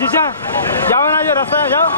Cica, jalan aja rasanya, jauh.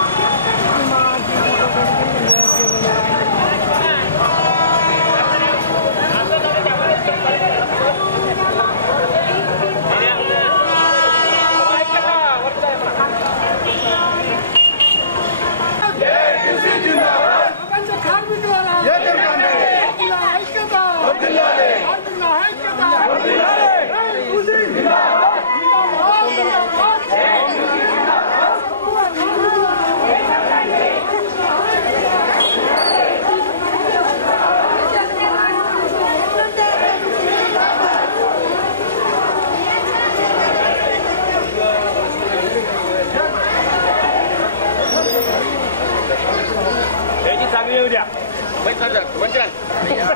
Kementerian. Iya,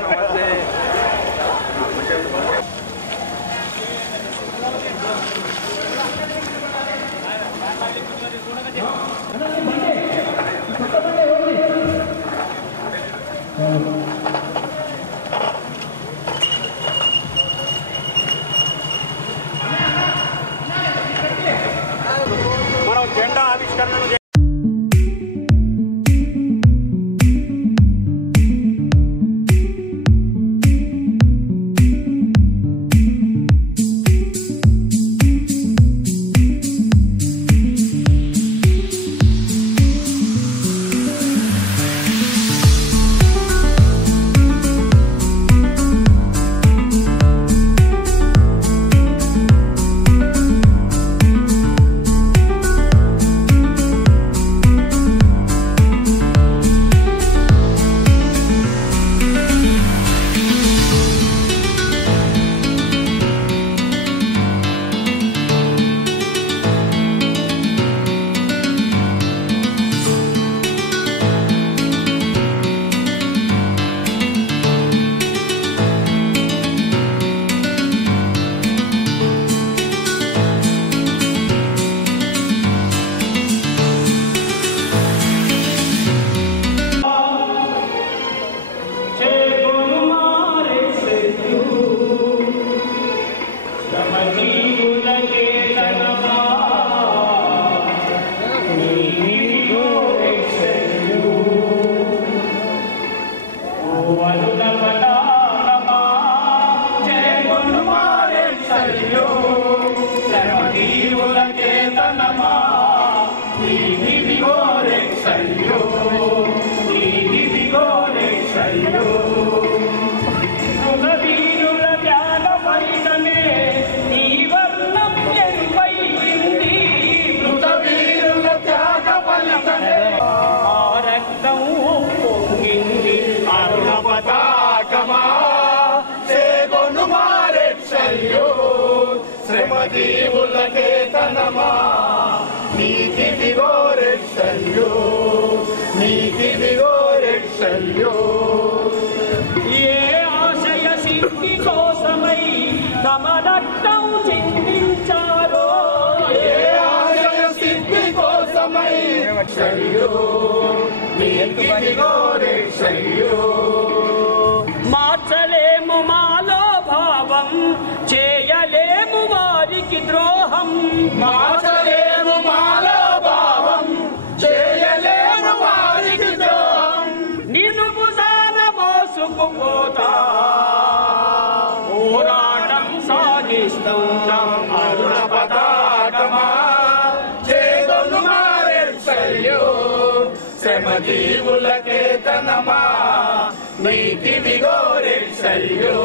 మనం జెండా ఆవిష్కరణను తనమా నీదిగో రక్షయ్యో నీదిగో రక్షయ్యో మృగవీరుల త్యాగ ఫలితమే నీ వర్ణం ఎరుపైంది మృగవీరుల త్యాగ ఫలితమే ఆ రక్తం పొంగింది అరుణ పతాకమా చేగొను మారెక్షయ్యో శ్రమజీవులకే తనమా నీకిదిగో రక్షయ్యో నీకిదిగో రక్షయ్యో ఏ ఆశయ సిద్ధి కోసమై తమ రక్తం చిందించారో ఏ ఆశయ సిద్ధి కోసమై రక్షయ్యో నీకిదిగో రక్షయ్యో మార్చలేము మాలో భావం చేయలేము వారికి ద్రోహం మార్చలేము మాలో భావం చేయలేము వారికి ద్రోహం నిలుపుసాన మోసుకుపోతా పోరాటం సాగిస్తుంటాం అరుణ పతాకమా చేదొను మారెక్షయ్యో శ్రమజీవులకే తనమా నీకిదిగో రక్షయ్యో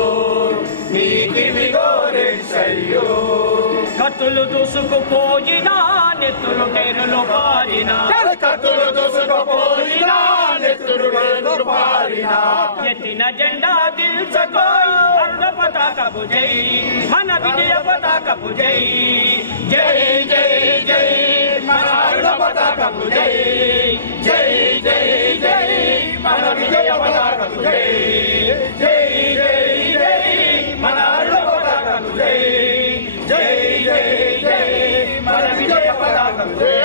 నీకిదిగో రక్షయ్యో కత్తులు దూసుకుపోయినా నెత్తురు టేరులు పారినా కత్తులు దూసుకుపోయినా నెత్తురు టేరులు పారినా ఎత్తిన జెండా దిల్చకోయ్ అరుణ పతాకపు జై మన విజయ పతాకపు జై జై జై జై మన అరుణ పతాకపు జై జై జై జై మన విజయ పతాకపు జై జై జై జై మన అరుణ పతాకపు జై జై జై జై మన విజయ పతాకపు జై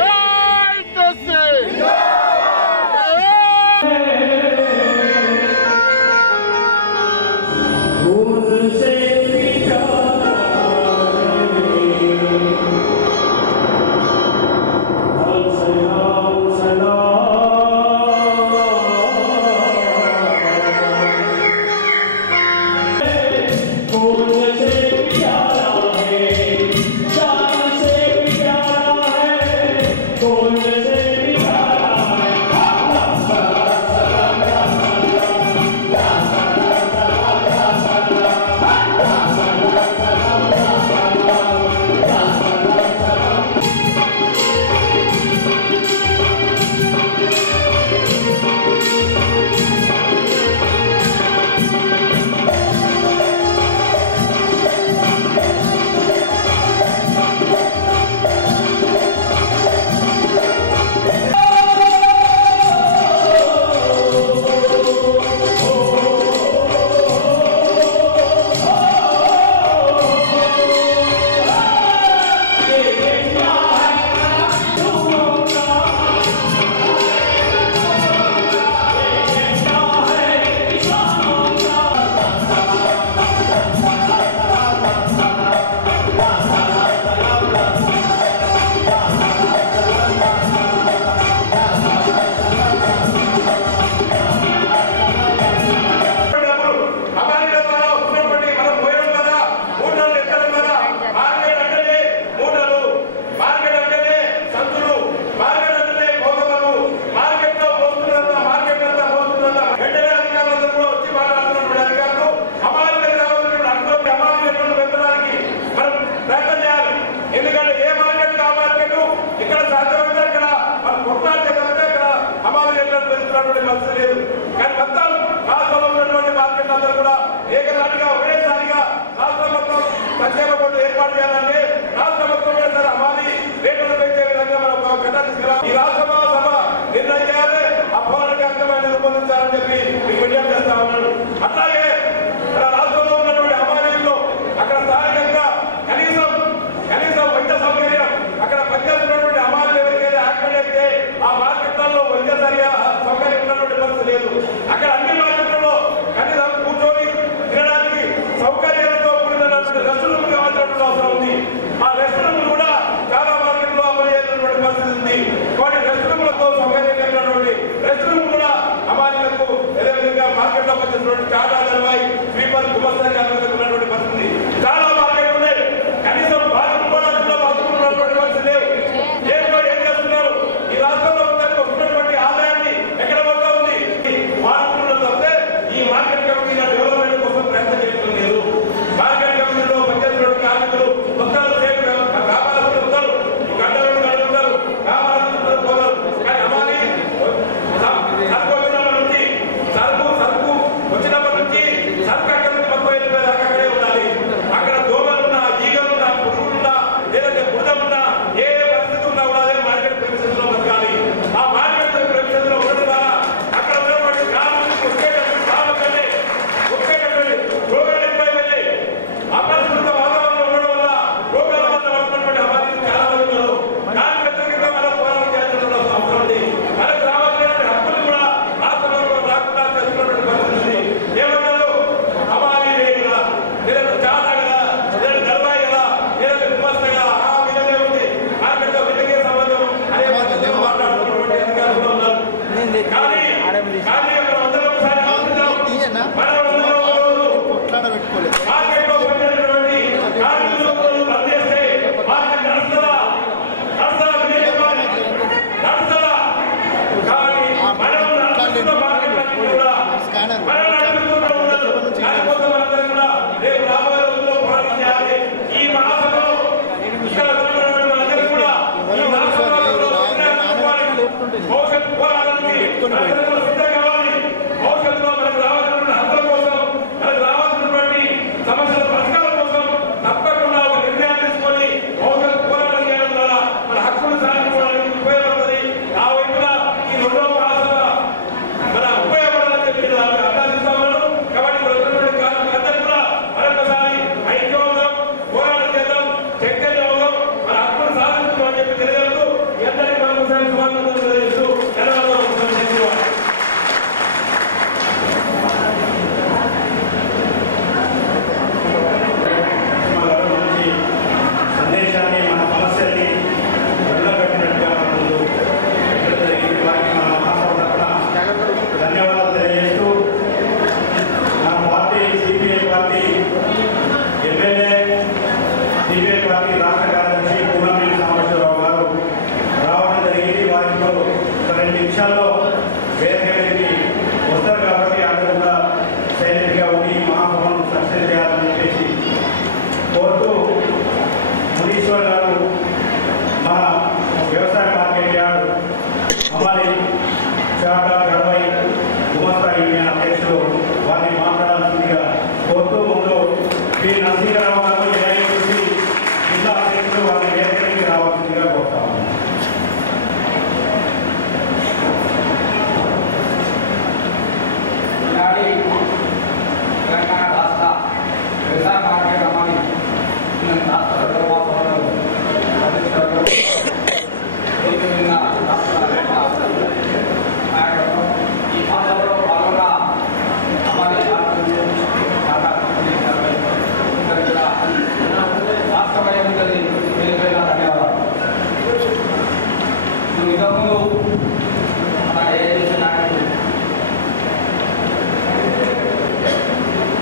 అక్కడ అన్ని మార్కెట్లలో కనీసం కూర్చొని తినడానికి సౌకర్యాలతో కూడిన రసలు కావాల్సినటువంటి అవసరం ఉంది.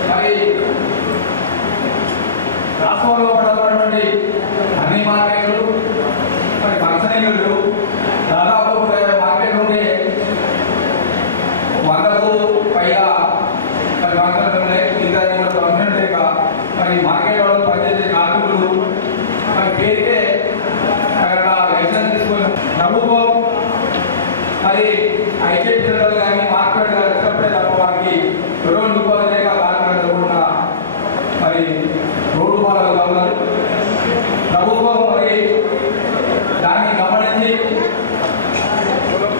మరి రాష్ట్రంలో పడుతున్నటువంటి అన్ని మార్కెట్లు మరి ఫంక్షనింగ్లు దాదాపు 30 మార్కెట్లు ఉంటే 100కు పైగా మరి ఫంక్షన్లు ఉన్నాయి. ఇంకా ఫంక్షన్ లేక మరి మార్కెట్ వాళ్ళు పనిచేసే కార్మికులు మరి పేరుకే అక్కడ లైసెన్స్ తీసుకొని ప్రభుత్వం మరి ఐకేపీ సెంటర్ కానీ మార్కెట్ కష్టపడే తప్ప వారికి ఎటువంటి ఉపాధి లేక కార్మికులు కూడా మరి రోడ్డు పాలలు ఉన్నారు. ప్రభుత్వం మరి దాన్ని గమనించి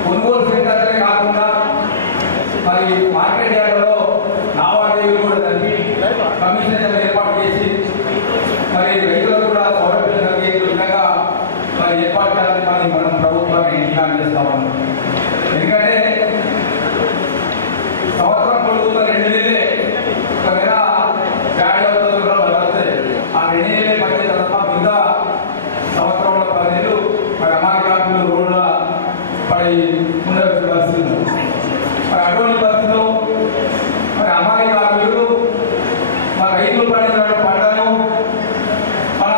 కొనుగోలు సెంటర్లే కాకుండా మరి మార్కెట్ యార్డ్లో లావాదేవీలు కూడా జరిపి కమిషన్ ఏర్పాటు చేసి మరి రైతులకు కూడా సౌలభ్యం కలిగే విధంగా మరి ఏర్పాటు చేయాలని మనం ప్రభుత్వాన్ని డిమాండ్ చేస్తా ఉన్నాం. ఎందుకంటే సంవత్సరం పొడుగుతున్న 2 నెలలే ఒకవేళ గాడి వస్తే ఆ 2 నెలలే పనిచేసే తప్ప మిగతా సంవత్సరంలో 10 నెలలు మరి అమాయ కార్మికులు రోడ్ల పడి ఉండే పరిస్థితులు. మరి అటువంటి పరిస్థితుల్లో మరి అమాయ కార్మికులు మరి రైతులు పండించిన పంటను మన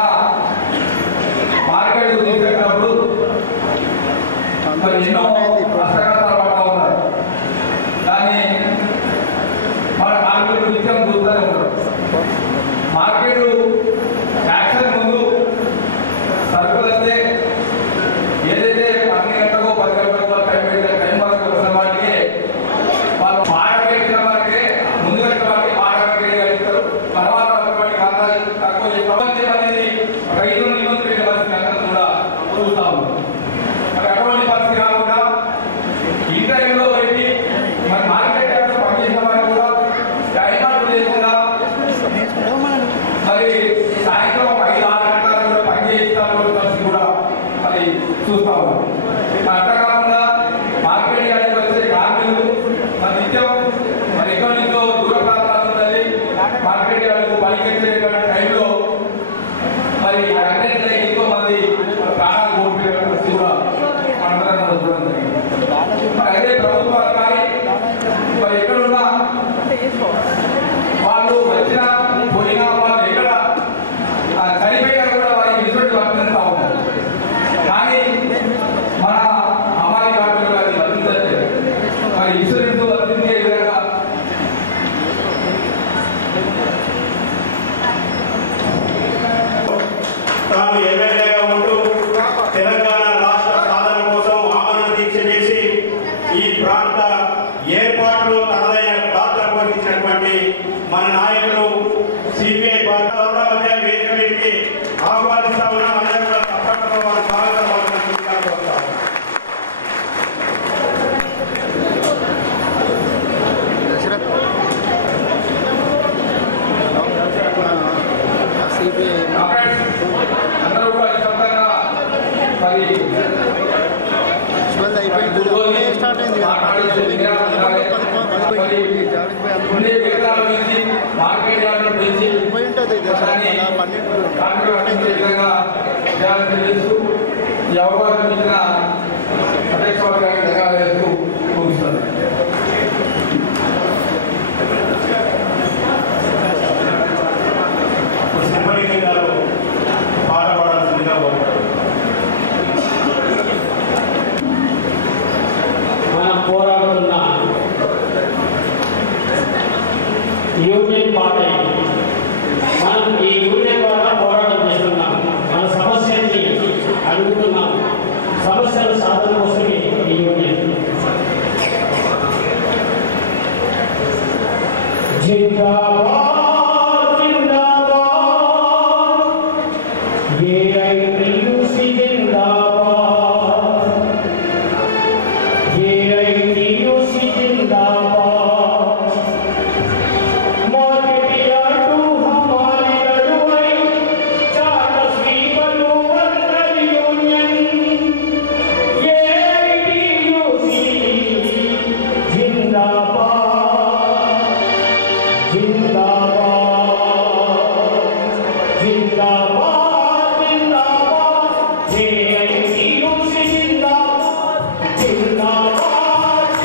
మార్కెట్ తీసుకెళ్ళినప్పుడు మరి ఎన్నో కష్టకాలాలు పడతా ఉన్నారు. దాన్ని మన మార్కెట్ నిత్యం చూస్తూనే ఉంటారు. మార్కెట్ యాక్షన్ ముందు సరుకులు వస్తే ఏదైతే 12 గంటలకు 10 గంటలకు టైం పెడితే టైం వరకు వస్తున్న వాటికి వాళ్ళు మాడబెట్టిన వారికి ముందు కట్టిన వాటికి మాడబెట్టి కలుగుతారు. తర్వాత వాటికి అందాలు తక్కువ ప్రపంచం అనేది రైతులు నిబంధన పరిస్థితి కూడా చూస్తా ఉన్నాం. మరి అటువంటి పరిస్థితి కాకుండా ఈ టైంలో పెట్టి మరి మార్కెట్ యార్డ్లో పనిచేసిన వారికి కూడా టైం లేకుండా మరి సాయంత్రం 5-6 గంటల కూడా పనిచేస్తాను పరిస్థితి కూడా మరి చూస్తా ఉన్నాం. అట్లా కాకుండా మార్కెట్ యార్డ్కి వచ్చే కార్మికులు మరి నిత్యం మరి ఎక్కడి నుంచో దూర ప్రాంతాల నుంచి మార్కెట్ యార్డ్కు పనిచేసే టైంలో మరి అటెండ్ ఎంతో మంది ప్రాణాలు కోల్పోయే పరిస్థితి కూడా మనందరం చూడడం జరిగింది. మరి అదే ప్రభుత్వ అధికారి మరి ఎక్కడున్నా వాళ్ళు వచ్చినా పోయినా వాళ్ళు ఎక్కడ చనిపోయినా కూడా వారికి ఇటువంటి వర్తిస్తూ ఉంటారు. కానీ మన అమ్మాయి కార్మికులు అది వర్తించట్లేదు. మరి ఇన్సూరెన్స్ వర్తించే విధంగా తాను ఎమ్మెల్యేగా ఉంటూ తెలంగాణ రాష్ట్ర సాధన కోసం ఆమరణ దీక్ష చేసి ఈ ప్రాంత ఏర్పాట్లు తనదైన పాత్ర పోషించినటువంటి మన నాయకులు సిపిఐ పార్టీ వేదిక మీదకి ఆహ్వానిస్తా ఉన్నాం. అందరూ కూడా తప్పకుండా వారి స్వాగతం వస్తారు. అందరూ కూడా సొంతంగా మరి స్టార్ట్ అయింది మార్కెట్ యార్డ్లో పెంచి పోయి ఉంటుంది ఈ అవకాశం ఇచ్చిన అధ్యక్ష వర్గానికి ధన్యవాదాలు చేస్తూ ముగిస్తారు. సింపలింగ్ గారు పాట పాడాల్సిందిగా కోరుతారు. మనం పోరాడుతున్న యూనియన్ పార్టీ మనం ఈ యూనియన్ ద్వారా పోరాటం చేస్తున్నాం. మన సమస్యల్ని అడుగుతున్నాం. సమస్యల సాధన కోసమే ఈ యూనియన్. జిందాబాద్ ఏఐటియుసి జిందాబాద్ ఏఐటియుసి జిందాబాద్ మార్కెట్ యార్డు హమారీ లड़ाई चार तस्वीरों वर्कर यूनियन ఏఐటియుసి జిందాబాద్ జిందాబాద్ జిందాబాద్ జిందాబాద్ ఏఐటియుసి జిందాబాద్ జిందాబాద్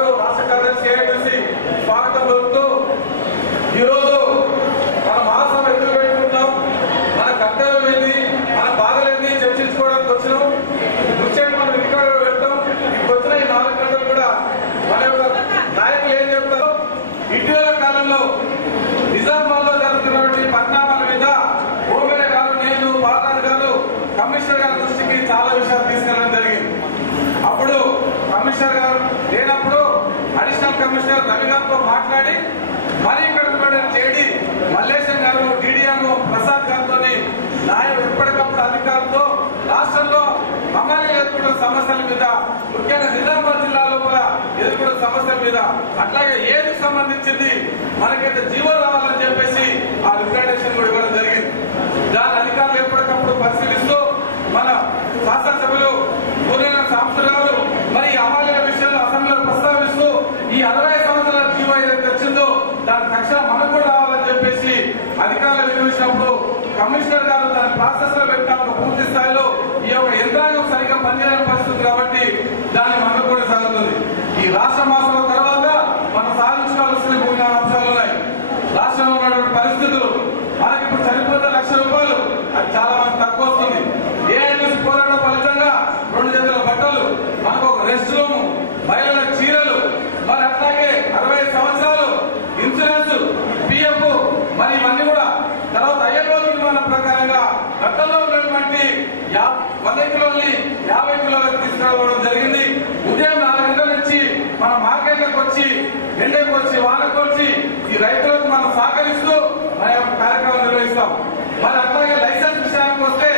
గారు రాష్ట్ర కార్యదర్శి ఏఐటీసీ స్వాగతం పలుకుతూ ఈరోజు మన మహాసభ ఎందుకు పెట్టుకుంటాం, మన కర్తవ్యం ఏంది, మన బాధలేంది చర్చించుకోవడానికి వచ్చినాం. ముఖ్యంగా మనం ఇక్కడ పెట్టాం. ఇప్పుడు వచ్చిన ఈ 4 గంటలు కూడా మన యొక్క నాయకులు ఏం చెప్తారు, ఇటీవల కాలంలో నిజామాబాద్ లో జరుగుతున్నటువంటి పరిణామాల మీద ఓబేరే గారు, నేను, బాలరాజు గారు కమిషనర్ గారి దృష్టికి చాలా విషయాలు తీసుకెళ్ళడం జరిగింది. అప్పుడు కమిషనర్ గారు లేనప్పుడు అడిషనల్ కమిషనర్ రవి గారితో మాట్లాడి మరి ఇక్కడ జేడి మల్లేశం గారు, డిడిఎం ప్రసాద్ గారితో న్యాయం ఎప్పటికప్పుడు అధికారులతో రాష్ట్రంలో మమ్మల్ని ఎదుర్కొన్న సమస్యల మీద, ముఖ్యంగా నిజామాబాద్ జిల్లాలో కూడా ఎదుర్కొన్న సమస్యల మీద, అట్లాగే ఏది సంబంధించింది మనకైతే జీవో రావాలని చెప్పేసి ఆ రిప్రజెంటేషన్ కూడా ఇవ్వడం జరిగింది. దాని అధికారులు ఎప్పటికప్పుడు పరిశీలిస్తూ మన శాసనసభ్యులు పూర్ణ సాంసరావు గారు మరి అమలు విషయంలో అసెంబ్లీలో ప్రస్తావిస్తూ ఈ 60 సంవత్సరాల జీవో ఏదైతే వచ్చిందో దాని తక్షణం మనకు కూడా రావాలని చెప్పేసి అధికారులు వినియోగించినప్పుడు కమిషనర్ గారు దాని ప్రాసెస్ లో పెట్టినప్పుడు పూర్తి స్థాయిలో ఈ యొక్క యంత్రాంగం సరిగ్గా పనిచేయని పరిస్థితి కాబట్టి దాన్ని మనకు కూడా సాగుతుంది. ఈ రాష్ట్ర మాసం తర్వాత మనం సాధించుకోవాల్సిన 3-4 అంశాలు ఉన్నాయి. రాష్ట్రంలో ఉన్నటువంటి పరిస్థితులు మనకి ఇప్పుడు చనిపోతే ₹1,00,000, అది చాలా మంది తక్కువ వస్తుంది. ఏఐటీసీ పోరాటం ఫలితంగా 2 జతల బట్టలు, మనకు ఒక రెస్ట్ రూమ్, మహిళల చీరలు, మరి అట్లాగే 60 సంవత్సరాలు ఇన్సూరెన్స్, పిఎఫ్, మరి ఇవన్నీ కూడా తర్వాత ILO నిర్మాణం ప్రకారంగా గతంలో ఉన్నటువంటి 100 కిలోల్ని 50 కిలోలకు తీసుకురావడం జరిగింది. ఉదయం 4 గంటల నుంచి మన మార్కెట్లకు వచ్చి, ఎండకు వచ్చి, వానకు వచ్చి ఈ రైతులకు మనం సహకరిస్తూ మన యొక్క కార్యక్రమం నిర్వహిస్తాం. మరి అట్లాగే లైసెన్స్ విషయానికి వస్తే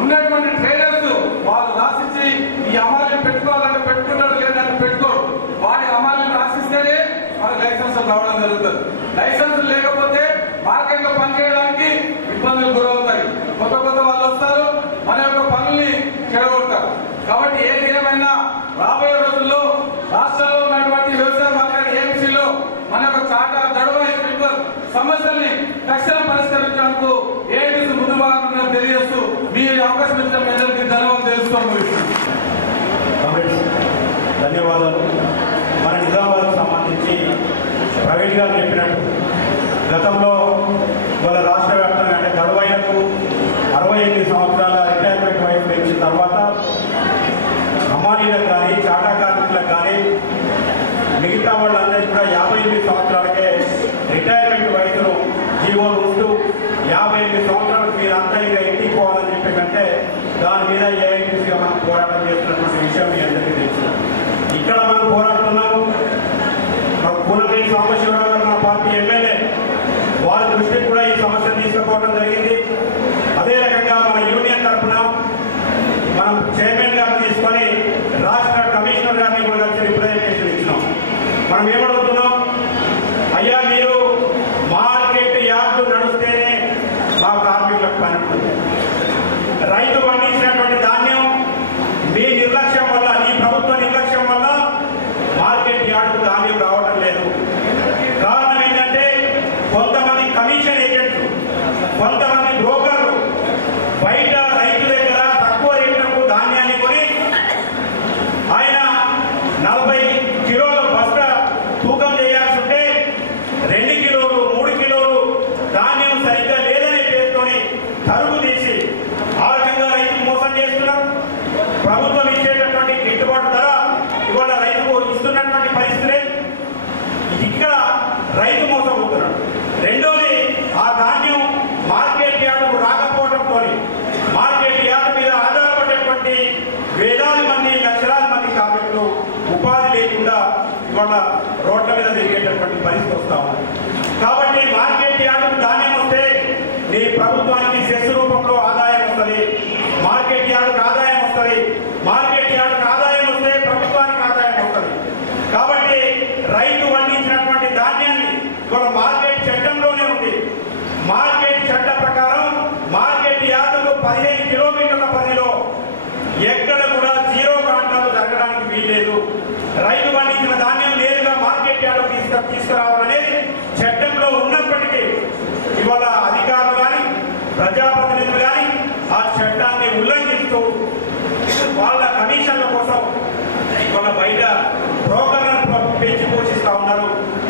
ఉన్నటువంటి ట్రేడర్స్ వాళ్ళు రాసిచ్చి ఈ అమలు పెట్టుకోవాలంటే పెట్టుకుంటాడు, లేదంటే పెట్టుకోడు. వాడి అమలు రాసిస్తేనే మనకు లైసెన్స్ రావడం జరుగుతుంది. లైసెన్స్ లేకపోతే మార్కెట్ లో పనిచేయడానికి ఇబ్బందులు గురవుతాయి. కొత్త వాళ్ళు వస్తారు, మన యొక్క పనుల్ని చెడగొడతారు. కాబట్టి ఏది ఏమైనా రాబోయే రోజుల్లో రాష్ట్రంలో ఉన్నటువంటి వ్యవసాయ మార్కెట్ ఏఎంసీలో మన యొక్క చాటా దడవాయి స్ప్రింక్లర్ సమస్యల్ని తక్షణం పరిష్కరించడానికి ఏఐటీసీ ముందు భాగంగా తెలియజేస్తూ మీ అవకాశం ఇచ్చిన మీ అందరికీ ధన్యవాదాలు తెలుసుకోవాలి. ధన్యవాదాలు. మన నిజామాబాద్కు సంబంధించి ప్రవీణ్ గారు చెప్పినట్టు గతంలో వాళ్ళ రాష్ట్ర వ్యాప్తంగా అంటే గడువైనకు 68 సంవత్సరాల రిటైర్మెంట్ వయసు పెంచిన తర్వాత హమాలీలకు కానీ, చాటా కార్మికులకు కానీ, మిగతా వాళ్ళందరికీ కూడా 58 సంవత్సరాలకే రిటైర్మెంట్ వయసును జీవోలు ఉంటూ 58 సంవత్సరాలకు మీరంతా ఇంకా ఇంటికి పోవాలని చెప్పి కంటే దాని మీద ఏఐటీసీగా మనం పోరాటం చేస్తున్నటువంటి విషయం మీ అందరికీ తెలుసు. ఇక్కడ మనం పోరాడుతున్నాము. కూనపల్లి సాంబశివరావు గారు మన పార్టీ ఎమ్మెల్యే, వారి దృష్టికి కూడా ఈ సమస్యను తీసుకుపోవడం జరిగింది. అదే రకంగా మన యూనియన్ తరఫున మనం చైర్మన్ గారిని తీసుకొని రాష్ట్ర కమిషనర్ గారిని కూడా కలిసి రిప్రజెంటేషన్ ఇచ్చినాం. మనం ఏమడుగుతున్నాం, అయ్యా మీరు మార్కెట్ యార్డు నడుస్తేనే మా కార్మికులకు పని ఉంటుంది. రైతు పండించినటువంటి ధాన్యం మీ నిర్లక్ష్యం వల్ల, మీ ప్రభుత్వ నిర్లక్ష్యం వల్ల మార్కెట్ యార్డుకు ధాన్యం రావడం లేదు. కారణం ఏంటంటే కొంతమంది కమిషన్ ఏజెంట్లు, కొంతమంది బ్రోకర్లు బయట రైతు దగ్గర తక్కువ రేట్లకు ధాన్యాన్ని కొని ఆయన 40 కిలోల బస్తా తూకం చేయాల్సి ఉంటే 2 కిలోలు 3 కిలోలు ధాన్యం సరిగ్గా లేదనే పేరుతోని తరుగు తీసి ఆ రకంగా రైతులు మోసం చేస్తున్నారు. ప్రభుత్వం ఇచ్చేటటువంటి గిట్టుబాటు ధర ఇవాళ రైతుకు ఇస్తున్నటువంటి పరిస్థితులే. ఇక్కడ రైతు మోసపోతున్నాడు. రెండోది, ఆ ధాన్యం మార్కెట్ యార్డుకు రాకపోవడంతో మార్కెట్ యార్డు మీద ఆధారపడేటువంటి వేలాది మంది, లక్షలాది మంది కార్మికులు ఉపాధి లేకుండా ఇవాళ రోడ్ల మీద తిరిగేటటువంటి పరిస్థితి వస్తా ఉంది. కాబట్టి మార్కెట్ యార్డుకు ధాన్యం వస్తే నీ ప్రభుత్వానికి సెస్ రూపంలో ఆదాయం వస్తుంది, మార్కెట్ యార్డుకు ఆదాయం వస్తుంది, మార్కెట్ యార్డుకు ఆదాయం వస్తే ప్రభుత్వానికి ఆదాయం వస్తుంది. కాబట్టి రైతు పండించినటువంటి ధాన్యాన్ని ఇవాళ మార్కెట్ చట్టంలోనే ఉంది. మార్కెట్ చట్ట ప్రకారం మార్కెట్ యార్డుకు 15 కిలోమీటర్ల పరిధిలో ఎక్కడ కూడా జీరో కాంటాలు జరగడానికి వీల్లేదు. రైతు పండించిన ధాన్యం నేరుగా మార్కెట్ యార్డు తీసుకురావాలనేది చట్టంలో ఉన్నప్పటికీ ఇవాళ అధికారులు కానీ, ప్రజాప్రతినిధులు కానీ ఆ చట్టాన్ని ఉల్లంఘిస్తూ వాళ్ళ కమిషన్ల కోసం ఇవాళ బయట బ్రోకర్లను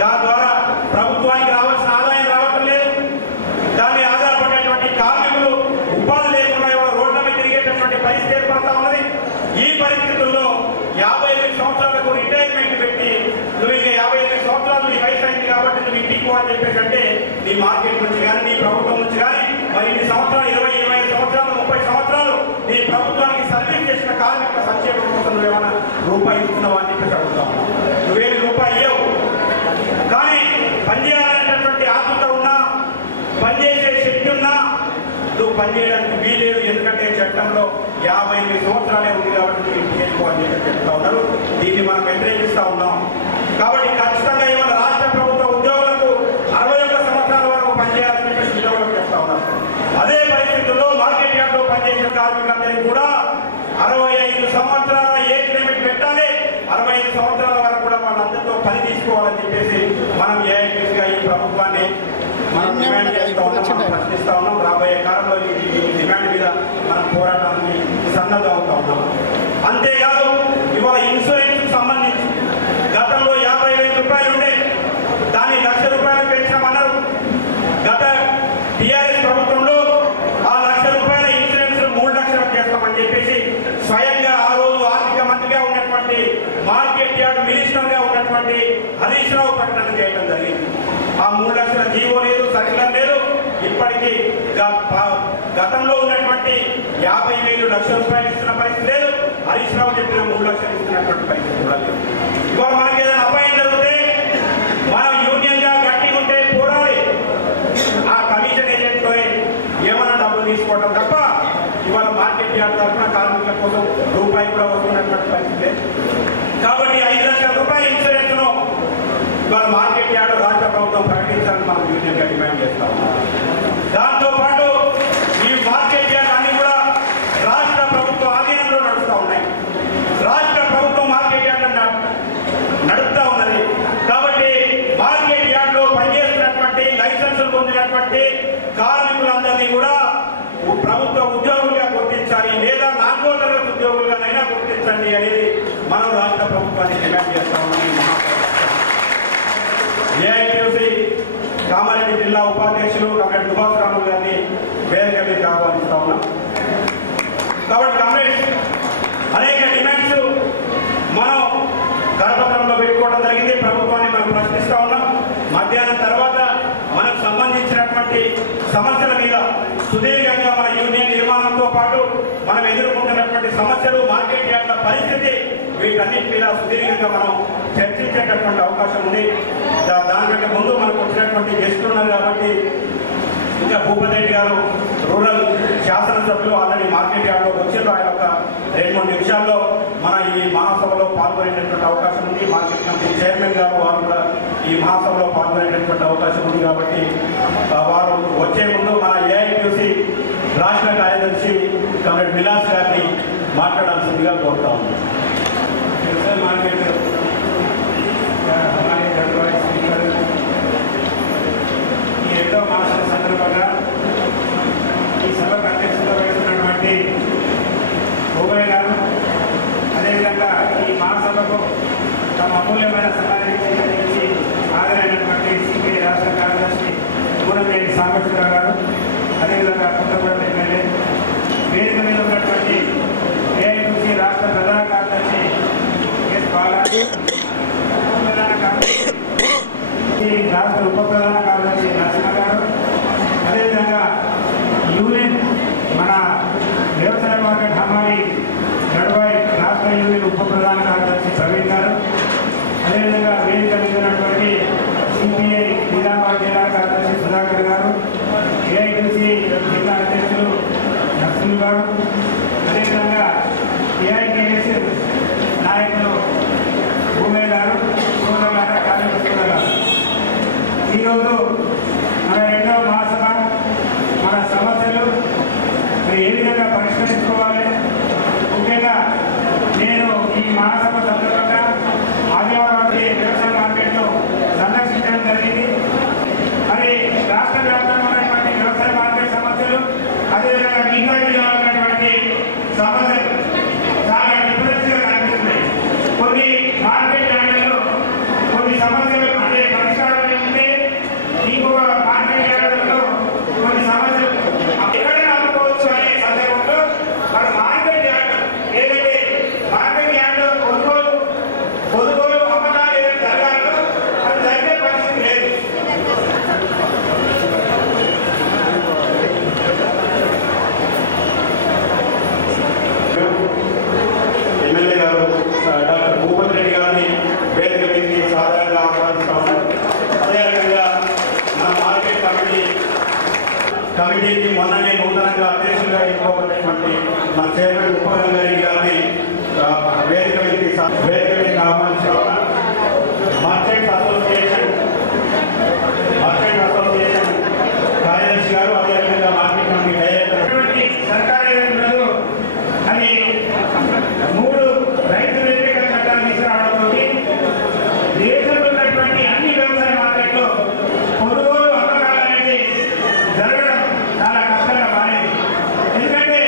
దాని ద్వారా ప్రభుత్వానికి రావాల్సిన ఆదాయం రావటం లేదు. దాన్ని ఆధారపడేటువంటి కార్మికులు ఉపాధి లేకుండా రోడ్ల మీద తిరిగేటటువంటి పరిస్థితి ఏర్పడతా ఉన్నది. ఈ పరిస్థితుల్లో 55 సంవత్సరాలకు రిటైర్మెంట్ పెట్టి నువ్వు ఇంకా 55 సంవత్సరాలు నీ వయసు అయింది కాబట్టి నువ్వు ఇంటికి పోవాలని చెప్పేసి అంటే నీ మార్కెట్ నుంచి కానీ నీ ప్రభుత్వం నుంచి కానీ మరి ఇన్ని సంవత్సరాలు 20-25 సంవత్సరాలు 30 సంవత్సరాలు నీ ప్రభుత్వానికి సర్వీస్ చేసిన కార్మిక సంక్షేమం కోసం నువ్వేమైనా రూపాయి ఇస్తున్నావా అని చెప్పేసి అడుగుతావు. నువ్వేమి రూపాయి ఇవ్వవు. కానీ పనిచేయాలనేటటువంటి ఆతృత ఉన్నా పనిచేసే శక్తి ఉన్నా నువ్వు పనిచేయడానికి వీలేదు. ఎందుకంటే చట్టంలో 58 సంవత్సరాలే ఉంది కాబట్టి నువ్వు ఇంటికి వెళ్ళిపోవాలని చెప్తా ఉన్నారు. దీన్ని మనం వ్యతిరేకిస్తా ఉన్నాం. కాబట్టి ఖచ్చితంగా ఇవాళ రాష్ట్ర ప్రభుత్వ ఉద్యోగులకు 61 సంవత్సరాల వరకు పనిచేయాలని చెప్పేసి ఉద్యోగులకు చెప్తా ఉన్నారు. అదే పరిస్థితుల్లో మార్కెట్ యార్డ్ లో పనిచేసిన కార్మికులందరికీ కూడా 65 సంవత్సరాల ఏజ్ లిమిట్ పెట్టాలి. 65 సంవత్సరాల వరకు కూడా వాళ్ళందరితో పని తీసుకోవాలని చెప్పేసి మనం ఏఐటీగా ఈ ప్రభుత్వాన్ని మనం డిమాండ్ చేస్తా ఉన్నాం, మనం ప్రశ్నిస్తా ఉన్నాం. రాబోయే కాలంలో ఈ డిమాండ్ మీద మనం పోరాటానికి సన్నద్ధం అవుతా ఉన్నాం. అంతేకాదు ఇవాళ ఇన్సూరెన్స్ సంబంధించి గతంలో 50,000 రూపాయలు ఉండే దాన్ని ₹1,00,000 పెంచామన్నారు. గత టీఆర్ఎస్ ప్రభుత్వంలో ఆ ₹1,00,000 ఇన్సూరెన్స్ 3 లక్షలకు చేస్తామని చెప్పేసి స్వయంగా ఆ రోజు ఆర్థిక మంత్రిగా ఉన్నటువంటి మార్కెట్ యార్డ్ మినిస్టర్ గా ఉన్నటువంటి హరీష్ రావు ప్రకటన చేయడం జరిగింది. ఆ 3 లక్షల జీవో లేదు, సర్క్యులర్ లేదు. ఇప్పటికీ గతంలో ఉన్నటువంటి 50,000 లక్షల రూపాయలు ఇస్తున్న పరిస్థితి లేదు. హరీష్ రావు చెప్పిన 3 లక్షలు ఇస్తున్నటువంటి పరిస్థితి కూడా లేదు. ఇవాళ మనకి ఏదైనా అపాయం జరిగితే మనం యూనియన్ గా గట్టిగా ఉంటే పోరాడి ఆ కమిషన్ ఏజెంట్ తో ఏమైనా డబ్బులు తీసుకోవడం తప్ప ఇవాళ మార్కెట్ యార్డ్ తరఫున కార్మికుల కోసం రూపాయి కూడా వస్తున్నటువంటి పరిస్థితి లేదు. కాబట్టి 5 లక్షల రూపాయల ఇన్సూరెన్స్ ను ఇవాళ మార్కెట్ యార్డ్ రాష్ట్ర ప్రభుత్వం ప్రకటించాలని మనం యూనియన్ గా డిమాండ్ చేస్తాం. దాంతో పాటు ఈ మార్కెట్ యార్డ్ అన్ని కూడా రాష్ట్ర ప్రభుత్వ ఆధీనంలో నడుస్తూ ఉన్నాయి. రాష్ట్ర ప్రభుత్వం మార్కెట్ యార్డ్ నడుపుతా ఉన్నది. కాబట్టి మార్కెట్ యార్డ్ లో పనిచేస్తున్నటువంటి లైసెన్సులు పొందినటువంటి కార్మికులందరినీ కూడా ప్రభుత్వ ఉద్యోగులుగా గుర్తించాలి, లేదా నాలుగో ఉద్యోగులుగానైనా గుర్తించండి అనేది మనం రాష్ట్ర ప్రభుత్వాన్ని డిమాండ్ చేస్తా ఉన్నాం. ఏఐటీయూసీ కామారెడ్డి జిల్లా ఉపాధ్యక్షులు కామ్రేడ్ సుభాష్ రాములు గారిని వేదిక మీద ఆహ్వానిస్తా ఉన్నాం. కాబట్టి కామ్రేడ్ అనేక డిమాండ్స్ మనం కరపత్రంలో పెట్టుకోవడం జరిగింది. ప్రభుత్వాన్ని మనం ప్రశ్నిస్తా ఉన్నాం. మధ్యాహ్నం తర్వాత మనకు సంబంధించినటువంటి సమస్యల మీద సుదీర్ఘంగా మన యూనియన్ నిర్మాణంతో పాటు మనం ఎదుర్కొంటున్నటువంటి సమస్యలు, మార్కెట్ యార్డ్ల పరిస్థితి, వీటన్నిటి మీద సుదీర్ఘంగా మనం చర్చించేటటువంటి అవకాశం ఉంది. దానికంటే ముందు మనకు వచ్చినటువంటి గెస్టులు ఉన్నారు కాబట్టి ఇంకా భూపతి రెడ్డి గారు రూరల్ శాసనసభ్యులు ఆల్రెడీ మార్కెట్ యార్డ్లో వచ్చారు. ఆయన ఒక 2-3 నిమిషాల్లో మన ఈ మహాసభలో పాల్గొనేటటువంటి అవకాశం ఉంది. మార్కెట్ కమిటీ చైర్మన్ గారు వారు కూడా ఈ మహాసభలో పాల్గొనేటటువంటి అవకాశం ఉంది. కాబట్టి వారు వచ్చే ముందు మన ఏఐటీయూసీ రాష్ట్ర కార్యదర్శి కామ్రేడ్ విలాస్ గారిని మాట్లాడాల్సిందిగా కోరుతా ఉన్నాం. మార్కెట్ ఈ 2వ మహాసభ సందర్భంగా ఈ సభకు అధ్యక్షత వహిస్తున్నటువంటి భూమయ్య గారు, అదేవిధంగా ఈ మహాసభకు తమ అమూల్యమైన సమయాన్ని కేటాయించి హాజరైనటువంటి సిపిఐ రాష్ట్ర కార్యదర్శి మూలంనేని సాంబశివరావు గారు, అదేవిధంగా కొత్తగూడెం ఎమ్మెల్యే, వేదిక మీద ఉన్నటువంటి ఏఐటీయూసీ రాష్ట్ర ప్రధాన కార్యదర్శి ఎస్ బాలాజీ, కమిటీకి మొన్ననే నూతనంగా అధ్యక్షులుగా ఎన్నుకోబడినటువంటి మన చైర్మన్ ఉపగంగారెడ్డి గారిని వేదిక మీదకి ఆహ్వానించారు. మర్చెంట్ అసోసియేషన్ కార్యదర్శి గారు, అదేవిధంగా మార్కెట్ కమిటీ డైరెక్టర్ సర్కారీ అది 3 రైతు వ్యతిరేక చట్టాలు తీసుకురావడంతో దేశంలో ఉన్నటువంటి అన్ని వ్యవసాయ మార్కెట్లో కొనుగోలు అమ్మకాలు అనేది జరగడం చాలా కష్టంగా మారింది. ఎందుకంటే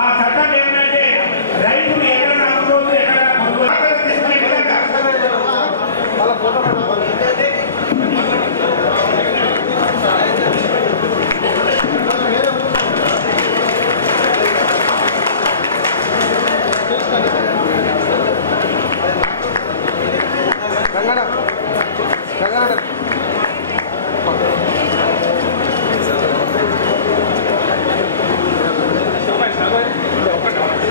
ఆ చట్టం ఏంటంటే రైతులు ఎక్కడైనా అమ్ముకోవచ్చు, ఎక్కడైనా కొనుగోలు తీసుకునే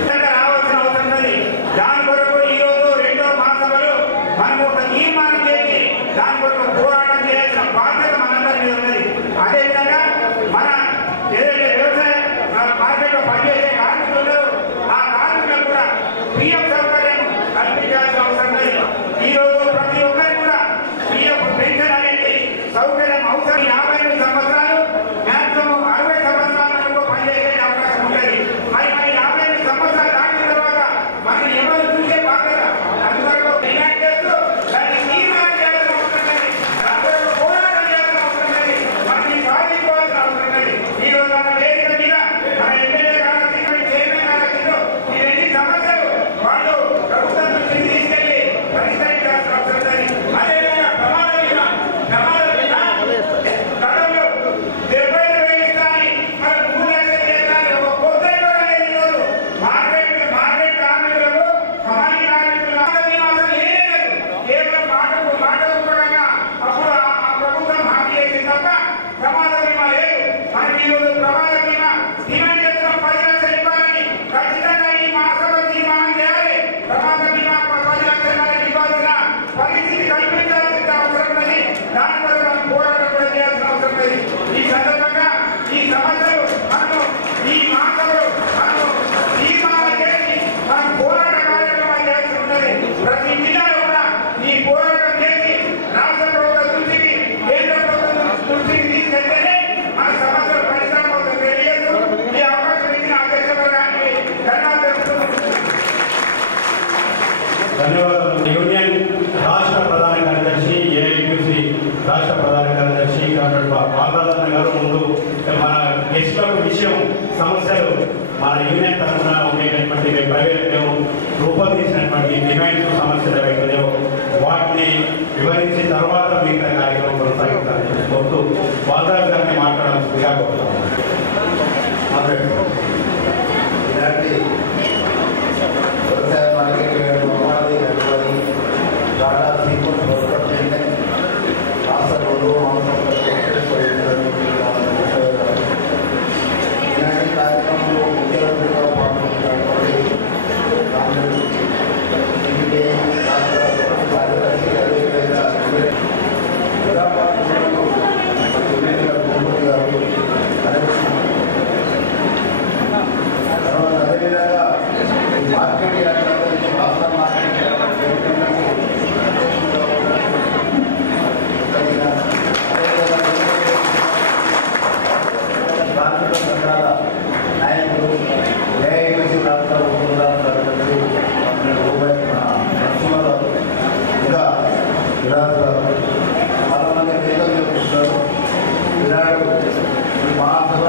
విధంగా రావాల్సిన అవసరం ఉన్నది. దాని కొరకు ఈరోజు 2వ మహాసభలో మనము ఒక తీర్మానం చేసి దాని కొరకు పోరాటం చేయాల్సిన బాధ్యత మనందరి మీద ఉన్నది. అదేవిధంగా మన ఏదైతే వ్యవసాయ మార్కెట్లో పనిచేసే కార్మికులు ఆ కార్మికులకు కూడా పిఎఫ్ సౌకర్యం కల్పించాల్సిన అవసరం ఉన్నది. ఈరోజు ప్రతి ఒక్కరికి కూడా పిఎఫ్ పెన్షన్ అనేది సౌకర్యం అవసరం. 55 సంవత్సరాలు మ్యాక్సిమం 60 సంవత్సరాల వరకు పనిచేసే అవకాశం ఉంటుంది. మరి 55 సంవత్సరాలు దాటిన తర్వాత మనం ఎవరు చూసే బాధ్యత అందువరకు డిమాండ్ చేస్తూ దాన్ని తీర్మానం చేయాల్సిన అవసరం లేదు. దాని పోరాటం చేయాల్సిన అవసరం లేదు. మనం సాధించుకోవాల్సిన అవసరం లేదు. ఈ రోజు మన వేదిక మీద మన ఎమ్మెల్యే కావచ్చు, చైర్మన్ కావచ్చు, ఇవన్నీ సమస్యలు వాళ్ళు ప్రభుత్వం నుంచి తీసుకెళ్లి పరిష్కరించాల్సిన అవసరం లేదు. అదేవిధంగా ప్రమాద బీమా గతంలో 75,000 ఇస్తారని మనం 3 లక్షలు చేస్తారని ఒక కొత్త కూడా లేదు. ఈరోజు మార్కెట్ కార్మికులకు సమాజ కార్మికులు బీమా అసలు లేదు. కేవలం మాటలు కూడా అప్పుడు ఆ ప్రభుత్వం హామీ చేసింది తప్ప ప్రమాద బీమా లేదు. మనం ఈరోజు ప్రమాద బీమా డిమాండ్ చేస్తున్న 10 లక్షలు ఇవ్వాలని ఖచ్చితంగా ఈ మహాసభ తీర్మానం చేయాలి. ప్రమాద బీమా 10 లక్షల ఇవ్వాల్సిన పరిస్థితి కల్పించాల్సిన అవసరం ఉన్నది. దాని వల్ల మనం పోరాటం కూడా చేయాల్సిన అవసరం ఉన్నది. ఈ సందర్భంగా ఈ సమస్యలు మనము ఈ మహాసభలో మనము తీర్మానం చేసి మనం పోరాట కార్యక్రమాలు చేయాల్సి ఉన్నది. ప్రతి జిల్లాలో కూడా ఈ పోరాటం చేసి రాష్ట్ర ప్రభుత్వ దృష్టికి, కేంద్ర ప్రభుత్వం దృష్టికి తీసుకెళ్తేనే మన సమస్యలు పరిష్కారం అవుతుంది. తెలియదు ఈ అవకాశం ఇచ్చిన అధ్యక్ష వర్గానికి ధన్యవాదాలు తెలుపుతున్నాను. ధన్యవాదాలు. యూనియన్ రాష్ట్ర ప్రధాన కార్యదర్శి, ఏఐటీసీ రాష్ట్ర ప్రధాన కార్యదర్శి బాలరాజన్న గారు ముందు మన గెస్టులకు విషయం సమస్యలు మన యూనియన్ తరఫున ఉండేటటువంటి ప్రైవేట్ రూపొందించినటువంటి డిమాండ్స్ సమస్యలు ఏవైతే వాటిని వివరించిన తర్వాత మిగతా కార్యక్రమం కొనసాగుతారని కోరుతూ బాలరాజు గారిని మాట్లాడాల్సిందిగా కోరుతాం. వ్యవసాయ మార్కెట్ టాటా సీఫుడ్ రాష్ట్ర గొడవ ఇలాంటి కార్యక్రమంలో ముఖ్యమంత్రిగా పాల్గొంటున్నటువంటి రాష్ట్ర కార్యదర్శి అదేవిధంగా అదేవిధంగా మార్కెట్ యార్డులందరికీ రాష్ట్ర మార్కెట్ కార్మిక సంఘాల నాయకులు, ఏఐటీసీ రాష్ట్ర నరసింహారావు, ఇంకా విరాట్ గారు చాలా మంది నేతలు చెప్తున్నారు. విరాట్ ఈ మహాసభ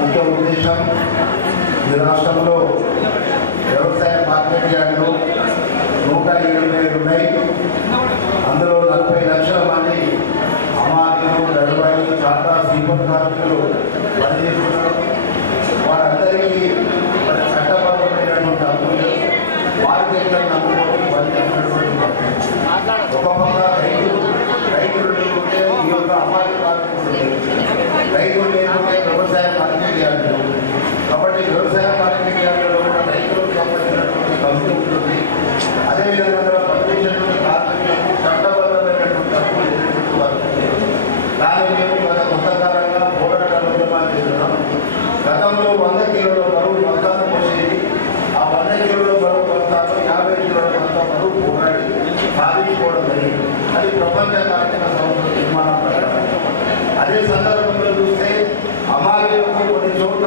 ముఖ్య ఉద్దేశం ఈ రాష్ట్రంలో వ్యవసాయ మార్కెట్ యార్డులు 170 ఉన్నాయి. అందులో 40 లక్షల మంది అమాయకులు, గడవాళ్ళు, టాటా సీఫుడ్ కార్మికులు పనిచేస్తున్నారు. వారందరికీ చట్టబద్ధమైనటువంటి హక్కులు మార్కెట్లను నమ్ముకొని పనిచేస్తున్నటువంటి ఒక పక్క రైతులు లేకుంటే ఈ యొక్క అమాయక కార్మికులు, రైతులు లేకుంటే వ్యవసాయ మార్కెట్ యార్డులు. కాబట్టి వ్యవసాయ మార్కెట్ యార్డులో కూడా రైతులకు సంబంధించినటువంటి ఖర్చు ఉంటుంది. అదేవిధంగా పనిచేసినటువంటి అది ప్రపంచ కార్మిక సంస్థ నిర్మాణం ప్రకారం. అదే సందర్భంలో చూస్తే అమాలీలకు కొన్ని చోట్ల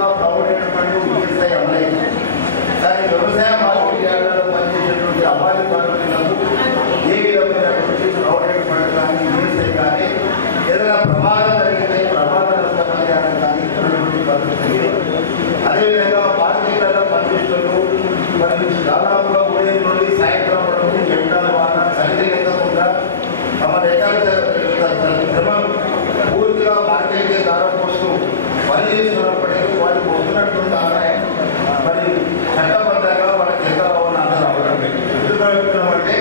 ప్రభుత్వ ఈఎస్ఐ అమలైంది. కానీ వ్యవసాయ మార్కెట్ యార్డులలో పనిచేసేటువంటి అమాలీ కార్మికులకు ఏ విధమైనటువంటి ప్రొవిడెంట్ ఫండ్ కానీ ఈఎస్ఐ కానీ ఏదైనా ప్రమాదం జరిగితే ప్రమాద నష్ట పరిహారం కానీ ఇటువంటి పరిస్థితి. అదేవిధంగా మార్కెట్లలో పనిచేస్తూ మరి దాదాపుగా ఉదయం నుండి సాయంత్రం వరకు ఎండల వాన చలి లేకుండా తమ శ్రమ పూర్తిగా మార్కెట్ దారపోస్తూ పనిచేస్తున్నప్పటికీ వాళ్ళకి వస్తున్నటువంటి ఆదాయం మరి చట్టబద్ధంగా వాళ్ళకి ఎంత రావాలని అందరూ అవడం. ఎందుకంటే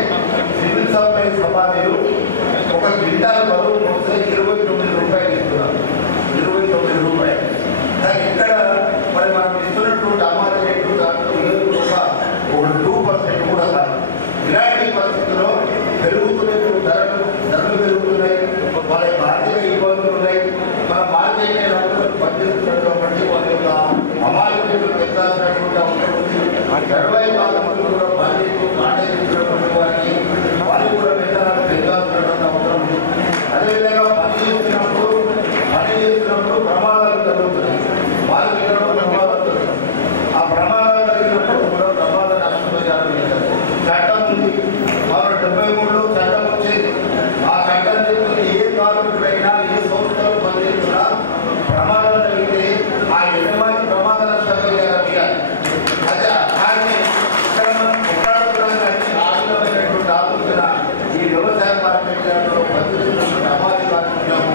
సివిల్ సప్లై సమాధిలు ఒక క్వింటాల్ బరువు మొత్తం 29 రూపాయలు ఇస్తున్నారు. 29 రూపాయలు. కానీ ఇక్కడ మరి మనం ఇస్తున్నటువంటి అమాలి రేటు దాంట్లో ఒక 2% కూడా కాదు. ఇలాంటి పరిస్థితుల్లో పెరుగుతున్న ధరలు పెరుగుతున్నాయి. వాళ్ళ యొక్క ఆర్థిక ఇబ్బందులు ఉన్నాయి. మన మార్కెట్ పనిచేస్తున్నారు కాబట్టి వాళ్ళ యొక్క అమాలి రేట్లు పెంచాల్సినటువంటి అవసరం ఉంది. గర్వాయి బాధలు కూడా పాటిస్తున్నటువంటి వారికి వాళ్ళు కూడా వేతనాలు పెంచాల్సినటువంటి అవసరం ఉంది. అదేవిధంగా పనిచేస్తున్నప్పుడు ప్రమాదాలు జరుగుతున్నాయి. మార్కెట్లో ప్రమాదాలు జరుగుతాయి. ఆ ప్రమాదాలు జరిగినప్పుడు కూడా ప్రమాద నష్టపరిహారం చేశారు. చట్టం ఉంది. 73లో చట్టం వచ్చేది. ఆ చట్టం చెప్తుంది ఏ కార్మికుడైనా ఏ సంస్థలు పనిచేస్తున్నా ప్రమాదం జరిగితే ఆ యజమాని ప్రమాద నష్టపరిహారం ఇవ్వాలి. అదే కానీ ఇక్కడ మనం కొట్లాడుతున్నాం. ఆధునమైనటువంటి ఆలోచన ఈ వ్యవసాయ మార్కెట్ యార్డులో పనిచేస్తున్నటువంటి అమాలి కార్మికులకు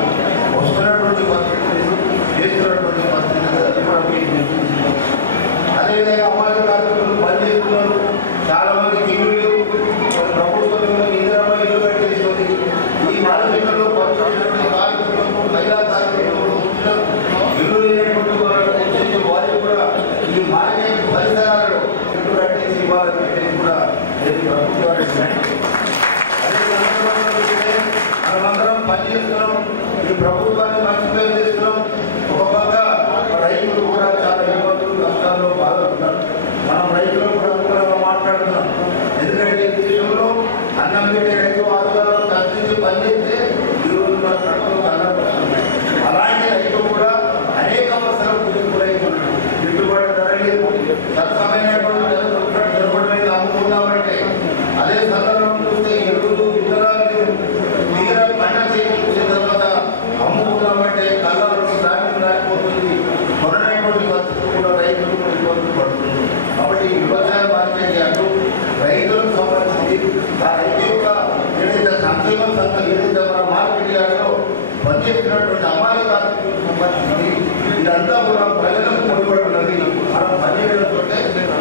వస్తున్నటువంటి పరిస్థితులు చేస్తున్నటువంటి పరిస్థితులు అది కూడా మీకు. అదేవిధంగా అమాలి కార్మికులు పనిచేస్తున్నారు. చాలా మంది ఇల్లు ప్రభుత్వం ఇందిరమ్మ ఇల్లు కట్టేస్తుంది. ఈ మార్కెట్లలో పనిచేసినటువంటి కార్మికులకు మహిళా కార్మికులు ఇల్లు లేనటువంటి వారికి కూడా ఈ మార్కెట్ పరిసరాలలో ఇల్లు కట్టేసి ఇవ్వాలని పెట్టేసి కూడా ప్రభుత్వానికి. అదే సందర్భంలో చూస్తే మనమందరం పనిచేస్తున్నాం. ఈ ప్రభుత్వాన్ని మర్చిపోయి చేస్తున్నాం. ఒక పక్క రైతులు కూడా చాలా ఇబ్బందులు కష్టాల్లో బాధపడుతున్నారు. మనం రైతులు కూడా అనుకూలంగా మాట్లాడుతున్నాం. ఎందుకంటే దేశంలో అన్నం పెట్టే రైతు ఆధారాలు కష్టించి పనిచేస్తే ఈ రోజు మన కడుపులో అన్నం పడుతున్నాయి. అలాంటి రైతు కూడా అనేక అవసరాలు గురైతున్నాడు. గిట్టుబాటు ధర లేదు. సరసమైనటువంటి నిలబడి అమ్ముకుందామంటే అదే సందర్భం చూస్తే ఎరువులు విత్తనాలు తీర పంట చేయించిన తర్వాత అమ్ముకుందామంటే కళ్ళలో ధాన్యం రాకపోతుంది. కొనలేటువంటి పరిస్థితి కూడా రైతులు ఇబ్బందులు పడుతుంది. కాబట్టి వ్యవసాయ మార్కెట్ యార్డు రైతులకు సంబంధించి ఆ రైతు యొక్క ఏదైతే సంక్షేమ సంస్థ ఏదైతే మన మార్కెట్ యార్డులో పనిచేస్తున్నటువంటి అమాలి కార్మికులకు సంబంధించి ఇదంతా కూడా ప్రజలకు ముడిపడి ఉన్నది. మనం పనిచేయడంతో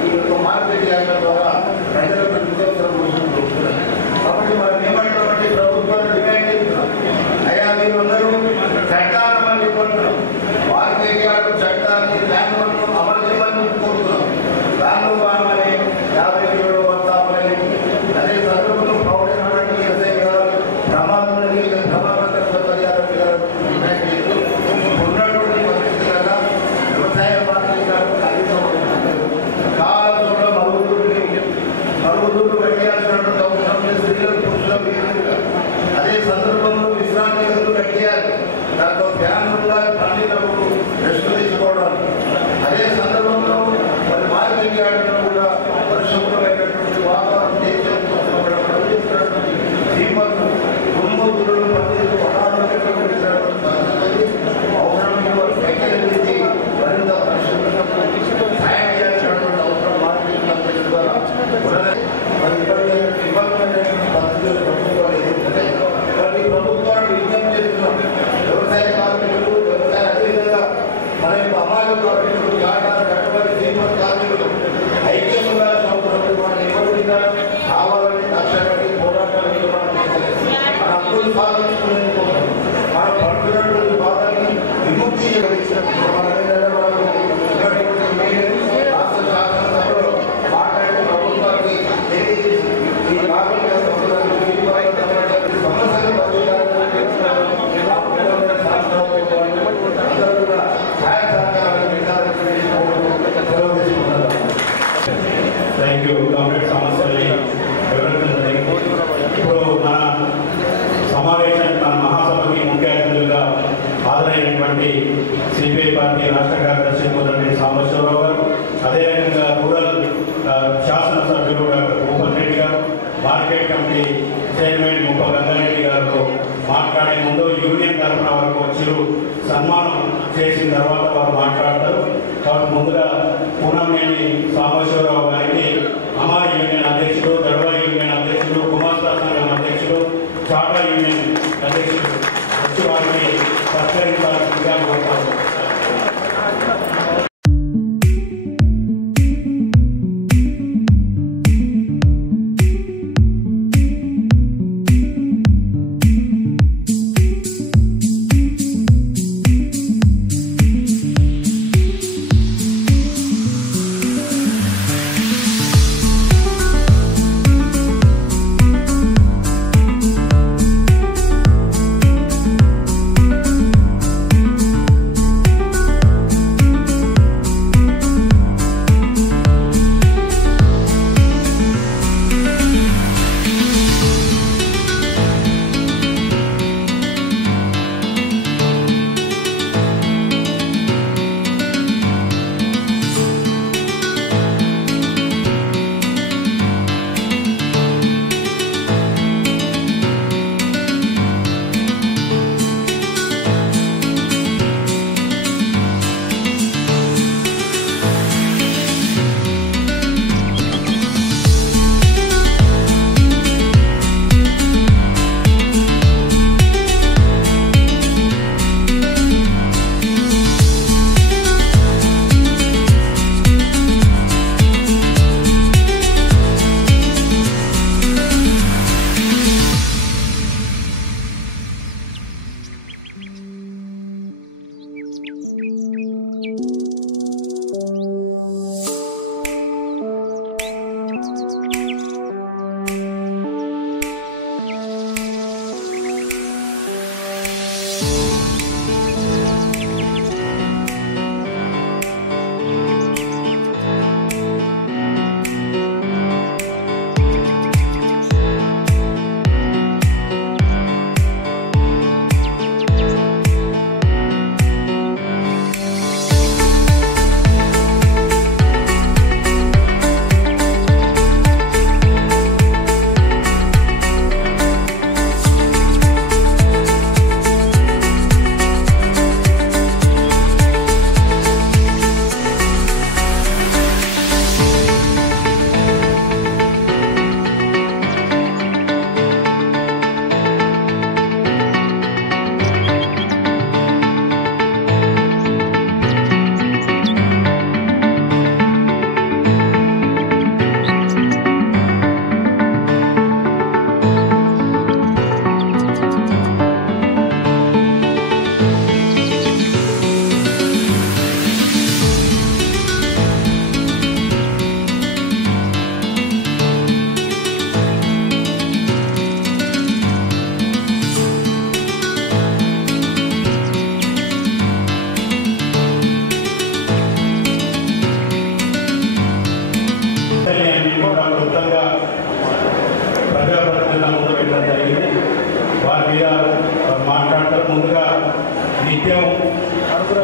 ఈ యొక్క మార్కెట్ యార్డుల ద్వారా ప్రజలకు నిత్యావసర వస్తువులు దొరుకుతున్నాయి. కాబట్టి మనం ఏమంటామంటే ప్రభుత్వాన్ని డిమాండ్ చేస్తున్నాం. అయ్యా మీరు అందరూ చట్టాన్ని మళ్ళీ కొంటున్నాం. మార్కెట్ యార్డు చట్టాన్ని బ్యాంకులను అమలు చేయమని కోరుతున్నాం. దానిలో భాగంగానే 57వ వస్తామని అదే సందర్భంలో ప్రౌఢమైనటువంటి ఎస్ఐ గారు ప్రమాదం జరిగిన ప్రమాద పరిహారం డిమాండ్ చేస్తూ ఉన్నటువంటి పరిస్థితి కన్నా వ్యవసాయ మార్కెట్ యార్డు కనీసం కాలంలో మరుగుదొడ్లు కట్టేయాల్సినటువంటి అవసరం లేదు. స్త్రీలకు పురుషులకు ఏదైనా అదే సందర్భంలో విశ్రాంతి గదులు కట్టేయాలి. దాంట్లో ఫ్యాన్లుగా పండినప్పుడు రెస్ట్ తీసుకోవడం. అదే సందర్భంలో మరి మార్కెట్ యార్డులో కూడా పరిశుభ్రమైనటువంటి వాతావరణం పనిచేస్తున్నటువంటి శ్రీమతులు కుటుంబీకులను పనిచేస్తూ అనారోగ్యమైనటువంటి అవసరమైన వారు వ్యాఖ్యానించి మరింత పరిశుభ్రతకు సాయం చేయాల్సినటువంటి అవసరం మార్కెట్ ద్వారా మరి ఇబ్బందిమైనటువంటి పరిస్థితులు ప్రభుత్వాలు ఎదుర్కొంటాయి. కాబట్టి ప్రభుత్వం ముందు యూనియన్ తరఫున వరకు వచ్చి సన్మానం చేసిన తర్వాత వారు మాట్లాడతారు. కాబట్టి ముందుగా పూనంనేని సాంబశివరావు గారికి అమారి యూనియన్ అధ్యక్షుడు, దడవ యూనియన్ అధ్యక్షుడు, గుమాస్తా సంఘం అధ్యక్షుడు, చాటా యూనియన్ అధ్యక్షుడు వచ్చి వారిని సత్కరించాల్సిందిగా కోరుతారు.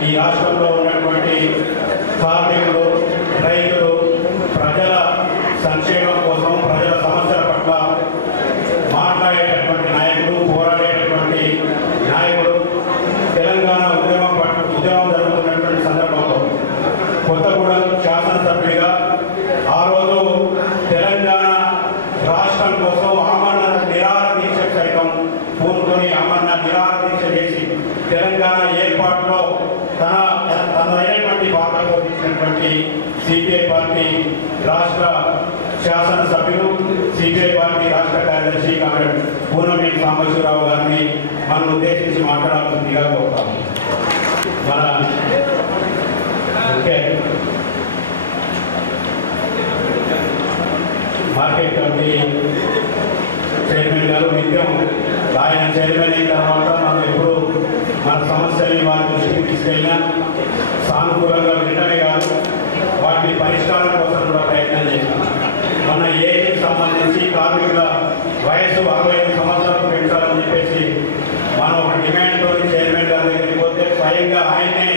ఈ రాష్ట్రంలో ఉన్నటువంటి కార్మికులు, రైతులు, ప్రజల సంక్షేమం కోసం, ప్రజల సమస్యల పట్ల మాట్లాడేటటువంటి నాయకులు, పోరాడేటటువంటి నాయకులు, తెలంగాణ ఉద్యమం జరుగుతున్నటువంటి సందర్భంలో కొత్తగూడెం శాసనసభ్యుడిగా ఆ రోజు తెలంగాణ రాష్ట్రం కోసం ఆమరణ నిరాహార దీక్ష సైతం పూనుకొని ఆమరణ నిరాహార దీక్ష చేసి తెలంగాణ ఏర్పాటులో తనదైనటువంటి పాత్ర పోషించినటువంటి సిపిఐ పార్టీ రాష్ట్ర శాసనసభ్యులు, సిపిఐ పార్టీ రాష్ట్ర కార్యదర్శి కామ్రేడ్ పూనంనేని సాంబశివరావు గారిని మనం ఉద్దేశించి మాట్లాడాల్సిందిగా కోరుతాం. మన మార్కెట్ కమిటీ చైర్మన్ గారు నిత్యం ఆయన చైర్మన్ అయిన తర్వాత మనం ఎప్పుడు మన సమస్యల్ని వారి దృష్టికి తీసుకెళ్ళినా సానుకూలంగా వినడమే కాదు, వాటి పరిష్కారం కోసం కూడా ప్రయత్నం చేస్తాం. మన ఏజ్కి సంబంధించి కార్మికుల వయసు 65 సంవత్సరాలు పెంచాలని చెప్పేసి మనం ఒక డిమాండ్తో చైర్మన్ గారి దగ్గరికి పోతే స్వయంగా ఆయనే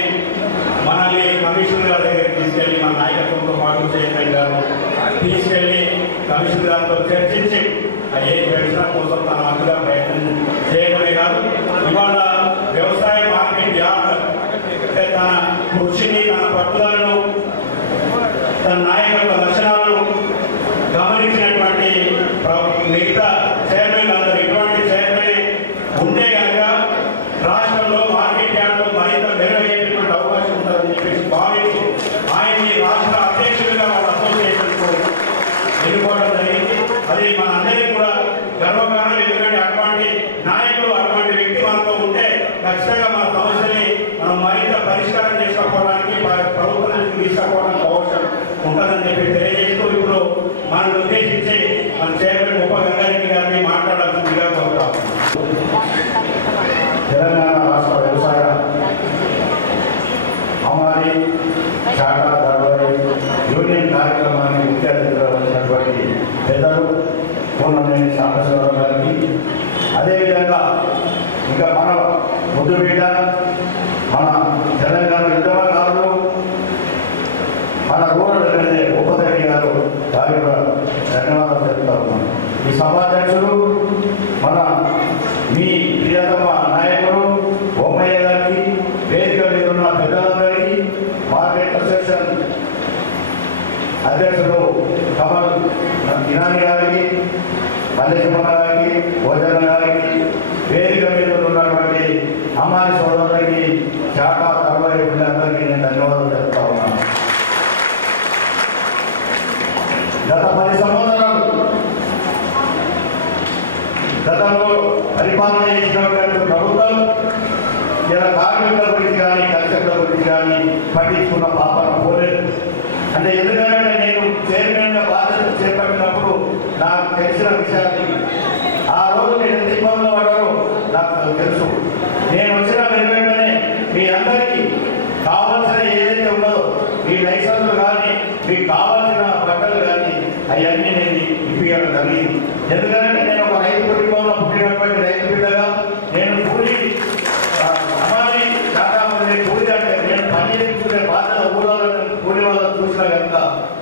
మనల్ని కమిషనర్ గారి దగ్గరికి తీసుకెళ్ళి మన నాయకత్వంతో పాటు చైర్మన్ గారు తీసుకెళ్ళి కమిషనర్ గారితో చర్చించి ఏ పెన్షన్ కోసం తన వంతుగా ప్రయత్నం చేయడమే కాదు, అటువంటి వ్యక్తి మనతో ఉంటే ఖచ్చితంగా మన సమస్యని మనం మరింత పరిష్కారం చేసుకోవడానికి ప్రభుత్వం నుంచి తీసుకోవడానికి అవసరం ఉంటుందని చెప్పి తెలియజేస్తూ ఇప్పుడు మనల్ని ఉద్దేశించి మన చైర్మన్ ఉప గంగారెడ్డి గారిని మాట్లాడాల్సిందిగా కోరుతాం. తెలంగాణ రాష్ట్ర వ్యవసాయ అమరావతి శాఖ యూనియన్ కార్యక్రమానికి ముఖ్య అతిథిగా వచ్చినటువంటి పెద్దలు పూర్ణమేని సాంబశివరావు గారికి, అదేవిధంగా ఇంకా మన ముద్దుబిడ్డ మన తెలంగాణ ఉద్యమకారులు మన రూరల్ ఎమ్మెల్యే ఉపదరెడ్డి గారు వారికి ధన్యవాదాలు చెప్తా ఉన్నాం. ఈ సభాధ్యక్షులు మన మీ ప్రియతమ నాయకుడు ఓమయ్య గారికి, వేదిక మీద ఉన్న పెద్దలందరికీ, మార్కెట్ సెక్షన్ అధ్యక్షుడు కమల్ ఇనాని గారికి, మల్లేశమ్మ గారికి, భోజన గారికి, వేదిక మీద ఉన్నటువంటి అమ్మాయి సోదరులకి, శాఖ తరబడి పిల్లలందరికీ నేను ధన్యవాదాలు చెప్తా ఉన్నాను. గత 10 సంవత్సరాలు గతంలో పరిపాలన చేసినటువంటి ప్రభుత్వం ఇలా కార్మికుల గురించి కానీ కర్షకుల గురించి కానీ పట్టించుకున్న పాపన పోలేదు. అంటే ఎందుకంటే నేను చైర్మన్గా బాధ్యత చేపట్టినప్పుడు నాకు తెలిసిన విషయాన్ని ఆ రోజు నేను ఎంత ఇబ్బందులు పడ్డారో నాకు తెలుసు. నేను వచ్చిన వెంటనే మీ అందరికీ కావాల్సిన ఏదైతే ఉన్నదో మీ లైసెన్సులు కానీ మీకు కావాల్సిన బట్టలు కానీ అవన్నీ నేను ఇప్పించడం జరిగింది. ఎందుకంటే నేను ఒక రైతు కుటుంబంలో పుట్టినటువంటి రైతు బిడ్డగా నేను కూలి అమ్మాయి శాఖ కూలి అంటే నేను పని చేసుకునే బాధ ఊళ్ళలో కూలి వాళ్ళని చూసినా కనుక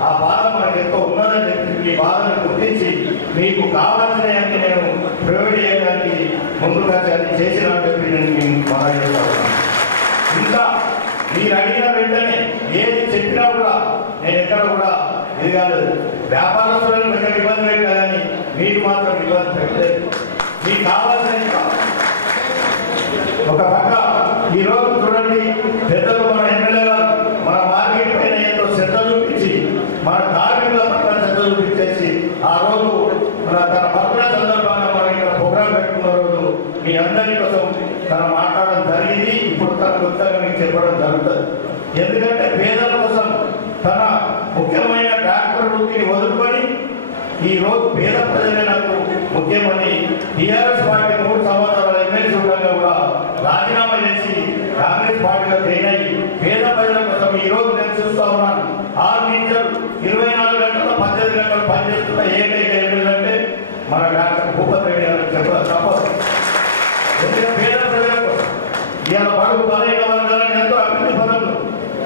ఆ బాధ మనకు ఎంతో ఉన్నదని చెప్పి మీ బాధను గుర్తించి మీకు కావాల్సినవన్నీ నేను ప్రొవైడ్ చేయడానికి ముందుగా చేసిన చెప్పి నేను మీకు మనం చేస్తాను. ఇంకా మీరు అడిగిన వెంటనే ఏది చెప్పినా కూడా నేను ఎక్కడ కూడా ఇది కాదు, వ్యాపారస్తులను కొంచెం ఇబ్బంది పెట్టా కానీ మీకు మాత్రం ఇబ్బంది పెట్టలేదు. మీకు కావాల్సిన ఒక పక్క ఈరోజు చూడండి, పెద్దలు మన ఎమ్మెల్యే గారు మన మార్కెట్ పైన ఎంతో శ్రద్ధ చూపించి మన కార్మికుల పట్ల శ్రద్ధ చూపించేసి ఆ రోజు మన తన పత్ర సందర్భంగా మనం ఇక్కడ ప్రోగ్రాం పెట్టుకున్న రోజు మీ అందరి కోసం తన మాట్లాడడం జరిగింది. ఇప్పుడు తన కొత్తగా మీకు చెప్పడం జరుగుతుంది. ఎందుకంటే పేదల కోసం తన ముఖ్యమైన డాక్టర్ వృత్తిని వదులుకొని ఈ రోజు పేద ప్రజలే నాకు ముఖ్యమని టీఆర్ఎస్ పార్టీ 3 సంవత్సరాల ఎమ్మెల్సీ ఉండగా కూడా రాజీనామా చేసి కాంగ్రెస్ పార్టీలో జాయిన్ అయ్యి పేద ప్రజల కోసం ఈ రోజు నేను చూస్తా ఉన్నాను. 6 నుంచి 24 గంటలు 18 గంటలు పనిచేస్తున్న ఏకైక ఎమ్మెల్యే అంటే మన డాక్టర్ భూపతి రెడ్డి గారు చెప్పడం తప్పదు. ఎందుకంటే పేద ప్రజల కోసం ఇవాళ బడుగు బలైన వర్గాలను ఎంతో అభివృద్ధి పనులు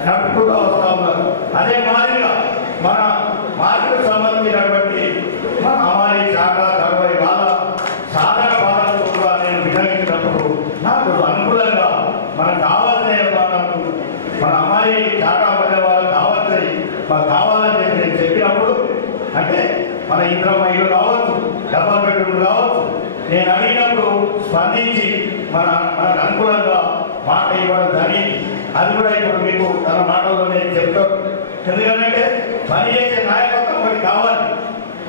నడుపుకుంటూ వస్తా ఉన్నారు. అదే మాదిరిగా మన మార్కెట్ సంబంధించినటువంటి మన అమ్మాయి శాఖ తరబడి బాధ సాధారణ బాధలతో కూడా నేను వినియోగించినప్పుడు నాకు అనుకూలంగా మనకు కావాల్సిన మన అమ్మాయి శాఖ పడే వాళ్ళకి మాకు కావాలని చెప్పి నేను చెప్పినప్పుడు అంటే మన ఇంద్రమ్మ ఇల్లు కావచ్చు, డబల్ బెడ్రూమ్ కావచ్చు, నేను అడిగినప్పుడు స్పందించి మనకు అనుకూలంగా మాట ఇవ్వడం జరిగింది. అది కూడా ఇప్పుడు మీకు తన మాటల్లో నేను చెప్తాను. ఎందుకంటే పనిచేసే నాయకత్వం ఒకటి కావాలి.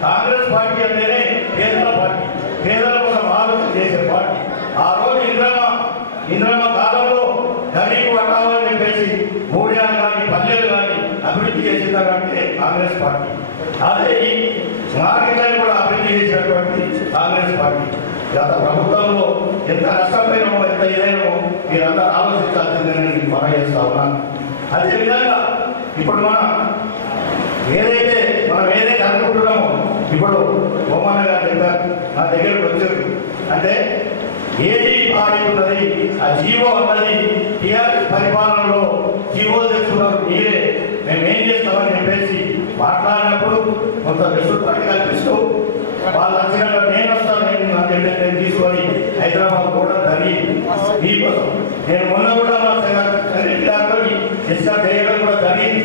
కాంగ్రెస్ పార్టీ అంటేనే పేదల పార్టీ, పేదల కోసం ఆలోచన చేసే పార్టీ. ఆ రోజు ఇంద్రమ్మ కాలంలో గరీబ్ పట్టాలని చెప్పేసి మూడ్యాలు కానీ పల్లెలు కానీ అభివృద్ధి చేసిందంటే కాంగ్రెస్ పార్టీ. అదే ఈ మార్కెట్లను కూడా అభివృద్ధి చేసినటువంటి కాంగ్రెస్ పార్టీ. గత ప్రభుత్వంలో ఎంత నష్టపోయినామో ఎంత ఇదైనో మీరందరూ ఆలోచించాల్సిందని నేను మనం చేస్తా ఉన్నాను. అదేవిధంగా ఇప్పుడు మనం ఏదైతే అనుకుంటున్నామో ఇప్పుడు బొమ్మన్న గారు చెప్పారు, నా దగ్గరకు వచ్చారు. అంటే ఏది పాటిస్తున్నది ఆ జీవో అన్నది టీఆర్ఎస్ పరిపాలనలో జీవోలు తెచ్చుకున్నారు మీరే, మేము ఏం చేస్తామని చెప్పేసి మాట్లాడినప్పుడు కొంత విస్తృతి కల్పిస్తూ వాళ్ళు వచ్చిన నేను వస్తాను నేను తీసుకొని హైదరాబాద్ కూడా జరిగింది మీకోసం. నేను మొన్న కూడా మా రెడ్డి గారితో డిస్కస్ చేయడం కూడా జరిగింది.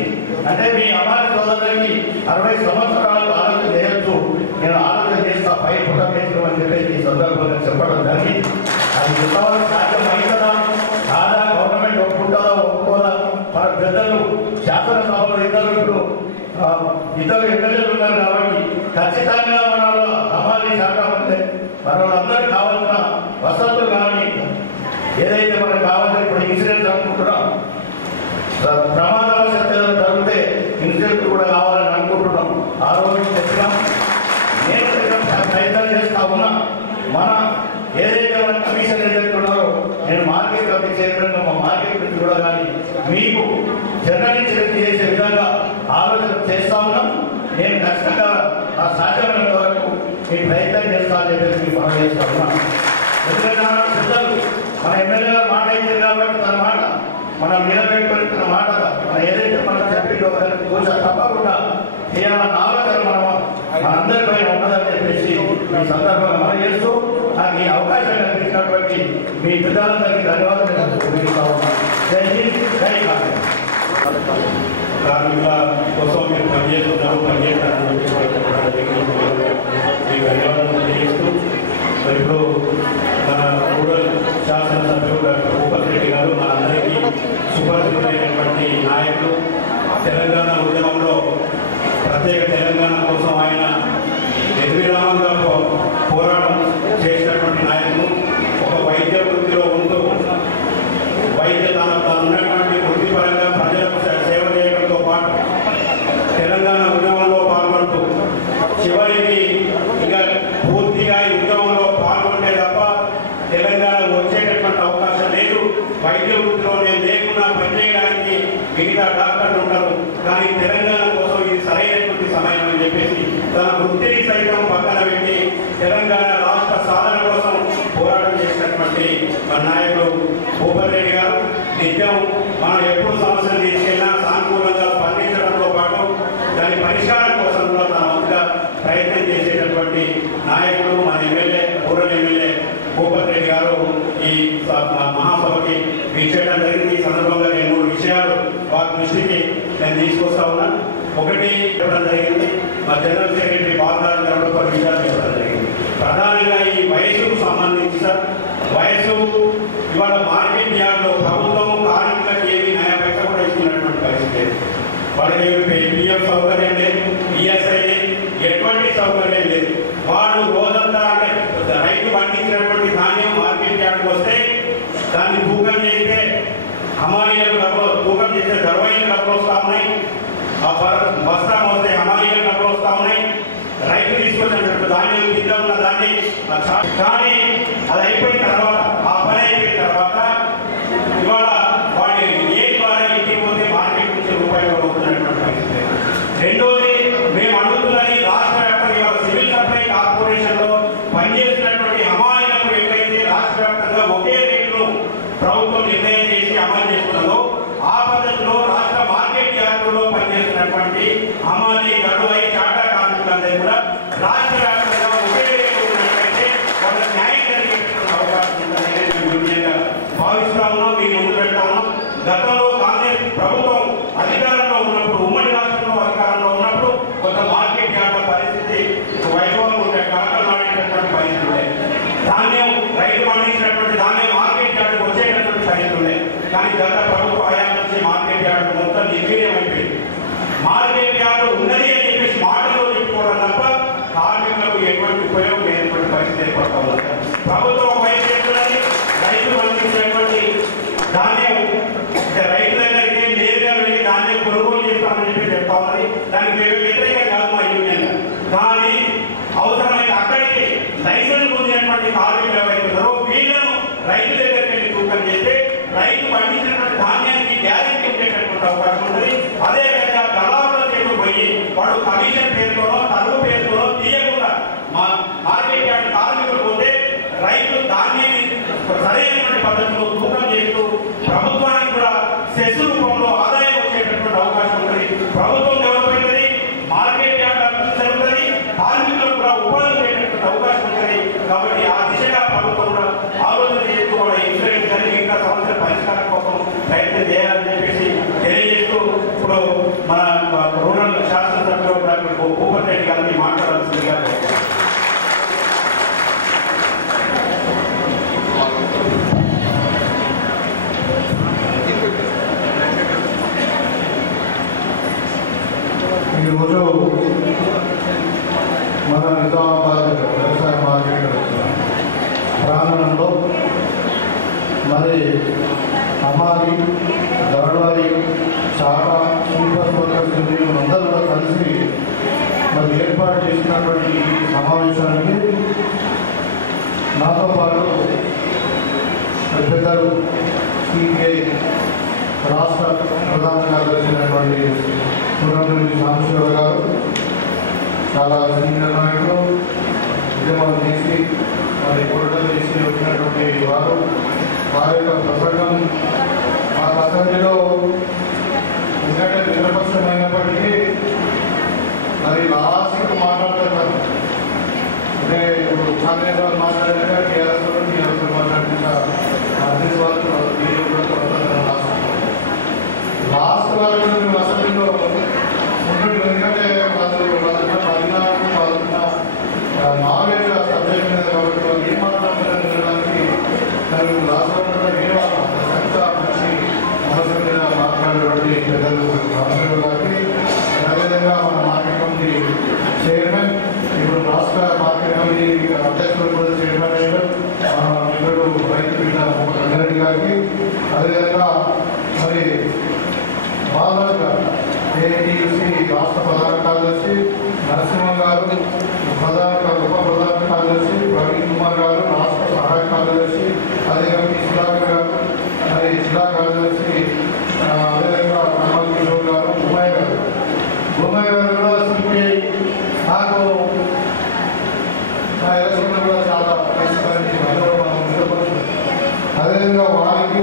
అంటే మీ అమ్మాయి సోదరులకి 60 సంవత్సరాలు ఆలోచన చేయొచ్చు, నేను ఆలోచన చేస్తా పై కూడా చేస్తామని చెప్పేసి ఈ సందర్భంగా చెప్పడం జరిగింది. అది ఎంతవరకు సాధ్యమైందా కాదా, గవర్నమెంట్ ఒప్పుకుంటుందా ఒప్పుకోదా, మన పెద్దలు శాసనసభలో ఇద్దరు ఎమ్మెల్యేలు ఉన్నారు కాబట్టి ఖచ్చితంగా మన అమ్మాయి శాఖ ఉంటే మన వాళ్ళందరికీ కావాల్సిన వసతులు కానీ ప్రమాదాల చర్చలు జరిగితే ఇన్సెంట్ కూడా కావాలని అనుకుంటున్నాం. ఆ రోజు చెప్పినాం. నేను ప్రయత్నం చేస్తా ఉన్నా. మన ఏదైతే మన కమిషన్ ఏదైతే ఉన్నారో నేను మార్కెట్ కమిటీ చైర్మన్ మా మార్కెట్ కమిటీ కూడా కానీ మీకు జర్నలిస్ట్ చేసే విధంగా ఆలోచన చేస్తా ఉన్నాం. నేను ఖచ్చితంగా నా సాధ్యమైనంత వరకు మీ ప్రయత్నం చేస్తా అని చెప్పేసి మీకు మనం చేస్తా ఉన్నాం. ఎందుకంటే పెద్దలు మన ఎమ్మెల్యే గారు మాట ఇచ్చారు కాబట్టి తన మాట మనం నిలబెట్టుకొని తన మాట మనం ఏదైతే మనం చెప్పిందో కొంచెం తప్పకుండా చేయాలన్న ఆలోచన మనందరిపైన ఉన్నదని చెప్పేసి ఈ సందర్భంగా మనం చేస్తూ నాకు ఈ అవకాశం కల్పించినటువంటి మీ పెద్దలందరికీ ధన్యవాదాలు తెలుపుతా ఉన్నాను. జై హింద్, జై కాంగ్రెస్. కార్మికుల కోసం మీరు పనిచేస్తున్నారు, పనిచేస్తారని మీకు ధన్యవాదాలు తెలియజేస్తూ మరి ఇప్పుడు మన రూరల్ శాసనసభ్యులు డాక్టర్ భూపతి రెడ్డి గారు మనందరికీ సుపరిచితులైనటువంటి నాయకులు. తెలంగాణ ఉద్యమంలో ప్రత్యేక తెలంగాణ కోసం ఆయన నిర్విరామంగా పోరాటం చేసినటువంటి నాయకులు. ఒక వైద్య వృత్తిలో ఉంటూ తాను ఉన్నటువంటి వృత్తిపరంగా ప్రజలకు సేవ చేయడంతో పాటు తెలంగాణ ఉద్యమంలో పాల్గొంటూ చివరికి ఇక పూర్తిగా ఈ ఉద్యమంలో పాల్గొంటే తప్ప తెలంగాణ వచ్చేటటువంటి అవకాశం లేదు. వైద్య వృత్తిలో నేను లేకుండా పనిచేయడానికి మిగతా డాక్టర్లు ఉంటారు, కానీ తెలంగాణ కోసం ఇది సరైనటువంటి సమయం అని చెప్పేసి తన వృత్తిని సైతం పక్కన పెట్టి తెలంగాణ రాష్ట్ర సాధన కోసం పోరాటం చేసినటువంటి మన నాయకుడు భూపతి రెడ్డి గారు. నిత్యం మనం ఎప్పుడు సమస్యలు తీసుకెళ్ళినా సానుకూలంగా స్పందించడంతో పాటు దాని పరిష్కారం కోసం కూడా తన వంతుగా ప్రయత్నం చేసేటటువంటి నాయకుడు మన MLA rural MLA Bhupathi Reddy గారు ఈ మహాసభకి విచ్చేయడం జరిగింది. ఈ సందర్భంగా నేను 3 విషయాలు వారి దృష్టికి నేను తీసుకొస్తా ఉన్నా. ఒకటి చెప్పడం జరిగింది, మా జనరల్ సెక్రటరీ బాలరాజు గారు కొన్ని విషయాలు చెప్పడం జరిగింది. ప్రధానంగా ఈ వయసుకు సంబంధించి సార్, వయసు ఇవాళ మార్కెట్ యార్డ్లో ప్రభుత్వం కార్మికులకు ఏమి నయా పైసా కూడా ఇస్తున్నటువంటి పరిస్థితి లేదు. వాళ్ళకి పిఎఫ్ సౌకర్యం లేదు, ఈఎస్ఐ లేదు, ఎటువంటి సౌకర్యం లేదు. వాళ్ళు రోజంతా అంటే రైతు పండించినటువంటి ధాన్యం మార్కెట్ యార్డ్కి వస్తే దాన్ని తూకం చేస్తే హమాలీలకు డబ్బులు, తూకం చేస్తే దర్వాయిలకు డబ్బులు వస్తా ఉన్నాయి. ఆ బస్తా మోస్తే హమాలీలకు డబ్బులు వస్తా ఉన్నాయి. రైతు తీసుకొచ్చినటువంటి ధాన్యం కింద ఉన్న దాన్ని కానీ అది అయిపోయిన తర్వాత, ఆ పని అయిపోయిన తర్వాత ఇవాళ వాటి ఏ ద్వారా ఇంటికి పోతే మార్కెట్ నుంచి రూపాయలు అవుతున్నటువంటి పరిస్థితి. రెండోది, మేము అడుగుతున్నది రాష్ట్ర వ్యాప్తంగా ఇవాళ సివిల్ సప్లై కార్పొరేషన్ లో పనిచేసినటువంటి హమాలీలకు ఎక్కడైతే రాష్ట్ర వ్యాప్తంగా ఒకే రేట్లు ప్రభుత్వం నిర్ణయం చేసి అమలు చేస్తున్నదో ఆ పద్ధతిలో రాష్ట్ర మార్కెట్ యార్డులో పనిచేస్తున్నటువంటి హమాలీ, గడువై, చాటా కార్మికులందరూ కూడా రాష్ట్ర వ్యాప్తంగా ఒకే రేటు ఉన్నట్లయితే వాళ్ళ న్యాయం జరిగేటువంటి అవకాశం ఉందని మేము యూనియన్గా భావిస్తా ఉన్నాం, మీ ముందు పెడతా ఉన్నాం. గతంలో కాంగ్రెస్ ప్రభుత్వం అధికారంలో ఉన్నప్పుడు, ఉమ్మడి రాష్ట్రంలో అధికారంలో ఉన్నప్పుడు కొంత మార్కెట్ యార్డ్ల పరిస్థితి వైభవం ఉంటే కలకలాడేటటువంటి పరిస్థితి ఉండే. ధాన్యం రైతు పండించినటువంటి ధాన్యం మార్కెట్ యార్డుకు వచ్చేటటువంటి పరిస్థితి ఉండే. కానీ గత ప్రభుత్వ హయాం నుంచి మార్కెట్ యార్డు మొత్తం నిర్వీర్యం అయిపోయింది. మార్కెట్ యార్డు ఉన్నది అని చెప్పేసి మాటలో చెప్పుకోవడం తప్ప కార్మికులకు ఎటువంటి ఉపయోగం లేనటువంటి పరిస్థితి ఏర్పడతా ఉంది. ప్రభుత్వం వైపు చేస్తున్నది రైతు పండించినటువంటి ధాన్యం రైతు దగ్గరికి నేరుగా వెళ్ళి ధాన్యం కొనుగోలు చేస్తామని చెప్పి చెప్తా ఉన్నది. దానికి వ్యతిరేకం కాదు మా యూనియన్. కానీ అవసరమైన అక్కడికి లైసెన్స్ పొందినటువంటి కార్మికులు ఎవరైతున్నారో వీళ్ళను రైతు దగ్గరికి వెళ్ళి తూకం చేస్తే రైతు పండించినటువంటి ధాన్యానికి గ్యారెంటీ ఉండేటటువంటి అవకాశం ఉంటుంది. అదేవిధంగా దళారుల చేతులు పోయి వాడు కమిషన్ పేరుతోనో తరువు పేరుతోనో తీయకుండా మార్కెట్ యార్డ్ కార్మికులు పోతే రైతు ధాన్యాన్ని సరైనటువంటి పద్ధతిలో తూకం చేస్తూ ప్రభుత్వం మరి అమ్మాయి గౌరవాయి చాలా సూపర్ వర్కర్స్ యూనియన్ అందరూ కూడా కలిసి మరి ఏర్పాటు చేసినటువంటి ఈ సమావేశానికి నాతో పాటు పెద్దలు సిపిఐ రాష్ట్ర ప్రధాన కార్యదర్శి అయినటువంటి పురంరెడ్డి సాంబశివరావు గారు, చాలా సీనియర్ నాయకులు, ఉద్యమాలు చేసి మరి కొరటలు చేసి వచ్చినటువంటి వారి యొక్క ప్రసంగం మా అసెంబ్లీలో ఎందుకంటే నిరపక్షమైనప్పటికీ మరి లాస్ట్కి మాట్లాడుతున్నారు. అంటే ఇప్పుడు కాంగ్రెస్ వాళ్ళు మాట్లాడాక టీఆర్ఎస్ వాళ్ళు మాట్లాడుతున్నా కాంగ్రెస్ వాళ్ళు లాస్ట్ వాళ్ళు మేము అసెంబ్లీలో ఉంటుంది. ఎందుకంటే వాళ్ళకున్న పరిణామం వాళ్ళకున్న నాలెడ్జ్ సబ్జెక్ట్ మీద కాబట్టి వాళ్ళు ఏం మాట్లాడుతున్నారని మరి లాస్ట్లో మంచి సమస్య మీద మాట్లాడేటువంటి పెద్దలు రాష్ట్ర గారికి, అదేవిధంగా మన మార్కెట్ కమిటీ చైర్మన్, ఇప్పుడు రాష్ట్ర మార్కెట్ కమిటీ అధ్యక్షులు కూడా చైర్మన్ అయ్యారు మిత్రుడు రైతు పీఠ రంగారెడ్డి గారికి, అదేవిధంగా మరి బాలరాజు గారు ఏఐటీయూసీ రాష్ట్ర ప్రధాన కార్యదర్శి, నరసింహ గారు ఉప ప్రధాన కార్యదర్శి, ప్రవీణ్ కుమార్ గారు రాష్ట్ర సహాయ కార్యదర్శి, అదేవిధంగా సుధాకర్ గారు మరి జిల్లా కార్యదర్శి, అదేవిధంగా రామల్ కిషోర్ గారు, భూమయ్య గారు కూడా సిపిఐ నాకు నా ఎలక్షన్లో కూడా చాలా అదేవిధంగా వారికి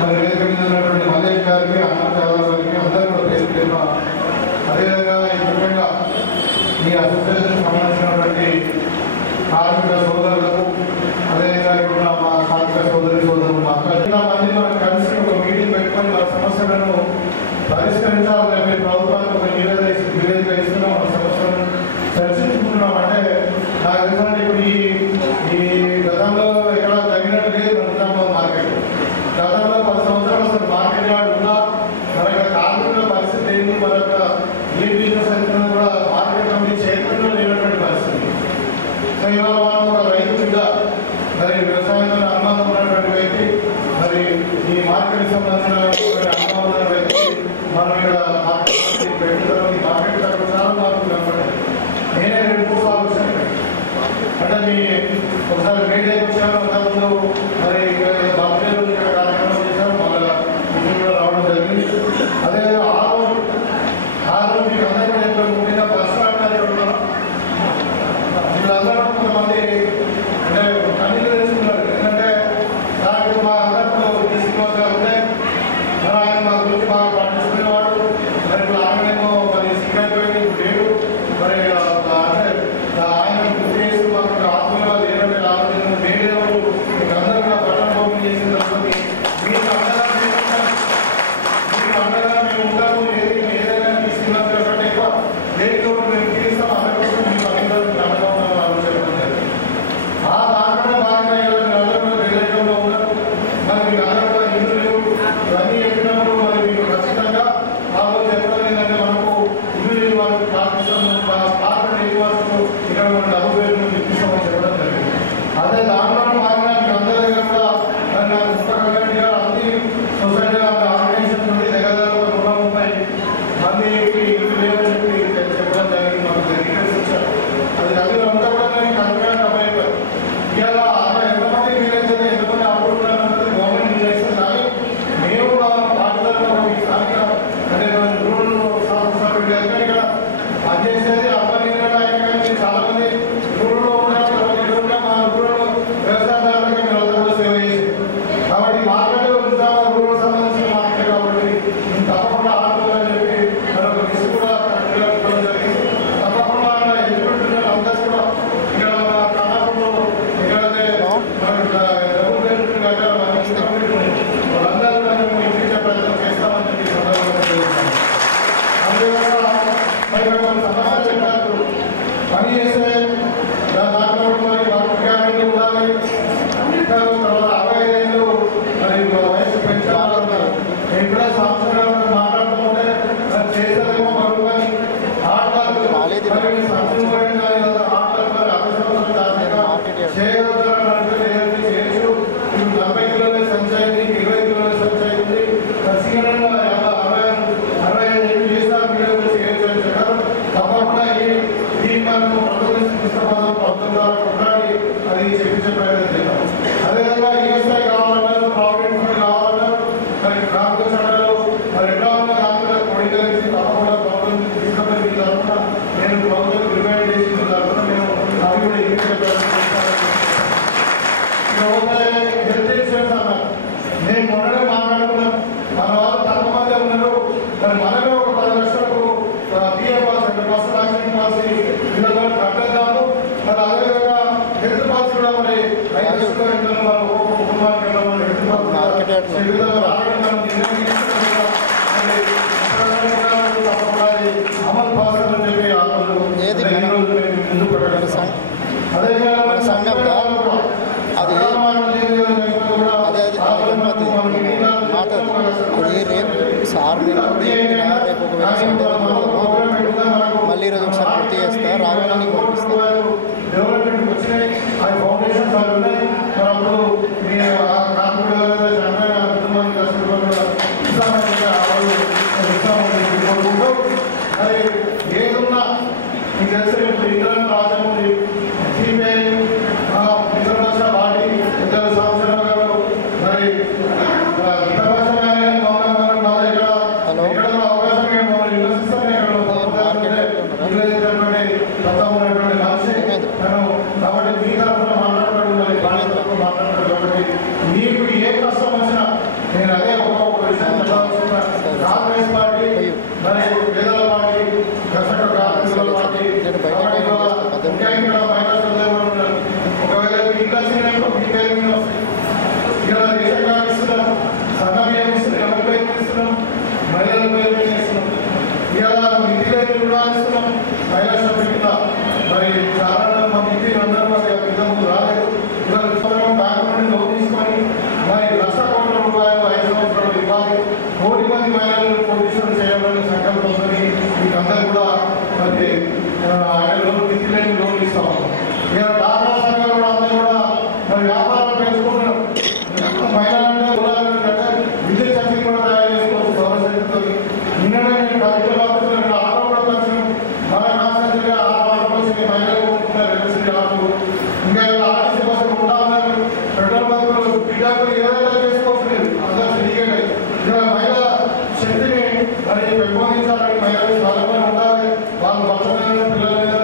మరి వేదిక మీద ఉన్నటువంటి మల్లేష్ గారికి, అనంత యాదవ్ గారికి అందరూ కూడా పేరు పేరు, అదేవిధంగా ముఖ్యంగా ఈ అసోసియేషన్ సంబంధించినటువంటి కార్మిక సోదరులకు, అదేవిధంగా ఇప్పుడు మా కార్మిక సోదరులు మా మంది మనం కలిసి ఒక మీటింగ్ పెట్టుకొని మన సమస్యలను పరిష్కరించాలని చెప్పి ప్రభుత్వానికి ఒక నివేదిక ఇస్తున్నాం. మన సమస్యలను చర్చించుకుంటున్నాం. అంటే నాకు తెలిసినట్టు ఇప్పుడు ఈ గతంలో ఎక్కడ తగినట్టు లేదు మన నిజామాబాద్ మార్కెట్. గతంలో 10 సంవత్సరాలు అసలు మార్కెట్ యార్డ్ ఉన్నా మన కార్మికుల పరిస్థితి ఏంటి, మన ఏ బిజినెస్ అయితే కూడా మార్కెట్ కమిటీ చైర్మన్లో లేనటువంటి పరిస్థితి. సో ఇవాళ మనం ఒక రైతు మీద మరి వ్యవసాయంలో అనుమానం ఉన్నటువంటి వ్యక్తి, మరి ఈ మార్కెట్కి సంబంధించిన అనుమానం ఉన్న వ్యక్తి మనం ఇక్కడ మార్కెట్ పెట్టుకోవడం, ఈ మార్కెట్ అక్కడ చాలా మార్పులు కనపడ్డాయి. నేనే 2-3 సార్లు వచ్చాను. అంటే మీ ఒకసారి మీడియాకి వచ్చాను, అంతకుముందు మరి బాధ్యత ఇక్కడ కార్యక్రమం చేశాను, మళ్ళీ ఇంటికి కూడా రావడం జరిగింది. అదేవిధంగా ఆ రోజు మీకు అందరికీ చెప్పారు, ముఖ్యంగా బస్ స్టాండ్ వీళ్ళందరూ కొంతమంది అంటే కన్నీళ్ళు తెలుసుకున్నారు. ఎందుకంటే నాకు మా అందరిలో ఈ సినిమాగా ఉన్నాయి, ఆయన మా గురించి బాగా పట్టించుకునేవాడు. మరి ఇప్పుడు ఆయనేమో మరి సిగ్గిపోయి లేడు. మరి అంటే ఆయన గుర్తు చేసి మాకు ఆత్మీయులు లేనట్టు ఆలోచన మేడేవాడు మీకు అందరూ కూడా పట్టణ పోటీ చేసిన తర్వాత మీకు అండగా మేము ఉంటాము. ఏదైనా మీ సినిమా కంటే ఎక్కువ దేనితో మేము తీరుస్తాం, అందుకోసం మీకు అందరూ అండగా ఉన్నామని ఆలోచన. ఆ దాంట్లో భాగంగా అందరూ వ్యతిరేకంలో ఉన్నారు. మరి మరి మనమే ఒక 10 లక్షలకు పిఎఫ్ పాలసీ అంటే ఫస్ట్ యాక్సిడెంట్ పాలసీ ఇలా కట్టేద్దాము. మరి అదేవిధంగా హెల్త్ పాలసీ కూడా మరి 5 లక్షల మనం ఒక్కొక్క కుటుంబానికి వెళ్ళాలి. హెల్త్ పాలసీ ఈ విధంగా మనం అమలు పాల్గొని చెప్పి ఆ రోజు ముందుకు పెట్టారు. అదేవిధంగా సంఘంగా అది అది రేపు సార్ రేపు ఒకవేళ సండే మళ్ళీ ఈరోజు ఒకసారి పూర్తి చేస్తా రాగానే నీకు పంపిస్తా. డెవలప్మెంట్ వచ్చినాయి అది ఫౌండేషన్ సార్ ఉన్నాయి. మరి అప్పుడు మీ అది ఏదున్నా మీకు తెలిసి ఇంద్రం రాజమౌళి సిపిఐ మిత్రపక్ష పార్టీ ఇద్దరు సంవత్సరాలు గారు మరి మీకు ఏ కష్టం వచ్చినా నేను అదే ఒక విషయం కాంగ్రెస్ పార్టీ మరి పేదల పార్టీ కర్షక కార్మికుల పార్టీ ఒకవేళ ఇలా రేషన్ కార్డు ఇస్తున్నాం, సన్న బియ్యం ఇస్తున్నాం, ఎవరి పేరు ఇస్తున్నాం, మహిళల పేరు ఇస్తున్నాం, ఇలా ఇంటి పేరు కూడా ఇస్తున్నాం. మహిళా సభ్యుల మరి చాలా మంది ఇంటి అందరూ మరి ఇంతకు రాలేదు. ఇవాళ బ్యాంకు నుండి లోన్ తీసుకొని మరి 1,00,000 కోట్ల రూపాయలు 5 సంవత్సరాలు ఇవ్వాలి. 1 కోటి మంది మహిళలను కోటీశ్వరం చేయాలని సంకల్పంతో మీకు అందరూ కూడా మరి లోన్ ఇస్తాం. ఇలా డాక్రా సంఘాలు కూడా అందరూ కూడా మరి వ్యాపారాలు పెంచుకుంటున్నారు. మహిళలంటే విద్యుత్ శక్తిని కూడా తయారు చేసుకోవచ్చు సౌరశక్తితో. నిన్ననే నేను కార్యక్రమాలు ఆటో కూడా పరిచయం మన కాన్సెంట్గా ఆటో మహిళలు కొనుక్కుంటారు. ఎలక్ట్రిసిటీ ఆటో ఇంకా ఆర్టీసీ బస్సులు ఉంటా ఉన్నారు. పెట్రోల్ బంకులు పీడాకులు ఏదైనా చేసుకోవచ్చు. అందరూ తిరిగేది ఇలా మహిళా శక్తిని మరి పెంపొందించాలని మహిళలు స్థలంలో ఉండాలి. వాళ్ళు భర్తమైన పిల్లల మీద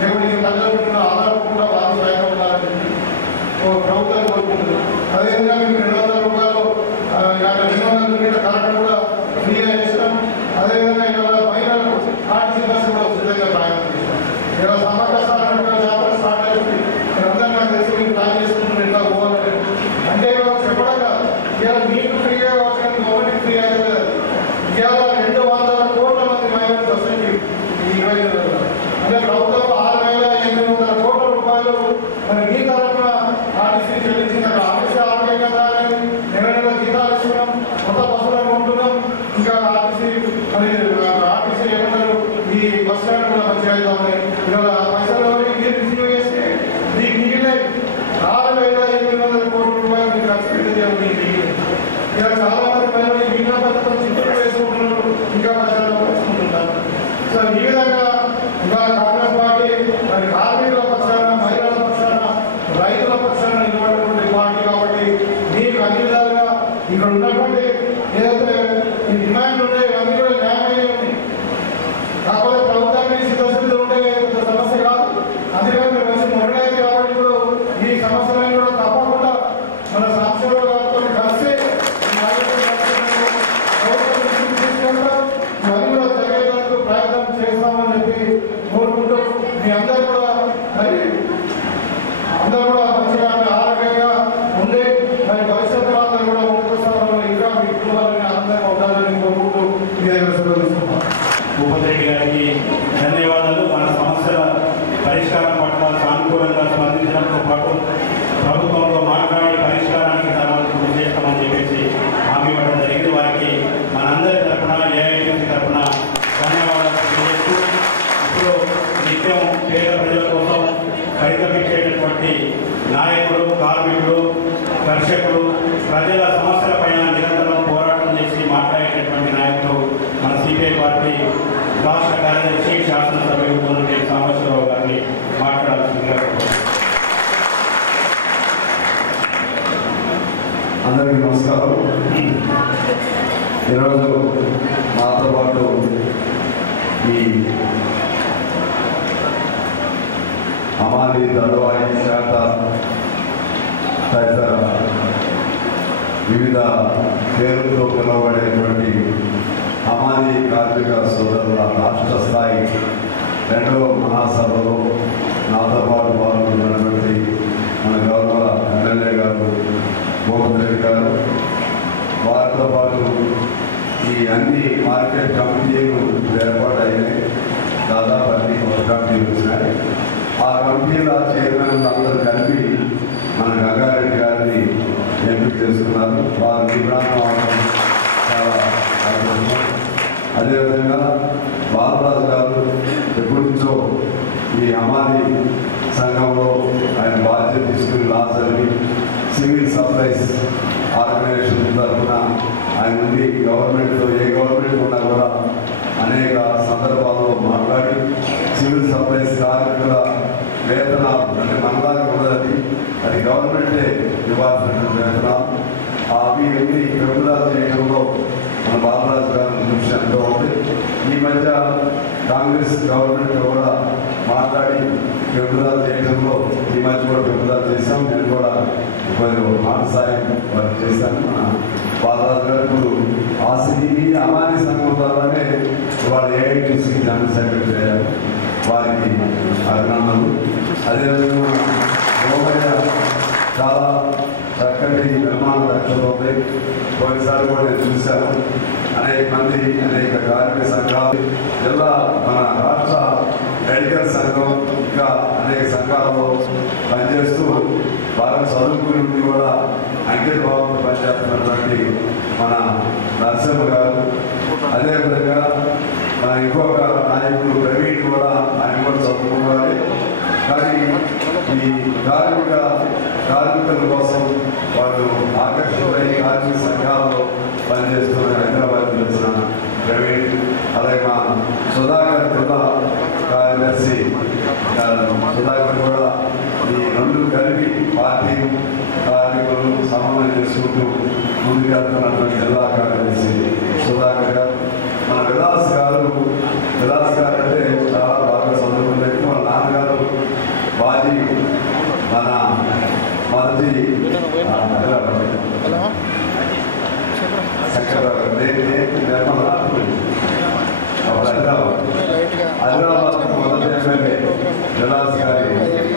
దేవుడికి తల్లిదండ్రులను ఆధారపడకుండా వాళ్ళు స్వయంగా ఉండాలని ప్రభుత్వం కోరుకుంటుంది. అదేవిధంగా మీకు 200 రూపాయలు 200 మీటర్ కరెంట్ కూడా ఫ్రీగా ఇస్తాం. అదేవిధంగా ఇవాళ మహిళలకు ఆర్టీసీ బస్సు కూడా ఉచితంగా ప్రయాణం చేస్తాం. ఇలా సమ్మక్క జాతర స్టార్ట్ అయింది. మీరందరూ నాకు తెలిసి మీరు ప్లాన్ చేసుకుంటున్నారు ఎట్లా పోవాలని. అంటే ఇవాళ చెప్పడంగా ఇవాళ మీకు ఫ్రీగా వచ్చిన గవర్నమెంట్ ఫ్రీ అయితే ఇవాళ 200 కోట్ల మంది మహిళలు వస్తుంది ఈ 20 రోజుల్లో. అంటే ప్రభుత్వం 6,800 కోట్ల రూపాయలు మరి మీ తరఫున ఆర్టీసీ చెల్లించిన ఆర్టీసీ ఆరోగ్యంగా తయారైంది. నెల జీతాలు ఇస్తున్నాం, కొత్త బస్సులను కొంటున్నాం. ఇంకా ఆర్టీసీ మరి ఆర్టీసీ ఏమన్నారు ఈ బస్ స్టాండ్ కూడా మంచిగా అవుతామని ఇవాళ పైసలు మీరు రిసీవ్ చేస్తే మీకు మిగిలిన 6,800 కోట్ల రూపాయలు మీకు ఖర్చు పెట్టేది. ఇలా చాలా మంది మహిళలు మిగిలిన పథకం చిత్తులు వేసుకుంటున్నారు, ఇంకా పైసలు పంచుకుంటున్నారు. సో ఈ విధంగా ఇవాళ కాంగ్రెస్ పార్టీ మరి కార్మికుల పక్షాన, మహిళల పక్షాన, రైతుల పక్షాన నిలబడినటువంటి పార్టీ కాబట్టి మీకు అన్ని విధాలుగా ఇక్కడ ఉన్నటువంటి ఏదైతే ఈ డిమాండ్ ఉండే అన్ని కూడా న్యాయమయ్యే ఉన్నాయి. కాకపోతే ప్రభుత్వానికి సిద్ధసిద్ధులు ఉంటే సమస్య కాదు. అందుకని మీరు మంచి మొదలైంది కాబట్టి ఇప్పుడు ఈ సమస్యలను కూడా తప్పకుండా మన సంక్షేమ గారితో కలిసి మరి కూడా జరిగేందుకు ప్రయత్నం చేస్తామని చెప్పి కోరుకుంటూ మీ అందరూ కూడా మరి అందరూ కూడా మంచిగా ఆరోగ్యంగా ఉండి మరి భవిష్యత్తు అందరూ కూడా ముందుకు స్థానంలో ఇంకా మీ కుటుంబాలని ఆనందంగా ఉండాలని కోరుకుంటూ మీ దగ్గర సెలవుస్తున్నాం. భూపతిరెడ్డి గారికి ధన్యవాదాలు. మన సమస్యల పరిష్కారం పట్ల సానుకూలంగా స్పందించడంతో పాటు ప్రభుత్వంతో మాట్లాడి పరిష్కారానికి కృషి చేస్తామని చెప్పేసి హామీ ఇవ్వడం జరిగింది. వారికి మనందరి తరఫున ఏఐటీసీ తరఫున ధన్యవాదాలు తెలియజేస్తూ ఇప్పుడు నిత్యం పేద ప్రజల కోసం పరితపించేటటువంటి నాయకులు, కార్మికులు, కర్షకులు, ప్రజల సమస్యలపైన నిరంతరం పోరాటం చేసి మాట్లాడేటటువంటి నాయకులు మన సిపిఐ పార్టీ రాష్ట్ర కార్యదర్శి శాసనసభ్యులు పొందుటేటి సాంబశివరావు గారిని మాట్లాడాల్సిందిగా. అందరికీ నమస్కారం. ఈరోజు నాతో పాటు ఈ అమాలి దళవాయి శాఖ తదితర వివిధ పేరులతో పిలువబడేటువంటి హమాలి కార్మిక సోదరుల రాష్ట్ర స్థాయి 2వ మహాసభలో నాతో పాటు పాల్గొన్నటువంటి మన గౌరవ ఎమ్మెల్యే గారు మోహన్ రెడ్డి గారు, వారితో పాటు ఈ అన్ని మార్కెట్ కమిటీలు ఏర్పాటయ్యాయి. దాదాపు అన్ని కొత్త కమిటీలు వచ్చినాయి. ఆ కమిటీల చైర్మన్ అందరూ కలిపి మన గంగారెడ్డి గారిని ఎంపిక చేసుకున్నారు. వారు విభ్రాంతం అవడం చాలా సంతోషం. అదేవిధంగా బాలరాజు గారు ఎప్పటి నుంచో ఈ హమాలి సంఘంలో ఆయన బాధ్యత తీసుకుని రాజని సివిల్ సప్లైస్ ఆర్గనైజేషన్ తరఫున ఆయన నుండి గవర్నమెంట్తో ఏ గవర్నమెంట్ ఉన్నా కూడా అనేక సందర్భాల్లో మాట్లాడి సివిల్ సప్లైస్ కార్మికుల వేతనాలు అంటే మనలాగా ఉండదు, అది గవర్నమెంటే ఇవ్వాల్సినటువంటి వేతనాలు అవి ఎన్ని పెరుగుదల చేయడంలో మన బాలరాజు గారి దృష్టి ఎంతో ఉంది. ఈ మధ్య కాంగ్రెస్ గవర్నమెంట్ కూడా మాట్లాడి పెరుగుదల చేయడంలో ఈ మధ్య కూడా పెరుగుదల చేశాం. నేను కూడా కొంచెం మాట సాయం వారికి చేశాను. మన బాలరాజు గారు ఇప్పుడు ఆసిడి అమాని సంఘం ద్వారానే వాళ్ళ ఏఐటీసీ జనరల్ సెక్రటరీ అయ్యారు. వారికి అభినందనలు. అదేవిధంగా గోమయ్య చాలా చక్కటి నిర్మాణ దక్షతలు ఉంటాయి. కొన్నిసార్లు కూడా నేను చూశాను. అనేక మంది అనేక కార్మిక సంఘాలు, జిల్లా మన రాష్ట్ర మెడికల్ సంఘం ఇంకా అనేక సంఘాలలో పనిచేస్తూ బాగా చదువుకుని ఉండి కూడా అంకిత భావంతో పనిచేస్తున్నటువంటి మన నరసింహ గారు, అదేవిధంగా మన ఇంకొక నాయకుడు ప్రవీణ్ కూడా ఆయన కూడా చదువుకోవాలి. కానీ ఈ కార్మికుల కోసం వాళ్ళు ఆకర్షితులై కార్మిక సంఘాలలో పనిచేస్తున్న హైదరాబాద్ తెలిసిన ప్రవీణ్, అలాగే మా సుధాకర్ జిల్లా కార్యదర్శి సుధాకర్ కూడా ఈ రెండు కలిపి పార్టీ కార్మికులు సమన్వయం చేసుకుంటూ ముందుకెళ్తున్నటువంటి జిల్లా కార్యదర్శి సుధాకర్ గారు. మన విలాస్ గారు అంటే చాలా బాగా చదువుకునే వాళ్ళ నాన్నగారు బాజీ మన మొదటి హైదరాబాద్ మొదటి ఎమ్మెల్యే విలాస్ గారి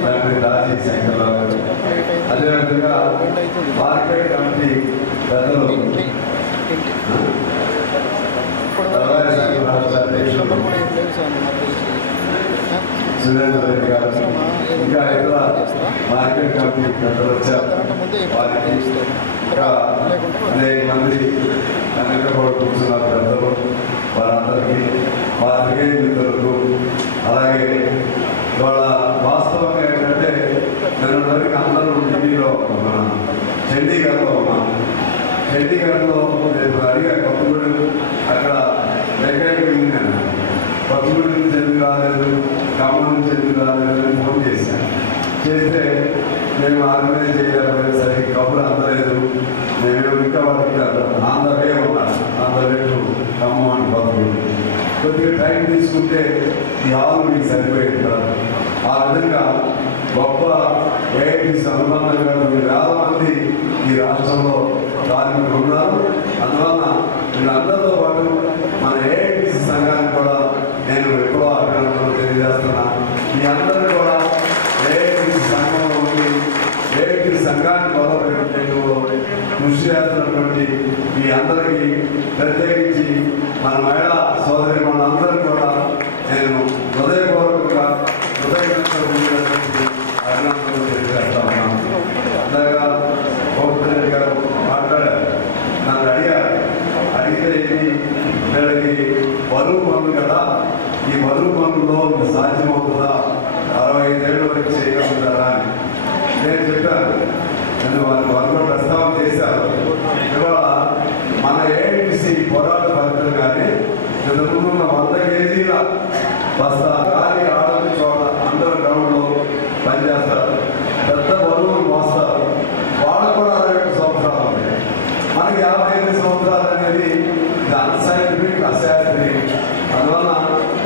తండ్రి దాజీ శంకర్రావు గారు. అదేవిధంగా మార్కెట్ కమిటీ పెద్దలు సురేంద్ర రెడ్డి గారు, ఇంకా ఇతర మార్కెట్ కమిటీ పెద్దలు వచ్చారు. వారికి ఇంకా అనేక మంది అనేక కూర్చున్నారు పెద్దలు. వారందరికీ వారికి మిత్రులకు, అలాగే వాళ్ళ వాస్తవంగా ఏంటంటే నిన్న వరకు అందరూ ఢిల్లీలో మన చండీగఢ్లో ఉన్నాం. చండీగఢ్లో నేను అడిగా కొత్తగూడెం అక్కడ వెంకయ్య కొత్తగూడెం నుంచి ఎందుకు రాలేదు, ఖమ్మం నుంచి ఎందుకు రాలేదు అని ఫోన్ చేశాను. చేస్తే మేము ఆర్గనైజ్ చేయలేకపోతే సరే కబురు అందలేదు, మేము ఇంకా వాళ్ళకి ఆంధ్రవే ఉన్నాను, ఆంధ్రవే ఖమ్మం అని కొత్తగూడెం కొద్దిగా టైం తీసుకుంటే ఈ హాల్ మీకు సరిపోయేది కాదు. ఆ విధంగా గొప్ప ఏఐటీసీ అనుబంధంగా 1,000 మంది ఈ రాష్ట్రంలో కార్మికులు ఉన్నారు. అందువలన వీళ్ళందరితో పాటు మన ఏఐటీసీ సంఘానికి కూడా నేను ఎక్కువ అభినందనలు తెలియజేస్తున్నా. మీ అందరూ కూడా ఏఐటీసీ సంఘంలో ఉండి ఏఐటీసీ సంఘాన్ని బలోపేతంలో కృషి చేస్తున్నటువంటి మీ అందరికీ ప్రత్యేకించి మన మహిళా సోదరి మనందరూ కూడా నేను హృదయపూర్వకంగా అభినందనలు తెలియజేస్తా ఉన్నాను. అంతగా గోపిరెడ్డి గారు మాట్లాడారు, నన్ను అడిగితే ఏంటి వీళ్ళకి బరువు పనులు కదా, ఈ బరువు పనుల్లో సాధ్యమవుతుందా, 65 ఏళ్ళ వరకు చేయగలుగుతారా అని నేను చెప్పాను. వారు కూడా ప్రస్తావన చేశారు. ఇవాళ మన ఏఐటీసీ పోరాట ఫలితంగానే ముందున్న 100 కేజీల బస్తా గాలి ఆడని చోట అందరూ గ్రౌండ్లో పనిచేస్తారు, పెద్ద బరువులు మోస్తారు. వాళ్ళు కూడా 60 సంవత్సరాలు ఉన్నాయి. మనకి 58 సంవత్సరాలు అనేది అన్సైంటిఫిక్, అశాస్త్రీయ. అందువల్ల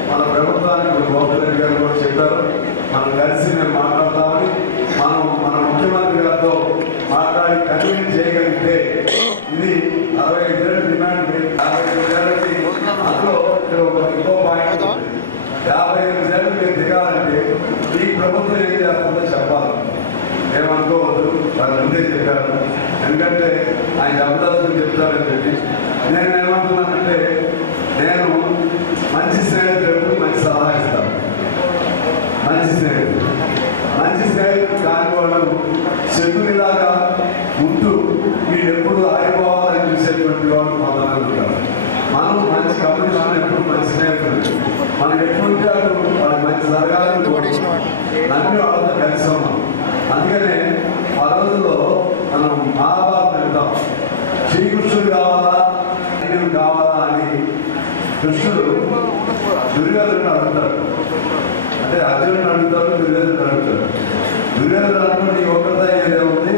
మన ప్రభుత్వానికి గోపిరెడ్డి గారు కూడా చెప్పారు, మనం కలిసి మేము మాట్లాడతామని. మనం మన ముఖ్యమంత్రి గారితో మాట్లాడి కన్వీన్స్ చేయగలిగితే ఇది 65 ఏళ్ళు డిమాండ్ 55 ఏళ్ళకి అభిలాషులు చెప్తారని చెప్పి నేను ఏమంటున్నానంటే, నేను మంచి స్నేహితులకు మంచి సలహా ఇస్తాను. మంచి స్నేహితులు కాని వాళ్ళు శకునిలాగా ఉంటూ వీళ్ళు ఎప్పుడు ఆగిపోవాలని చూసేటువంటి వాళ్ళు కొంతమంది ఉంటారు. మనం మంచి కమ్యూనిస్ట్ ఎప్పుడు మంచి స్నేహితులు, మనం ఎప్పుడు వాళ్ళకి మంచి జరగాలని నమ్మి వాళ్ళతో కలిసి ఉన్నాం. అందుకనే ఆ రోజుల్లో మనం మహాభారతం వెళ్తాం. శ్రీకృష్ణుడు కావాలా అర్జునుడు కావాలా అని కృష్ణుడు దుర్యోధనుడు అడుగుతాడు. అంటే అర్జునుడు అడుగుతాడు, దుర్యోధనుడు అడుగుతాడు. దుర్యోధనుడు అనుకుంటే నీ ఒక్కరితో ఏదేముంది,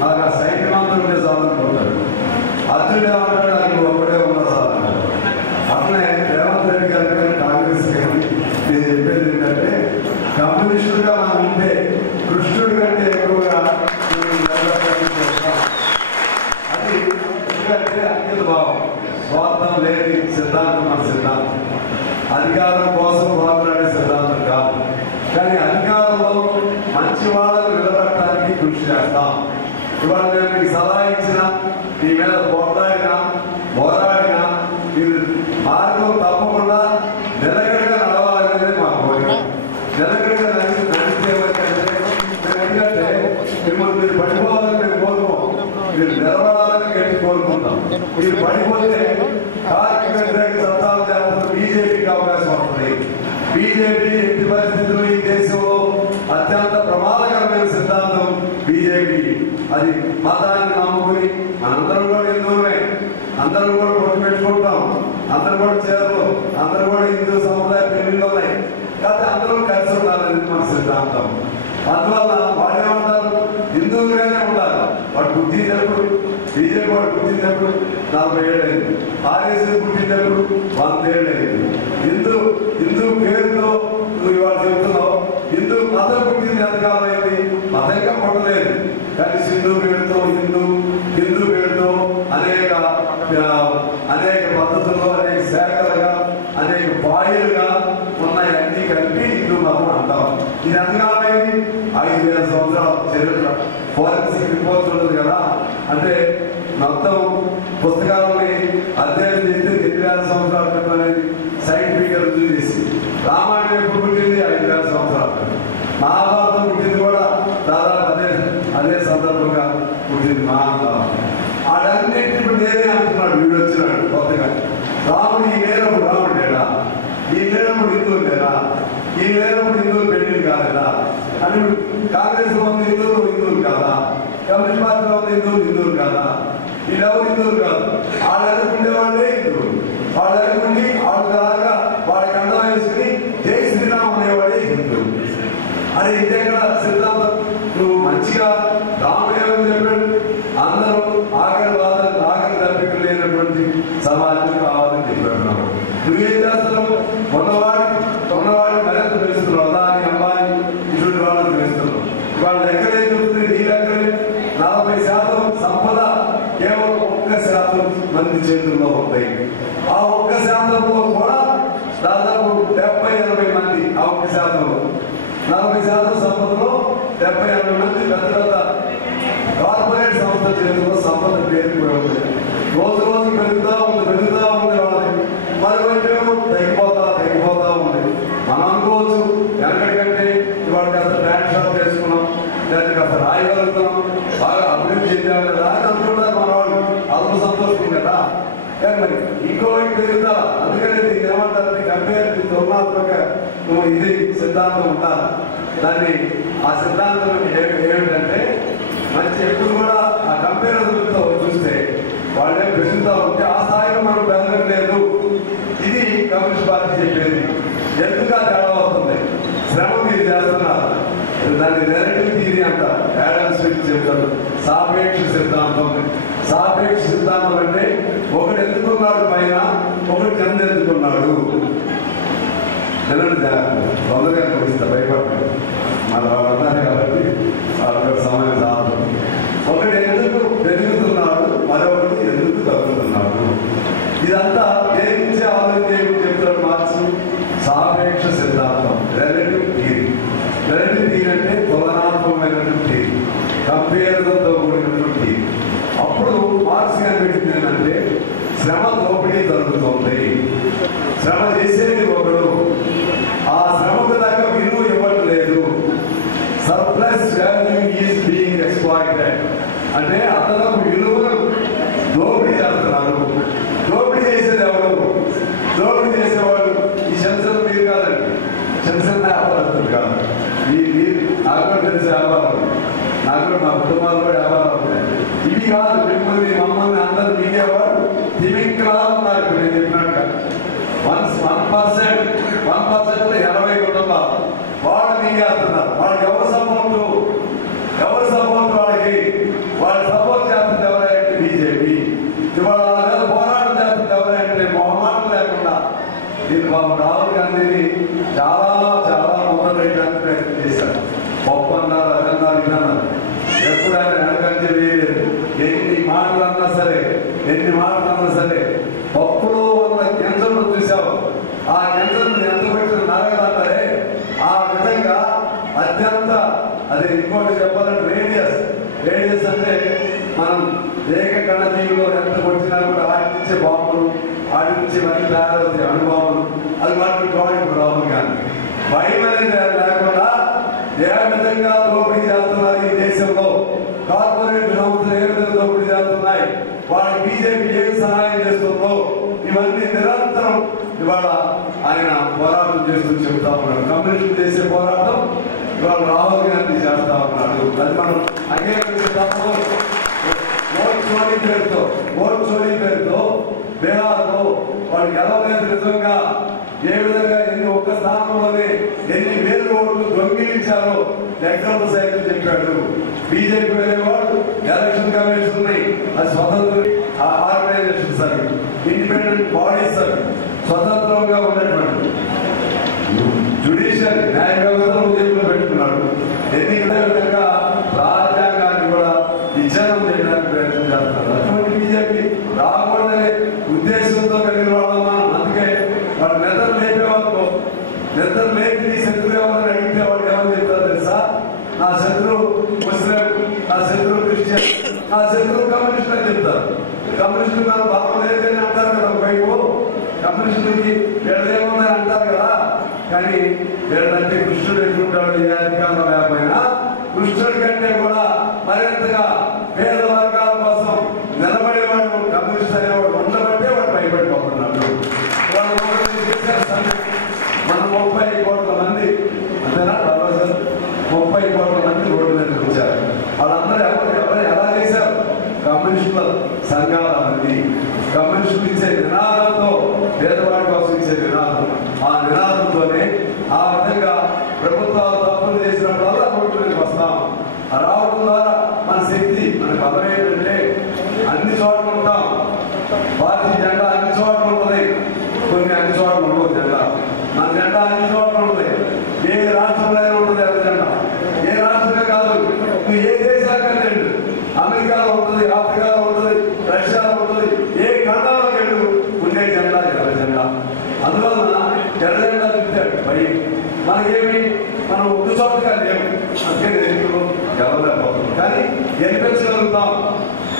నాకు ఆ సైన్యమంతా ఉండే సాధనుకుంటాడు. అర్జునుడు ఏమంటాడు, నాకు ఒక్కడే ఉన్న సాధన. అట్లనే రేవంత్ రెడ్డి గారి కానీ కాంగ్రెస్ కానీ నేను చెప్పేది ఏంటంటే, కమ్యూనిస్టులుగా మనం ఉంటే కృష్ణుడి కంటే ఎక్కువగా అది ఎందుకంటే అంకిత భావం, స్వార్థం లేని సిద్ధాంతం మన సిద్ధాంతం. అధికారం కోసం పోరాడే సిద్ధాంతం కాదు. కానీ అధికారంలో మంచి వాళ్ళని నిలబెట్టడానికి కృషి చేస్తాం. ఇవాళ నేను మీకు సలహా ఇచ్చినా, మీ మీద పోరాడినా మీరు మార్గం తప్పకుండా నిలకడగా నడవాలనేది మా కోరిక. నిలకడగా నడిస్తే ఎందుకంటే మిమ్మల్ని మీరు పడిపోవాలని మేము కోరుకోం, మీరు నిలబడాలని గట్టి కోరుకుంటాం. మీరు పడిపోతే కార్మిక వ్యతిరేక చట్టాలు చేస్తారు, బీజేపీకి అవకాశం వస్తుంది. బీజేపీ ఎట్టి పరిస్థితుల్లో ఈ దేశంలో అత్యంత ప్రమాదకరమైన సిద్ధాంతం బీజేపీ. అది మతాన్ని నమ్ముకుని మనందరం కూడా హిందువులమే, అందరూ కూడా పొట్టు పెట్టుకుంటాం, అందరూ కూడా చేరలు, అందరూ కూడా హిందూ సముదాయ పెళ్లిళ్ళు ఉన్నాయి. కాకపోతే అందరూ కలిసి ఉండాలనేది మన సిద్ధాంతం. అందువల్ల వాళ్ళేమంటారు, హిందువులుగానే ఉండాలి. వాడు పుట్టినప్పుడు బీజేపీ వాడు పుట్టినప్పుడు 40 ఏళ్ళు అయింది, ఆర్ఎస్ఎస్ పుట్టినప్పుడు 100 ఏళ్ళు అయింది. హిందూ పేరుతో నువ్వు ఇవాళ చెబుతున్నావు. హిందూ మతం పుట్టింది ఎంతకాలం అయింది, మతంగా పుట్టలేదు. కానీ సింధు పేరుతో హిందూ పేరుతో అనేక పద్ధతుల్లో, అనేక శాఖలుగా, అనేక బాయిలుగా ఉన్నాయన్నీ కలిపి హిందూ మతం అంటాం. ఇది ఎంతకాలమైంది, 5000 సంవత్సరాల చరిత్ర. ఫోరెన్సిక్ రిపోర్ట్ ఉంటుంది కదా, అంటే మొత్తం పుస్తకాలని అధ్యయనం చేస్తే 8000 సంవత్సరాల క్రితం అనేది సైంటిఫిక్ రుజువు చేసి, రామాయణం ఎప్పుడు పుట్టింది 5000 సంవత్సరాల క్రితం. మహాభారతం పుట్టింది కూడా దాదాపు అదే సందర్భంగా పుట్టింది మహాభారతం. వాడన్నింటినీ ఇప్పుడు నేనే అంటున్నాడు, వీడు వచ్చినాడు కొత్తగా. రాముడు ఈ లేనప్పుడు రాముడు లేడా, ఈ లేనప్పుడు హిందువులు లేరా, ఈ లేనప్పుడు హిందువులు పెళ్లి కాలేదా అని కాంగ్రెస్ లో ఉంది హిందువులు కాదా, కమ్యూనిస్ట్ పార్టీలో ఉంది హిందువులు కాదా, వీళ్ళెవరు హిందువులు కాదు. వాళ్ళు ఎదుర్కొండే వాళ్ళే హిందువులు. వాళ్ళు ఎదుర్కొండి వాళ్ళు దాకా వాళ్ళ కండం వేసుకుని జై శ్రీరామ్ అనేవాడే హిందువు. అదే ఇదే కదా సిద్ధాంతం. నువ్వు మంచిగా రాముడు చెప్పాడు, అందరూ ఆకలి తప్పిక లేనటువంటి సమాజం కావాలని చెప్పాడు. నువ్వేం చేస్తున్నావు, ఉన్నవాడిని మరింత తెలుస్తున్నావు, దాని అమ్మాయి ఇటువంటి వాళ్ళని తెలుస్తున్నావు. వాళ్ళ లెక్కలే చూస్తుంది, నీ లెక్కలే 40% సంపద కేవలం 1% మంది చేతుల్లో ఉంటాయి. ఆ 1%లో కూడా దాదాపు 70-80 మంది, ఆ 1%లో 40% సంపదలో 70-80 మంది పెద్ద కార్పొరేట్ సంస్థ చేతుల్లో సంపద పేరుకుపోయి ఉంటుంది. రోజు పెరుగుతా ఉంది వాళ్ళని. మరోవైపు తగ్గిపోతా ఉంది. మనం అనుకోవచ్చు ఎక్కడికంటే ఇవాళ కాస్త బ్యాంక్ షాప్ చేసుకున్నాం, లేకపోతే కాస్త రాయగలుగుతున్నాం, బాగా అభివృద్ధి చెందాం కదా అని అనుకుంటారు మన వాళ్ళు. అందుకు సంతోషం కదా. కానీ మరి ఇంకో వైపు పెరుగుతా. అందుకని దీన్ని ఏమంటారు, కంపేర్ తులనాత్మక ఇది సిద్ధాంతం ఉంటారు. దాన్ని ఆ సిద్ధాంతం ఏమిటంటే మంచి ఎప్పుడు కూడా ఆ కంపారిజన్తో చూస్తే వాళ్ళే పెరుగుతూ ఉంటే ఆ స్థాయిలో మనం పెరగలేదు. ఇది కమ్యూనిస్ట్ పార్టీ చెప్పేది. ఎందుకు ఆ తేడా వస్తుంది, శ్రమ మీరు చేస్తున్నారు. దాన్ని నెగటివ్ థియరీ అంటారు. యాడమ్ స్మిత్ చెప్తాడు సాపేక్ష సిద్ధాంతం. సాపేక్ష సిద్ధాంతం అంటే ఒకడు ఎందుకున్నాడు పైన, ఒకడు కింద ఎందుకున్నాడు. తొందరగా చూపిస్తా, భయపడతాడు. మన వాళ్ళు అన్నారు కాబట్టి వాళ్ళ సమయం సాధు. ఒకటి ఎందుకు పెరుగుతున్నాడు, మరొకటి ఎందుకు తగ్గుతున్నాడు. ఇదంతా దేనించే ఆలోచన చెప్తాడు మార్క్స్. సాపేక్ష సిద్ధాంతం, రిలేటివ్ థియరీ. రిలేటివ్ థియరీ అంటే తులనాత్మకమైనటువంటి థియరీ, కంపేరిజన్తో కూడినటువంటి థియరీ. అప్పుడు మార్క్స్ అంటే అదనపు విలువను దోపిడీ చేస్తున్నారు. దోపిడీ చేసేది ఎవరు? దోపిడీ చేసేవాడు ఈ శంసన్ మీరు కాదండి, శంసన్ వ్యాపారస్తులు కాదు. నాకు కూడా తెలిసే వ్యాపారం, నాకు కూడా మా కుటుంబాలు కూడా వ్యాపారాలు ఉన్నాయి. ఇవి కాదు మిమ్మల్ని మమ్మల్ని అందరూ మీడియావాడు తిమింకలాలు ఉన్నారు. నేను చెప్పినట్టుగా 1% 80 కుటుంబాలు వాళ్ళు మీకేస్తున్నారు. వాళ్ళకి ఎవరు సపోర్టు వాళ్ళకి? వాళ్ళు సపోర్ట్ చేస్తుంది ఎవరంటే బీజేపీ. ఇవాళ వాళ్ళ మీద పోరాటం చేస్తుంది ఎవరంటే మొహమాటం లేకుండా దీన్ని బాబు రాహుల్ గాంధీని చాలా ముందర వేయడానికి ప్రయత్నం చేశారు. పప్పు అన్నారు, అదన్నారు, ఇదన్నారు. ఎప్పుడు ఆయన వెనకంటే వేయలేదు. ఎన్ని మాటలు అన్నా సరే పప్పులో ఉన్న గింజలను చూసావు. ఆ గింజలను ఎంత పెట్టిన నరగదంటారే ఆ విధంగా అత్యంత అది ఇంకోటి చెప్పాలంటే రేడియస్ అంటే మనం ఏకకణ జీవిలో ఎంత కొట్టినా కూడా వాటి నుంచే బాంబులు, వాటి నుంచి మళ్ళీ తయారవుతాయి అణుబాంబులు. అది వాటిని ప్రోడక్ట్ రాహుల్ గాంధీ. భయం అనేది లేకుండా ఏ విధంగా దోపిడీ చేస్తున్నారు ఈ దేశంలో. కార్పొరేట్ సంస్థలు ఏ విధంగా దోపిడీ చేస్తున్నాయి, వాళ్ళకి బీజేపీ ఏమి సహాయం చేస్తుందో ఇవన్నీ నిరంతరం ఇవాళ ఆయన పోరాటం చేస్తూ చెబుతా ఉన్నాడు. కమ్యూనిస్టులు చేసే పోరాటం ఇవాళ రాహుల్ గాంధీ చేస్తా ఉన్నాడు. అది మనం అంగీకరించేటప్పుడు ఓట్ చోరీ పేరుతో బీహార్లో వాళ్ళు గెలవలేదు. నిజంగా ఏ విధంగా ఒక్క స్థానంలోనే ఎన్ని వేల ఓట్లు దొంగిలించారో లెక్కలతో సైతం చెప్పాడు. బీజేపీ అనేవాడు ఎలక్షన్ కమిషన్ ఉన్నాయి, అది స్వతంత్ర organisation sir, independent bodies sir, స్వతంత్రంగా ఉన్నటువంటి జ్యుడిషియల్ న్యాయ వ్యవస్థను ఉద్యోగంలో పెట్టుకున్నాడు. ఎన్నికల విధంగా రాజ్యాంగాన్ని కూడా విచ్ఛేదం చేయడానికి ప్రయత్నం చేస్తున్నారు. అటువంటి బీజేపీ రాకూడదనే ఉద్దేశంతో కలిగిన వాళ్ళు మనం. అందుకే వాడు నిద్ర లేపేవాళ్ళు, నిద్ర లేపి నీ శత్రువు ఎవరిని అడిగితే వాడు ఏమని చెప్తారు తెలుసా? నా శత్రువు ముస్లిం, నా శత్రువు క్రిస్టియన్, నా శత్రువు కమ్యూనిస్ట్ అని చెప్తారు. కమ్యూనిస్టులు మనం బలం లేదని అంటారు కదా, వైపు కమ్యూనిస్టులకి వీళ్ళదేముందని అంటారు కదా. కానీ వీళ్ళంటే కృష్ణుడు ఎట్లుంటాడు, ఏ అధికారం లేకపోయినా కృష్ణుడి కంటే కూడా మరింతగా పేద వర్గాల కోసం నిలబడేవాడు కమ్యూనిస్ట్ అనేవాడు ఉండబట్టే వాడు భయపడిపోతున్నాడు. మనం 30 కోట్ల మంది అంతేనా ప్రొఫెసర్, 30 కోట్ల మంది రోడ్డు మీద వచ్చారు. వాళ్ళందరూ ఎవరు ఎలా చేశారు? కమ్యూనిస్టుల సంఘాలన్నీ కమ్యూనిస్టులు ఇచ్చే నినాదంతో, పేదవాడి కోసం ఇచ్చే నినాదం, ఆ నినాదంతోనే ఆ విధంగా ప్రభుత్వాలు తప్పులు చేసినప్పుడల్లా రోడ్డు మీదకి వస్తాం. రావడం ద్వారా మన శక్తి, మన బలం ఏంటంటే అన్ని చోట్ల ఉంటాం. పార్టీ జెండా అన్ని చోట్ల ఉంటుంది, కొన్ని అన్ని చోట్ల ఉండవు జెండా. మన జెండా అన్ని చోట్ల ఉంటుంది. ఏ రాష్ట్రంలో ఉంటుంది అది జెండా. ఏ రాష్ట్రమే కాదు, నువ్వు ఏ దేశానికైనా వెళ్ళు, అమెరికాలో ఉంటుంది, ఆఫ్రికాలో ఉంటుంది, రష్యాలో ఉంటుంది, ఏ ఖండంలో వెళ్ళు ఉండే జెండా ఎర్ర జెండా. అందువలన ఎర్ర జెండా చూస్తాడు భయం. మనకేమి మనం ఒక్క చోటగా లేవు, అందుకే ఎన్నికలు గెలవలేకపోతున్నాం. కానీ గెలిపించగలుగుతాం.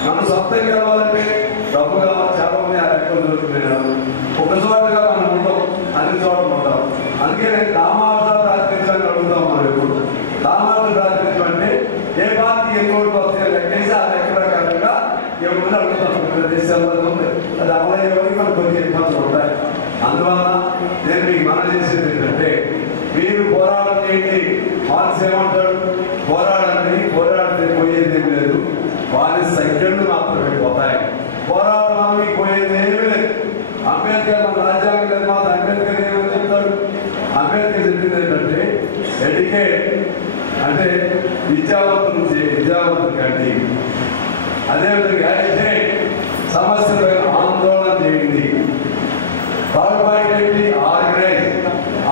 మనం సొంతంగా గెలవాలంటే డబ్బు కావాలి. చాలా మంది ఆ లెక్కలు దొరుకుతున్నాడు. ఒక చోటగా మనం ఉంటాం, అన్ని చోట్ల ఉంటాం. అందుకే నేను రామావత ప్రాతినిధ్యాన్ని అడుగుతాం. మనం ఎప్పుడు రామావత ప్రాతినిధ్యం అంటే ఏ పార్టీ ఎన్ని ఓట్లు వస్తాయో లెక్కేసి ఆ లెక్క ప్రకారంగా ఎవరిని అడుగుతాం. దేశాల్లో ఉంది, అది అమలయ్యేవారికి మనకు కొన్ని ఇబ్బందులు ఉంటాయి. అందువల్ల నేను మీకు మనం చేసేది ఏంటంటే మీరు పోరాటం చేయండి. మార్క్స్ ఏమంటాడు? పోరాడితే పోయేది ఏమి లేదు, వారి సంఖ్యలు మాత్రమే పోతాయి. పోరాటం మీకు పోయేది ఏమీ లేదు. అంబేద్కర్ మన రాజ్యాంగ నిర్మాత అంబేద్కర్ ఏమని చెప్తాడు? అంబేద్కర్ చెప్పింది ఏంటంటే ఎడ్యుకేట్ అంటే విద్యావంతులు కండి. అదేవిధంగా యాజిటేట్ సమస్యలపై ఆందోళన చేయండి. థర్డ్ పాయింట్ ఏంటి? ఆర్గనైజ్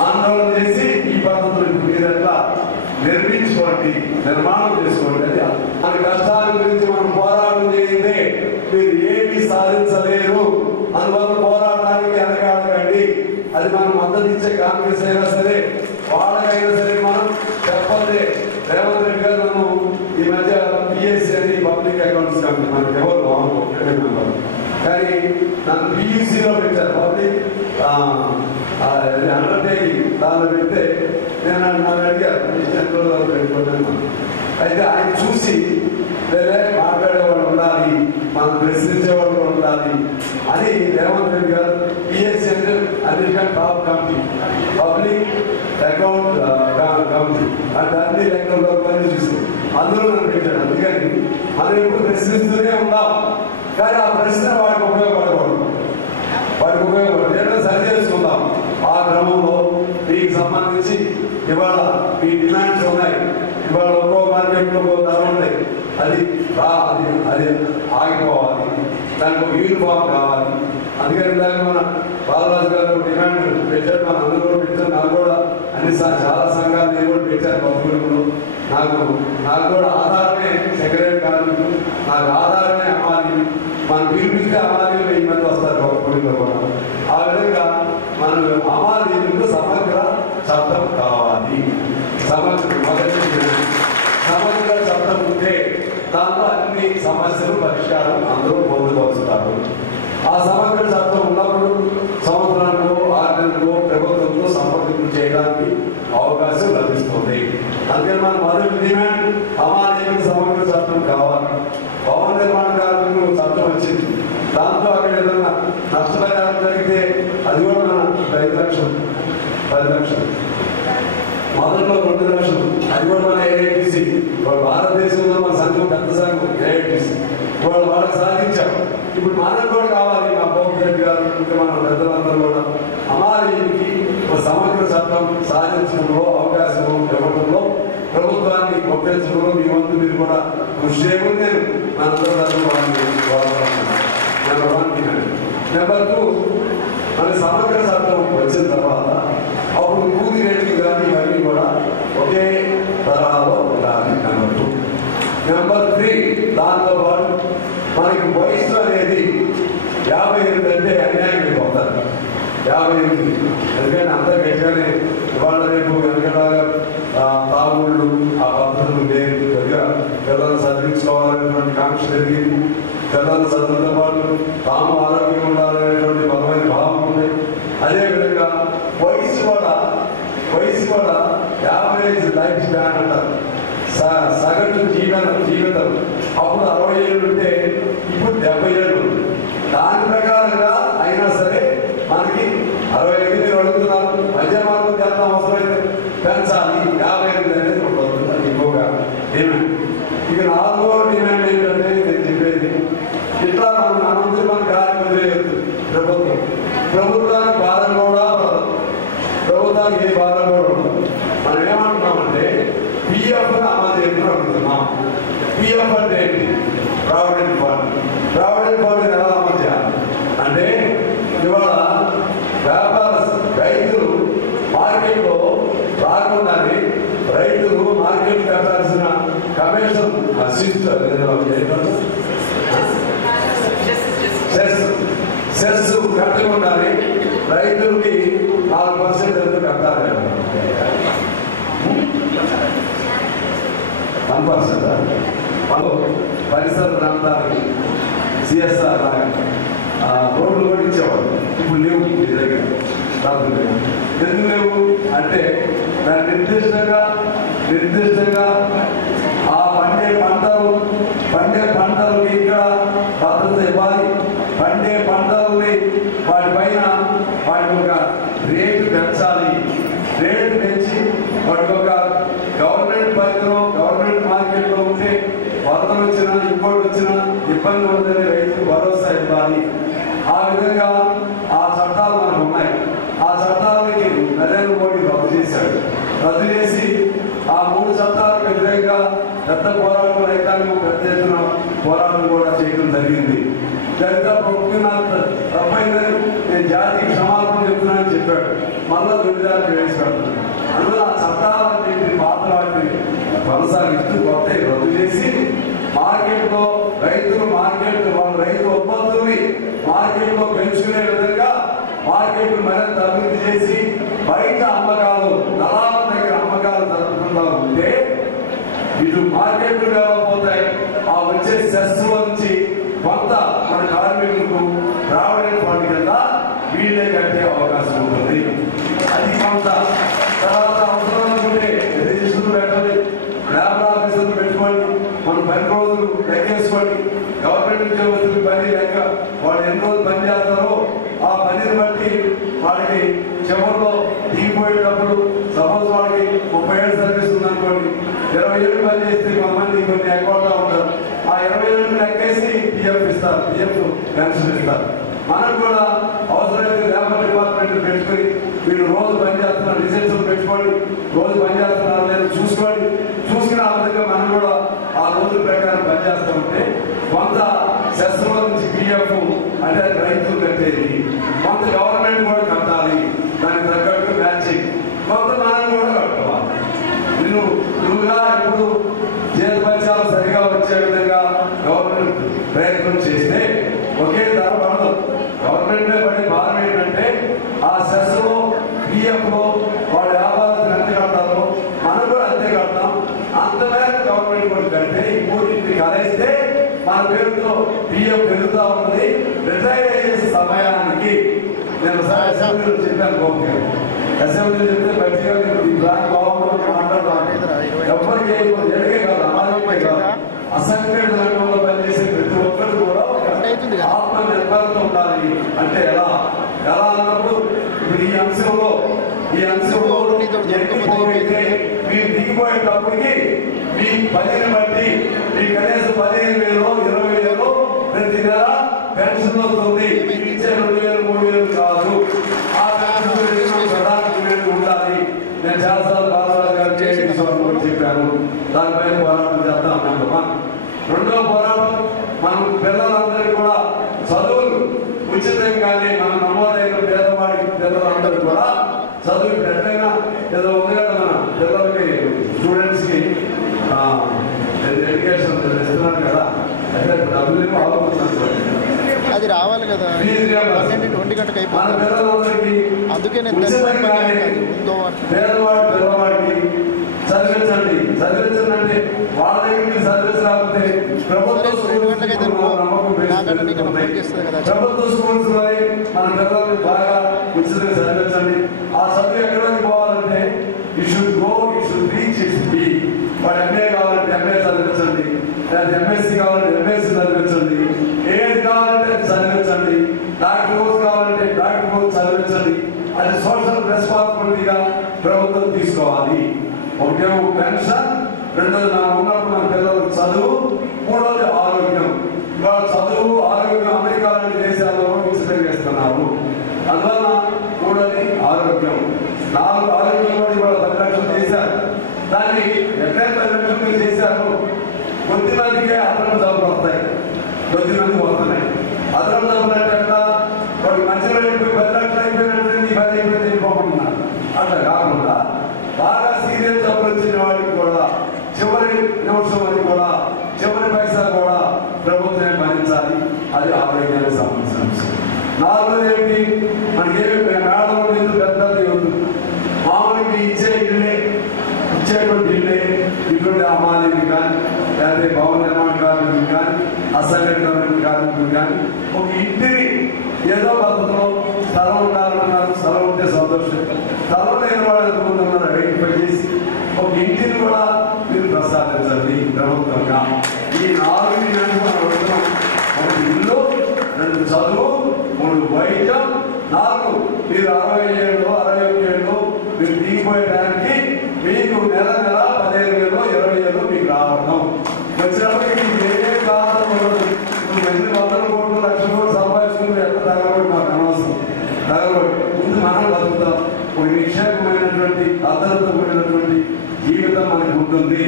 ఆందోళన చేసి ఈ పద్ధతులు మీరంతా నిర్మించుకోండి, నిర్మాణం చేసుకోండి. అది మన కష్టాల గురించి మనం పోరాటం చేయండి, మీరు ఏమీ సాధించలేరు. అందువల్ల పోరాటానికి వెనకాడకండి. అది మనం మద్దతు ఇచ్చే కాంగ్రెస్ అయినా సరే, వాళ్ళకైనా సరే మనం చెప్పండి. రేవంత్ రెడ్డి గారు నన్ను ఈ మధ్య పిఎస్సి అని పబ్లిక్ అకౌంట్స్ కమిటీ, మనకి ఎవరు మెంబర్, కానీ నన్ను పియూసీలో పెట్టారు. పబ్లిక్ అండర్టేకింగ్ దానిలో పెడితే నేను నన్ను అడిగారు, 10 రోజులు పెట్టుకుంటాను. అయితే ఆయన చూసి వేరే మాట్లాడేవాళ్ళు ఉండాలి, మనం ప్రశ్నించేవాళ్ళు ఉండాలి అని రేవంత్ రెడ్డి గారు పిఎస్సి అంటే అన్నిటికంటే top committee, public account committee అంటే అన్ని లెక్కల్లో పని చూసి అందులో నన్ను పెట్టాడు. అందుకని మనం ఎప్పుడు ప్రశ్నిస్తూనే ఉందాం, కానీ ఆ ప్రశ్న వాడికి ఉపయోగపడకూడదు. ఏదో సరి చేసుకుందాం. ఆ క్రమంలో మీకు సంబంధించి ఇవాళ మీ డిమాండ్స్ ఉన్నాయి. ఇవాళ ఒక్కో మార్కెట్లో ఒక్కో ధర ఉంటాయి. అది ఆగిపోవాలి, దానికి ఒక యూనిఫామ్ కావాలి. అందుకని దానికి మన బాలరాజు గారు డిమాండ్ పెట్టారు, మన అందరూ కూడా పెట్టారు. నాకు కూడా అన్ని చాలా సంఘాలు నేను కూడా పెట్టారు పబ్లిక్లో. నాకు కూడా ఆధారమే సెక్రటరీ కార్మికులు, నాకు ఆధారమే అమ్మాలి. మనం పిలిపిస్తే అమ్మాలి 1000 మంది వస్తారు ఒక్కొక్కరిలో కూడా. ఆ విధంగా మనం అమ్మాలీలకు సమగ్ర చట్టం కావాలి. సమగ్ర చట్టం ఉంటే దాంట్లో అన్ని సమస్యలు పరిష్కారం అందరూ పొందుపరుస్తారు. ఆ సమగ్ర చట్టం ఉన్నప్పుడు సంవత్సరానికో 6 నెలలకో ప్రభుత్వంతో సంప్రదింపు చేయడానికి అవకాశం లభిస్తుంది. అందుకని మన మొదటి డిమాండ్ అమానీయులకు సమగ్ర చట్టం కావాలి. భవన నిర్మాణ కార్మికులకు చట్టం వచ్చింది, దాంతో అక్కడ ఏదైనా నష్టపరిహారం జరిగితే అది కూడా మన 5 లక్షలు 10 లక్షలు, మొదట్లో 2 లక్షలు, అది కూడా మన ఏఐటీసీ. భారతదేశంలో మన సంఘం పెద్ద సంఘం ఏఐటీసీ, వాళ్ళకి సాధించాం. ఇప్పుడు మనకు కూడా కావాలి. మా పోపు రెడ్డి గారు ఇంకా మన పెద్దలందరూ కూడా అమానీయులకి ఒక సమగ్ర చట్టం సాధించడంలో అవకాశం ఇవ్వడంలో ప్రభుత్వాన్ని ఒప్పించడంలో మీ వంతు మీరు కూడా కృషి చేయమని నేను మనందరూ నెంబర్ 1. నెంబర్ 2, మన సమగ్ర చట్టం వచ్చిన తర్వాత అప్పుడు కూలి రేట్లు కానీ ఇవన్నీ కూడా ఒకే తరహాలో ఉండాలి. నెంబర్ 2. నెంబర్ 3, దాంతో పాటు మనకి వయసు అనేది 58 అంటే అన్యాయం అయిపోతారు. 58 ఎందుకంటే అంతా గట్టిగానే ఇవాళ రేపు వెనకలాగా తాగుళ్ళు ఆ పద్ధతులు లేదు. కొద్దిగా పిల్లలు చదివించుకోవాలనేటువంటి కాంక్ష పెరిగింది. పిల్లలు చదువుతో పాటు తాము ఆరోగ్యంగా ఉండాలనేటువంటి బలమైన భావం ఉంది. అదేవిధంగా వయసు కూడా యావరేజ్ లైఫ్ స్పాన్ అంటారు, సగటు జీవితం అప్పుడు 60 ఏళ్ళు ఉంటే ఇప్పుడు 70 ఏళ్ళు ఉంది. దాని ప్రకారంగా అయినా సరే మనకి 68 అడుగుతున్నారు. మధ్య మార్గం చేద్దాం, అవసరమైతే పెంచాలి. 58 అనేది ఉంటుంది ఇంకొక డిమాండ్. ఇక 4వ డిమాండ్ ఏంటంటే నేను చెప్పేది ఇట్లా మనం అనంతరం మన కార్యక్రమం ప్రభుత్వానికి భారం కూడా ప్రభుత్వానికి ఏ భారం కూడా ఉండదు. మనం ఏమంటున్నామంటే పిఎఫ్ అమలు చేయడం అడుగుతున్నాం. పిఎఫ్ అంటే ఏంటి? Provident fund. ప్రావిడెంట్ ఫండ్ ఎలా అమలు చేయాలి అంటే ఇవాళ రైతులు మార్కెట్లో రాకుండానే రైతులు మార్కెట్ కట్టాల్సిన కమిషన్ సెస్ కట్టకుండానే రైతులకి 4% ఎంత కట్టాలి. 1% పరిసర ప్రాంతాలకి సిఎస్ఆర్ లాగా రోడ్లు కూడా ఇచ్చేవాళ్ళు. ఇప్పుడు లేవు మీ దగ్గర. ఎందుకు లేవు అంటే దాని నిర్దిష్టంగా ఆ పండే పంటలకి ఇక్కడ భద్రత ఇవ్వాలి. పండే పంటలని వాటిపైన వాటి ఒక రేటు పెంచాలి. రేటు పెంచి వాటికి ఒక గవర్నమెంట్ పరిధిలో గవర్నమెంట్ మార్కెట్లో ఉంటే వరదలు వచ్చినా ఇంకోటి వచ్చినా ఇబ్బంది ఉందని రైతుకు భరోసా ఇవ్వాలి. ఆ విధంగా ఆ చట్టాలు మనకు ఉన్నాయి. ఆ చట్టాలకి నరేంద్ర మోడీ రద్దు చేశాడు. రద్దు చేసి ఆ 3 చట్టాలకు వ్యతిరేకంగా పెద్ద పోరాటం, రైతాంగం పెద్ద ఎత్తున పోరాటం కూడా చేయడం జరిగింది. దళిత తప్పైందని నేను జాతికి క్షమాపణ చెప్తున్నానని చెప్పాడు. మళ్ళా దొడ్డిదారు ప్రవేశపెడుతున్నాడు. అందువల్ల ఆ చట్టాలన్నింటినీ పాత వాటిని కొనసాగిస్తూ కొత్త రద్దు చేసి మార్కెట్లో రైతులు వాళ్ళ రైతు ఉత్పత్తుల్ని మార్కెట్లో పెంచుకునే విధంగా మార్కెట్ మరింత అభివృద్ధి చేసి బయట అమ్మకాలు దళాల దగ్గర అమ్మకాలు జరగకుండా ఉంటే ఇటు మార్కెట్లు డెవలప్ అవుతాయి. ఆ వచ్చే సెస్ నుంచి కొంత మన కార్మికులకు ప్రావిడెంట్ ఫండ్ కింద వీళ్ళే కట్టే అవకాశం ఉంటుంది. అది కొంత తర్వాత అవసరం అనుకుంటే రిజిస్టర్లు పెట్టాలి, లేబర్ ఆఫీసర్లు పెట్టుకోవాలి. చూసుకోండి. గవర్నమెంట్ ఉద్యోగస్తులకు పని లేక వాళ్ళు ఎన్ని రోజులు పని చేస్తారో ఆ పనిని బట్టి వాడికి చివరిలో దిగిపోయేటప్పుడు సపోజ్ వాడికి 30 ఏళ్ళు సర్వీస్ ఉందనుకోండి, 20 ఏళ్ళు పని చేస్తే కొంతమంది కొన్ని అకౌంట్లో ఉంటారు. ఆ 20 ఏళ్ళు లెక్కేసి పిఎఫ్ ఇస్తారు, పిఎఫ్ పెన్షన్ ఇస్తారు. మనకు కూడా అవసరమైతే లేబర్ డిపార్ట్మెంట్ పెట్టుకుని వీళ్ళు రోజు పని చేస్తున్నారు, రిజల్ట్స్ పెట్టుకోండి, రోజు పని చేస్తున్నారు లేదు చూసుకోండి. చూసుకున్న ఆ విధంగా మనం కూడా ఆ రోజుల ప్రకారం పనిచేస్తూ ఉంటే కొంత సెస్లో నుంచి పిఎఫ్ అంటే అది రైతులు కట్టేది, కొంత గవర్నమెంట్ కూడా కట్టాలి, దానికి తగ్గట్టు మ్యాచింగ్ కొంత మనం కూడా కట్టుకోవాలి. నువ్వుగా ఇప్పుడు జీతపత్యాలు సరిగా వచ్చే విధంగా గవర్నమెంట్ ప్రయత్నం చేస్తే ఒకే ధర పడదు. గవర్నమెంట్ పడే భారం ఏంటంటే ఆ సెస్ లో పిఎఫ్ లో వాళ్ళ వ్యాపారస్తులు ఎంత కడతారో మనం కూడా అంతే కడతాం. అంత మేరకు గవర్నమెంట్ కూడా కడితే ఈ మూడింటిని కలిస్తే మన పేరుతో పిఎఫ్ పెరుగుతూ ఉంటుంది. రిటైర్ అయ్యే సమయానికి నేను అసెంబ్లీలో చెప్పాను, గోపి అసెంబ్లీ చెప్తే బయటగా మాట్లాడతాను. ఎవరికి ఎడిగే కాదు, అమాయకమే కాదు, అసంఘటిత రంగంలో పనిచేసే ప్రతి ఒక్కరు కూడా ఆత్మ నిర్భరత ఉండాలి. అంటే ఎలా అన్నప్పుడు ఇప్పుడు ఈ అంశంలో ఎక్కువైతే మీరు దిగిపోయేటప్పటికి మీ పనిని బట్టి మీ కనీసం 15,000 20,000 ప్రతి నెల పెన్షన్ వస్తుంది. మీకు ఇచ్చే 2,000 3,000 కాదు, ఆ పెన్షన్ ఉండాలి. నేను చాలాసార్లు బాలరాజు గారు చెప్పాను, దానిపైన పోరాటం చేస్తాం. రెండో పోరాటం మనం పిల్లలందరికీ కూడా చదువులు ఉచితంగానే మనం నమోదైన పేదవాడి పిల్లలందరూ కూడా చదువు ఎట్లయినా ఏదో ఉంది కదా మన పిల్లలకి స్టూడెంట్స్ కి ఎడ్యుకేషన్ ఇస్తున్నారు కదా, అయితే డబ్బులు అది రావాలి కదా, 20 గంటకు అయిపోతుంది. అందుకే నేను పేదవాడికి చదివించండి అంటే వాళ్ళ దగ్గర సర్వీస్ రాకపోతే ప్రభుత్వ స్కూల్స్ మరి మన పిల్లల్ని బాగా ఉచితంగా చదివించండి. ఆ చదువు ఎక్కడికి పోవాలంటే you should go, you should reach its B. వాడు ఎంఏ కావాలంటే ఎంఏ చదివించండి, లేదా ఎంఎస్సీ కావాలంటే ఎంఎస్సీ చదివించండి, ఏది కావాలంటే చదివించండి, డాక్టర్ కోర్స్ కావాలంటే డాక్టర్ కోర్స్ చదివించండి. అది సోషల్ రెస్పాన్సిబిలిటీగా ప్రభుత్వం తీసుకోవాలి. ఒకటేమో పెన్షన్, రెండోది మనం ఉన్నప్పుడు మన పిల్లలకు చదువు, మూడోది ఆరోగ్యం. ఇవాళ చదువు ఆరోగ్యం అమెరికా లాంటి దేశాల్లో ఉచితంగా ఇస్తున్నారు. అందువల్ల మూడోది ఆరోగ్యం. 4 ఆరోగ్యం కూడా ఇవాళ 10 లక్షలు చేశారు. దాన్ని ఎక్కడైతే 10 లక్షలు చేశారు, కొద్ది మందికే అదనం జబ్బులు వస్తాయి, కొద్ది మందికి వస్తున్నాయి. అదనం జబ్బులు అంటే ఎట్లా, వాడికి మంచిగా 10 లక్షలు అయిపోయినట్టు 10 అయిపోయింది వెళ్ళిపోకుంటున్నారు. అట్లా కాకుండా బాగా సీరియస్ జబ్బులు వచ్చిన వాడికి కూడా చివరి నిమిషం అని కూడా చివరి పైసా కూడా ప్రభుత్వమే భరించాలి. అది ఆరోగ్యానికి సంబంధించిన అంశం. 4 ఏంటి, మనకి మేడం పెద్ద యువత మామూలుగా ఇచ్చేటువంటి ఇల్లే ఇటువంటి అమాలీలు కానీ, లేకపోతే భవన నిర్మాణ కార్మికులు కానీ, అసంఘటిత కార్మికులు కానీ ఒక ఇంటిని ఏదో పద్ధతిలో స్థలం ఉండాలన్నారు. స్థలం ఉంటే సంతోషం. స్థలం లేని వాళ్ళు ఎంతమంది ఉన్నారు ఐడెంటిఫై చేసి ఒక ఇంటిని కూడా మీరు ప్రసాదించండి ప్రభుత్వంగా. ఈ 4 ఒకటి ఇల్లు, 2 చదువు, 3 వైద్యం, 4 మీరు 60 ఏళ్ళు 61 ఏళ్ళు మీరు దిగిపోయడానికి మీకు నెల 15,000 20,000 మీకు రావడం వచ్చినప్పటికీ ఏ కారణం ఉండదు. నువ్వు ఎన్ని 100 కోట్లు 1,00,000 కోట్లు సంపాదించుకుని ఎంత తగలబడి మాకు అనవసరం. తగలబడి ముందు మనం బతుకుతాం. ఒక నిక్షేపమైనటువంటి భద్రతతో కూడినటువంటి జీవితం మనకు ఉంటుంది.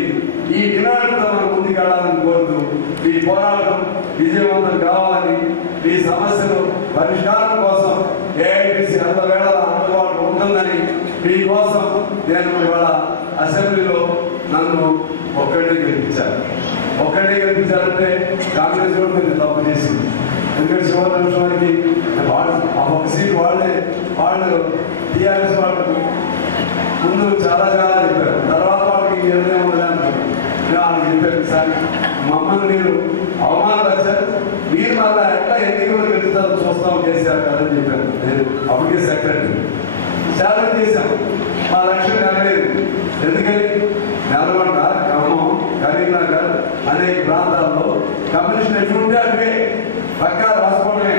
ఈ డిమాండ్తో మనం ముందుకెళ్లాలని కోరుతూ ఈ పోరాటం విజయవంతం కావాలని, ఈ సమస్యలు పరిష్కారం కోసం ఏఐటీసీ వేళ అందుబాటులో ఉంటుందని మీకోసం నేను ఇవాళ అసెంబ్లీలో నన్ను ఒక్కడే గెలిపించారంటే కాంగ్రెస్ కూడా కొంచెం తప్పు చేసింది. ఎందుకంటే చివరి నిమిషానికి ఒక సీట్ వాళ్ళు టీఆర్ఎస్ వాళ్ళకు ముందు చాలా చెప్పారు, తర్వాత వాళ్ళకి నిర్ణయం ఉండదని వాళ్ళకి చెప్పారు. సార్ మమ్మల్ని మీరు అవమానపరిచారు, మీరు మళ్ళీ ఎట్లా ఎన్నికలు గెలుస్తారో చూస్తాం కేసీఆర్ కాదని చెప్పారు. నేను అప్పటికే సెక్రటరీ ఛాలెంజ్ చేశాం. మా లక్ష్యం నెరవేరు. ఎందుకని నల్గొండ, ఖమ్మం, కరీంనగర్ అనేక ప్రాంతాల్లో కమ్యూనిస్ట్ ఎట్లుంటే అటువే పక్కా రాసుకోవడమే.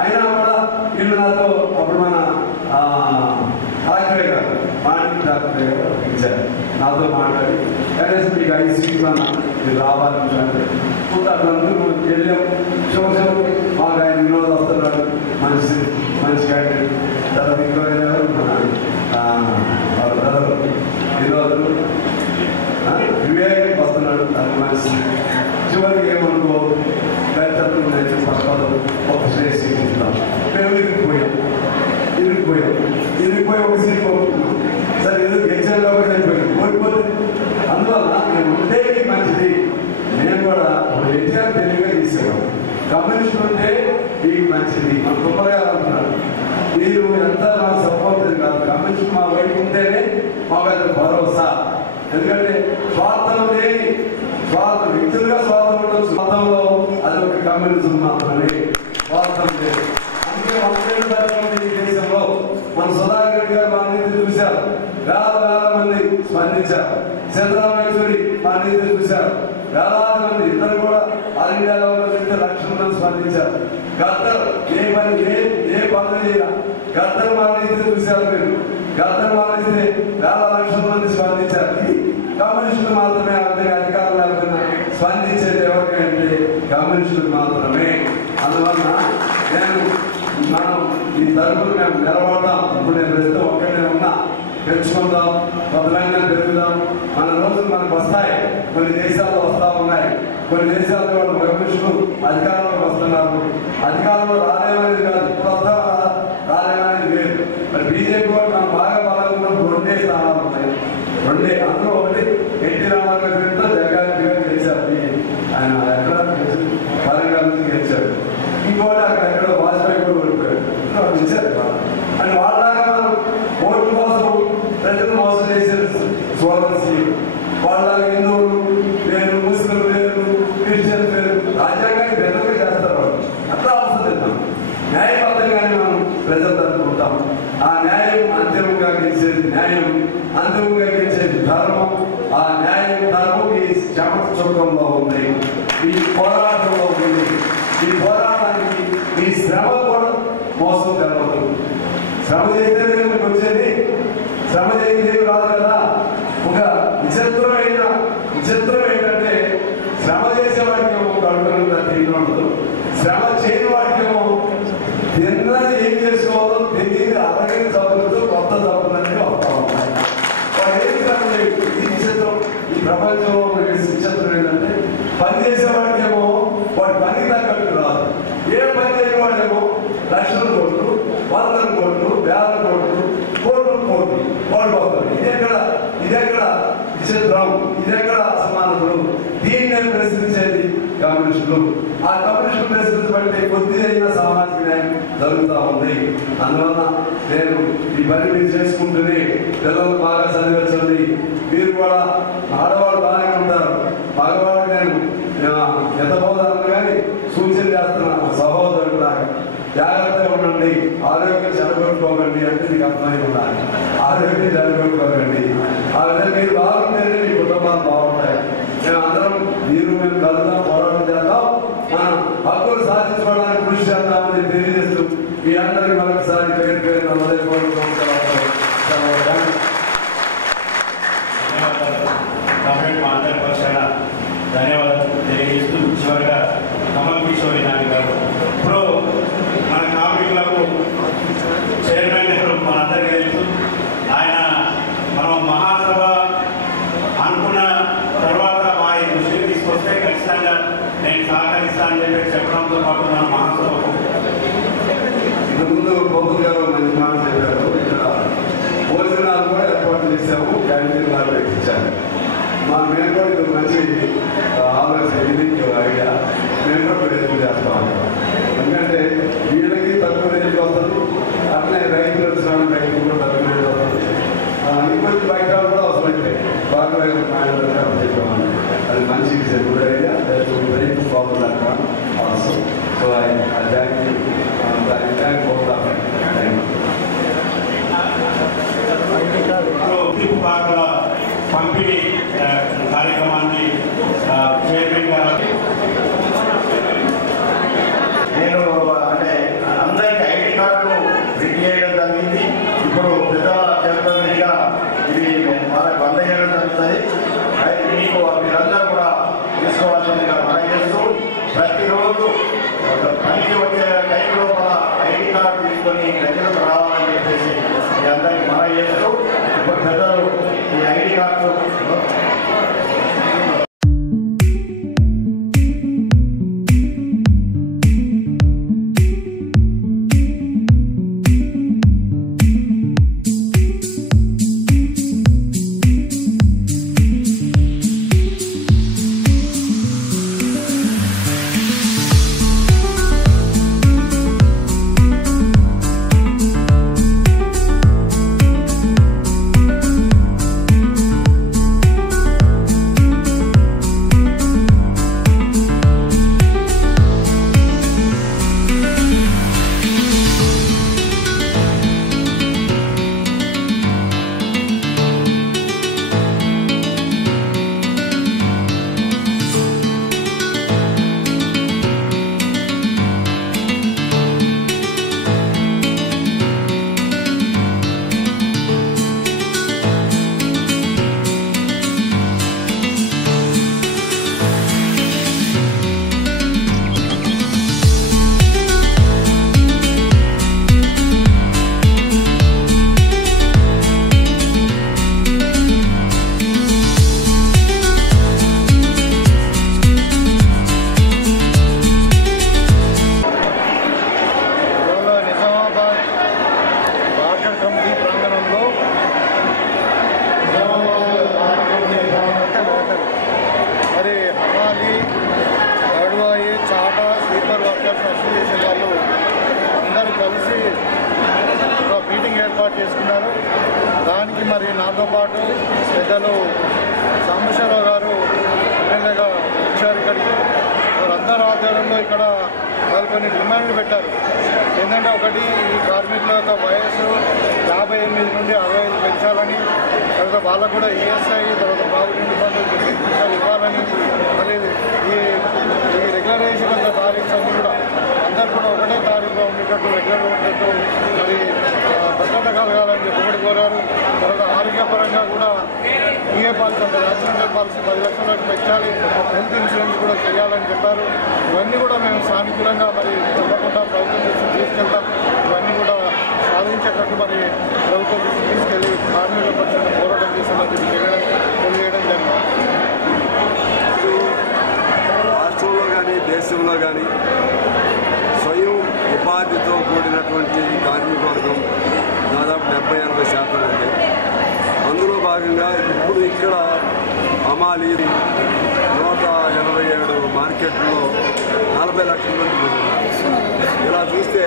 అయినా కూడా వీళ్ళు నాతో అప్పుడు మన డాక్టరే గారు మాణిక్ డాక్టరే గారు ఇచ్చారు, నాతో మాట్లాడి కనీసం మీకు 5 సీట్లు అన్న మీరు రావాలని అంటే అట్లందరూ వెళ్ళాం. చూసాం మాకు ఆయన వినోద్ వస్తున్నాడు, మంచి క్యాండిడేట్. తర్వాత ఇంకో మన బ్రదర్ వినోద్ వివేక్ వస్తున్నాడు, అది మంచి. చివరికి ఏమనుకో పక్కన ఒక స్టేజ్ సీట్ ఇస్తాం. మేము ఇరిగిపోయి ఒక సీట్ పోతున్నాం. సరే ఏదో ఎగ్జామ్ కాబట్టి అయిపోయింది, ఓడిపోతే అందువల్ల నేను ఉంటే మంచిది. నేను కూడా ఎగ్జామ్ తెలివిగా తీసేవాడు. కమ్యూనిస్ట్ ఉంటే మీకు మంచిది. మన గొప్పగా అంటున్నాడు, మీరు ఎంత నాకు సపోర్ట్ కాదు, కమ్యూనిస్ట్ మా వైపు ఉంటేనే మాకు అది భరోసా. ఎందుకంటే స్వార్థం లేని వ్యక్తులుగా స్వార్థం ఉండదు, స్వార్థంలో అది ఒక కమ్యూనిజం మాత్రమే, స్వార్థం లేదు. అందుకే 100 ఏళ్ళ ఈ దేశంలో మన సుధాకర్ గారు మా నీతి చూశారు, వేల మంది స్పందించారు. చంద్రరామేశ్వరి మా నీతి చూశారు, వేలాది మంది. ఇద్దరు కూడా ఆల్ ఇండియాలో లక్షల మంది స్పందించారు. గద్దర్ ఏ పదవి చేయాల గద్దర్ మా నీతి చూశారు. మీరు గద్దర్ మానేస్తే వేల లక్షల మంది స్పందించారు. ఇది కమ్యూనిస్టులు మాత్రమే. అధికారులు లేకపోయినా స్పందించేది ఎవరికంటే కమ్యూనిస్టులు మాత్రమే. అందువల్ల మనం ఈ తరపులు మేము నిలబడతాం. ఇప్పుడు నేను ప్రస్తుతం ఒక్కడే ఉన్నా, పెంచుకుందాం, బదులంగా పెరుగుదాం. మన రోజులు మనకు వస్తాయి, కొన్ని దేశాల్లో వస్తా ఉన్నాయి. కొన్ని దేశాల్లో వాళ్ళు కమ్యూనిస్టులు అధికారంలోకి వస్తున్నారు. అధికారంలో రాలేమనేది కాదు, ఇప్పుడు వస్తా రాలేమనేది లేదు. మరి బీజేపీ కూడా మనం బాగా పాల్గొన్నప్పుడు 2 స్థానాలు ఉన్నాయి. అందులో ఒకటి ఎన్టీ రామారావు గారితో జగన్ గారు గెలిచారు. ఆయన ఎక్కడ వరంగల్ నుంచి గెలిచారు. ఇంకోటి అక్కడ ఎక్కడో వాజ్పేయి కూడా ఓడిపోయాడు. గెలిచారు. అని వాళ్ళలాగా మనం ఓట్ల కోసం ప్రజలు మోసం చేశారు. స్వాతంత్ర వాళ్ళలాగా హిందువులు వేరు, ముస్లింలు వేరు, క్రిస్టియన్స్ వేరు, రాజ్యాంగాన్ని బెదరగా చేస్తారు వాళ్ళు. అట్లా అవసరం లేదు. న్యాయబద్ధంగానే మనం ప్రజలు తట్టుకుంటాం. ఆ న్యాయం అంతిమంగా గెలిచేది న్యాయం, అంతిమంగా గెలిచేది ధర్మం. ఆ న్యాయం ధర్మం ఈ చెమట చుక్కంలో ఉంది, ఈ పోరాటంలో ఉంది. ఈ పోరాటానికి ఈ శ్రమ కూడా మోసం కలవదు. శ్రమ చేస్తేనే మీకు వచ్చేది, శ్రమ చేసేది రాదు కదా. ఒక విచిత్రం ఏంటంటే శ్రమ చేసేవాడికేమో కడుపునంత తీరు ఉండదు, శ్రమ చేయని వాడికేమో తిన్నది ఏం చేసుకోవాలో తెలియదు. అరగని జబ్బులతో కొత్త జబ్బులన్నీ వస్తా ఉంటాయి. వాడు ఏం శ్రమ చేయదు. ఈ విచిత్రం, ఈ ప్రపంచంలో విచిత్రం ఏంటంటే పని చేసేవాడికేమో వాడి పనికి తగ్గట్టు రాదు. ఏ పని చేయని వాడేమో లక్షల కోట్లు, 100 కోట్లు, 1000 కోట్లు వాడు పోతాడు. ఇదెక్కడ విచిత్రం, ఇదెక్కడ అసమానతలు? దీన్నే ప్రశ్నించేది కమ్యూనిస్టులు. ఆ కమ్యూనిస్టులు ప్రశ్నించబట్టి కొద్దిగా సామాజిక న్యాయం జరుగుతూ ఉంది. అందువల్ల నేను ఈ పని మీరు చేసుకుంటూనే పిల్లలు బాగా చదివించండి. మీరు కూడా ఆడవాళ్ళు బాగానే ఉంటారు, మగవాళ్ళకి నేను ఎంత పోతాను కానీ సూచన చేస్తున్నాను. సహోదరుడు లాగా జాగ్రత్తగా ఉండండి, ఆరోగ్యం చెడగొట్టుకోకండి అంటే మీకు అర్థమై ఉండాలి. ఆరోగ్యం చెడగొట్టుకోకండి. ఆ విధంగా మీరు బాగుంటేనే మీ కుటుంబాలు బాగుంటాయి. మేము అందరం మేము కలుద్దాం, పోరాటం చేద్దాం, మన హక్కులు సాధించుకోవడానికి కృషి చేద్దామని తెలియజేస్తూ మీ అందరికీ మరొకసారి పేరు ధన్యవాదాలు తెలియజేస్తూ చివరిగా కమల్ కిషోర్ నాని గారు ఇప్పుడు మన కార్మికులకు చైర్మన్ గారు మనందరికీ తెలుసు. ఆయన మనం మహాసభ అనుకున్న తర్వాత వారి దృష్టికి తీసుకొస్తే ఖచ్చితంగా నేను సహకరిస్తానని చెప్పి చెప్పడంతో పాటు మన మహాసభకు ఇంతకుముందు బొబ్బు గారు మంచి మాట చెప్పారు. ఇక్కడ భోజనాలు కూడా ఏర్పాటు చేశాము, క్యాంటీన్ లాగా పెట్టించాను. మేము కూడా ఇది మంచి ఆలోచన, ఐడియా. మేము కూడా ప్రయత్నం చేస్తా ఉంటాం. ఎందుకంటే వీళ్ళకి తక్కువ రేట్లు వస్తుంది, అట్లే రైతులు రైతులు కూడా తక్కువ రేట్లు వస్తుంది. ఇంకొంచెం బయట కూడా అవసరమైతే బాగా చెప్పామని అది మంచి గుడ్ ఐడియా. రైతు బాగుంది ఆల్సో. సో పాకల పంపిణీ కార్యక్రమాన్ని చైర్మన్ గారు అందజేయడం జరుగుతుంది. అయితే మీకు మీరందరూ కూడా తీసుకోవాల్సిందిగా మనం చేస్తూ ప్రతిరోజు పనికి వచ్చే టైం లోపల ఐడి కార్డు తీసుకొని ప్రజలకు రావాలని చెప్పేసి మీ అందరికీ మనం చేస్తూ ఇప్పుడు పెద్దలు ఈ ఐడి కార్డు చేసుకున్నారు. దానికి మరి నాతో పాటు పెద్దలు సాంబశివరావు గారు ఎమ్మెల్యేగా వచ్చారు ఇక్కడికి. వారందరూ ఆధ్వర్యంలో ఇక్కడ వాళ్ళు కొన్ని డిమాండ్లు పెట్టారు. ఏంటంటే ఒకటి, ఈ కార్మికుల యొక్క వయస్సు 58 నుండి 65 పెంచాలని, తర్వాత వాళ్ళకు కూడా ఈఎస్ఐ, తర్వాత ప్రావిడెంట్ ఫండ్ ఇవ్వాలని, మళ్ళీ ఈ రెగ్యులరైజేషన్ యొక్క తారీఖు అన్ని కూడా అందరు కూడా ఒకటే తారీఖులో ఉండేటట్టు రెగ్యులర్ ఉండేటట్టు మరి భద్రత కలగాలని చెప్పి ఒకటి కోరారు. తర్వాత ఆరోగ్యపరంగా కూడా ఈఏ పాలసీ అంటే యాక్సిడెంటల్ పాలసీ 10 లక్షల వరకు పెంచాలి, హెల్త్ ఇన్సూరెన్స్ కూడా చేయాలని చెప్పారు. ఇవన్నీ కూడా మేము సానుకూలంగా మరి తప్పకుండా ప్రభుత్వం దృష్టికి తీసుకెళ్తాం. ఇవన్నీ కూడా సాధించేటట్టు మరి ప్రభుత్వం దృష్టికి తీసుకెళ్లి కార్మికుల పక్షాన్ని పోరాటం చేస్తామని చెప్పి తెలియజేయడం జరిగింది. రాష్ట్రంలో కానీ దేశంలో కానీ స్వయం ఉపాధితో కూడినటువంటి కార్మిక వర్గం దాదాపు 70-80% ఉంది. అందులో భాగంగా ఇప్పుడు ఇక్కడ అమాలి 187 మార్కెట్లో 40 లక్షల మంది ఉన్నారు. ఇలా చూస్తే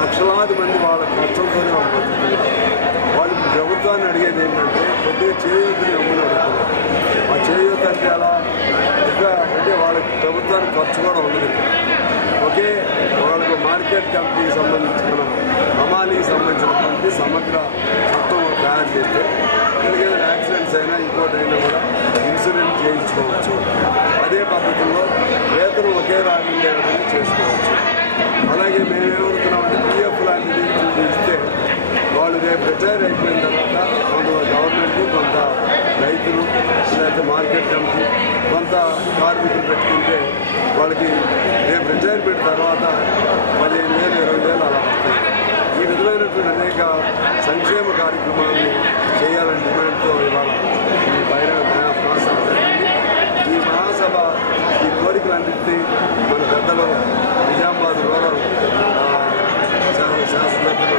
లక్షలాది మంది వాళ్ళ కష్టంతోనే వాళ్ళు బతుకుతున్నారు. వాళ్ళు ప్రభుత్వాన్ని అడిగేది ఏంటంటే కొద్దిగా చేయూతని అమ్ములు అడుగుతున్నారు. ఆ చేయూత అంటే అలా ఇంకా అంటే వాళ్ళకి ప్రభుత్వానికి ఖర్చు కూడా ఉండదు. ఒకే వాళ్ళకు మార్కెట్ కమిటీకి సంబంధించిన అమాలీకి సంబంధించినటువంటి సమగ్ర చట్టం తయారు చేస్తే ఎందుకంటే యాక్సిడెంట్స్ అయినా ఇంకోటి అయినా కూడా ఇన్సూరెన్స్ చేయించుకోవచ్చు. అదే పద్ధతిలో వేతనం ఒకే రాకుండా చేసుకోవచ్చు. అలాగే మేము ఏమవుతున్నామంటే పిఎఫ్ లాంటిది ఇస్తే వాళ్ళు రేపు రిటైర్ అయిపోయిన తర్వాత కొంత గవర్నమెంట్, కొంత రైతులు, లేకపోతే మార్కెట్ కమిటీ, కొంత కార్మికులు పెట్టుకుంటే వాళ్ళకి రేపు రిటైర్మెంట్ తర్వాత 15,000, 20,000 అలా వస్తాయి. ఈ విధమైనటువంటి అనేక సంక్షేమ కార్యక్రమాలను చేయాలని డిమాండ్తో ఇవాళ ఈ బహిరంగ మహాసభ జరిగింది. ఈ మహాసభ ఈ కోరికలన్నింటినీ మన పెద్దలు నిజామాబాద్ రూరల్ శాసనసభ్యులు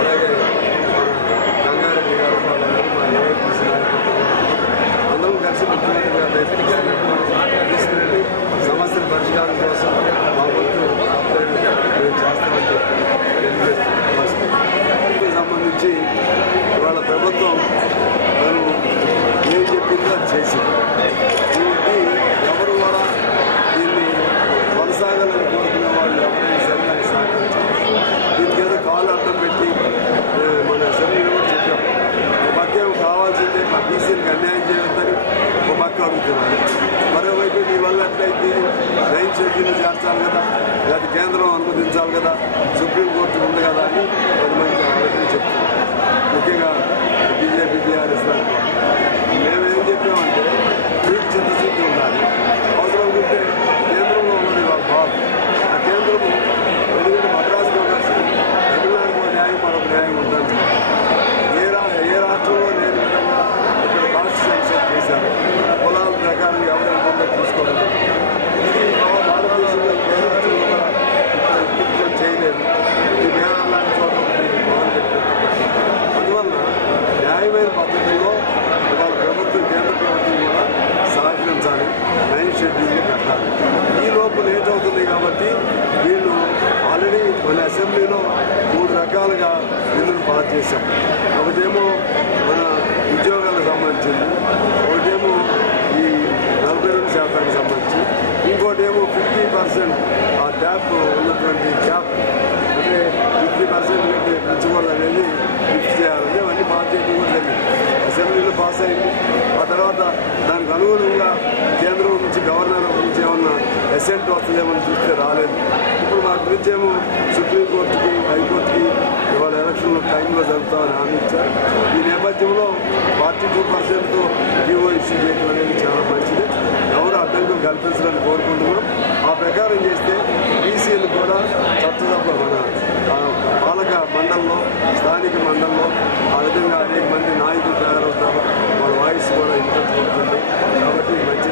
అలాగే గంగారెడ్డి గారు, వాళ్ళందరూ మా ఏఐటీసీ నాయకులు అందరం కలిసి ముఖ్యమంత్రి గారి దగ్గరికి తీసుకుని సమస్యల పరిష్కారం కోసం మా వంతు మేము చేస్తామని చెప్పి తెలియజేస్తున్నాం. సంబంధించి వాళ్ళ ప్రభుత్వం తను ఏం చెప్పిందో అది చేసింది. దీనికి ఎవరు కూడా దీన్ని కొనసాగాలని కోరుకునే వాళ్ళు ఎవరైనా సరే సహకరించాలి. దీనికి ఏదో కాలు అర్థం పెట్టి మన అసెంబ్లీలో కూడా చెప్పాం. ఒక పక్క ఏమో కావాల్సిందే మా బీసీలకు అన్యాయం చేయొద్దని ఒక పక్క అడుగుతున్నారు. మరోవైపు మీ వల్ల ఎట్లయితే 9 షెడ్యూల్ చేర్చాలి కదా, లేదా కేంద్రం అనుమతించాలి కదా, సుప్రీంకోర్టు ఉంది కదా అని 10 మంది ఆలోచన చెప్తున్నారు. ముఖ్యంగా రకాలుగా బిల్లులు పాస్ చేశాం. ఒకటేమో మన ఉద్యోగాలకు సంబంధించింది, ఒకటేమో ఈ 42% సంబంధించి, ఇంకోటేమో 50% ఆ ట్యాప్ ఉన్నటువంటి క్యాప్ అంటే 50% కంటే పెంచకూడదు అనేది ఫిక్స్ చేయాలని అవన్నీ పాస్ చేయడం కూడా జరిగింది. అసెంబ్లీలో పాస్ అయింది. ఆ తర్వాత దానికి అనుగుణంగా కేంద్రం నుంచి గవర్నర్ నుంచి ఏమన్నా అసెంట్ వస్తుందేమని చూస్తే రాలేదు. ఇప్పుడు మా గురించి ఏమో సుప్రీంకోర్టుకి హైకోర్టుకి ఇవాళ ఎలక్షన్లో టైంలో జరుగుతామని హామీ ఇచ్చారు. ఈ నేపథ్యంలో 42%తో డిఓ ఇష్యూ చేయడం అనేది చాలా మంచిది. ఎవరు అడ్డంకులు కల్పించాలని కోరుకుంటున్నాం. ఆ ప్రకారం చేస్తే బీసీలు కూడా చట్టసభ మన పాలక మండలిలో స్థానిక మండలిలో ఆ విధంగా అనేక మంది నాయకులు తయారవుతారు. వాళ్ళ వాయిస్ కూడా వినిపించబడుతుంది. కాబట్టి మంచి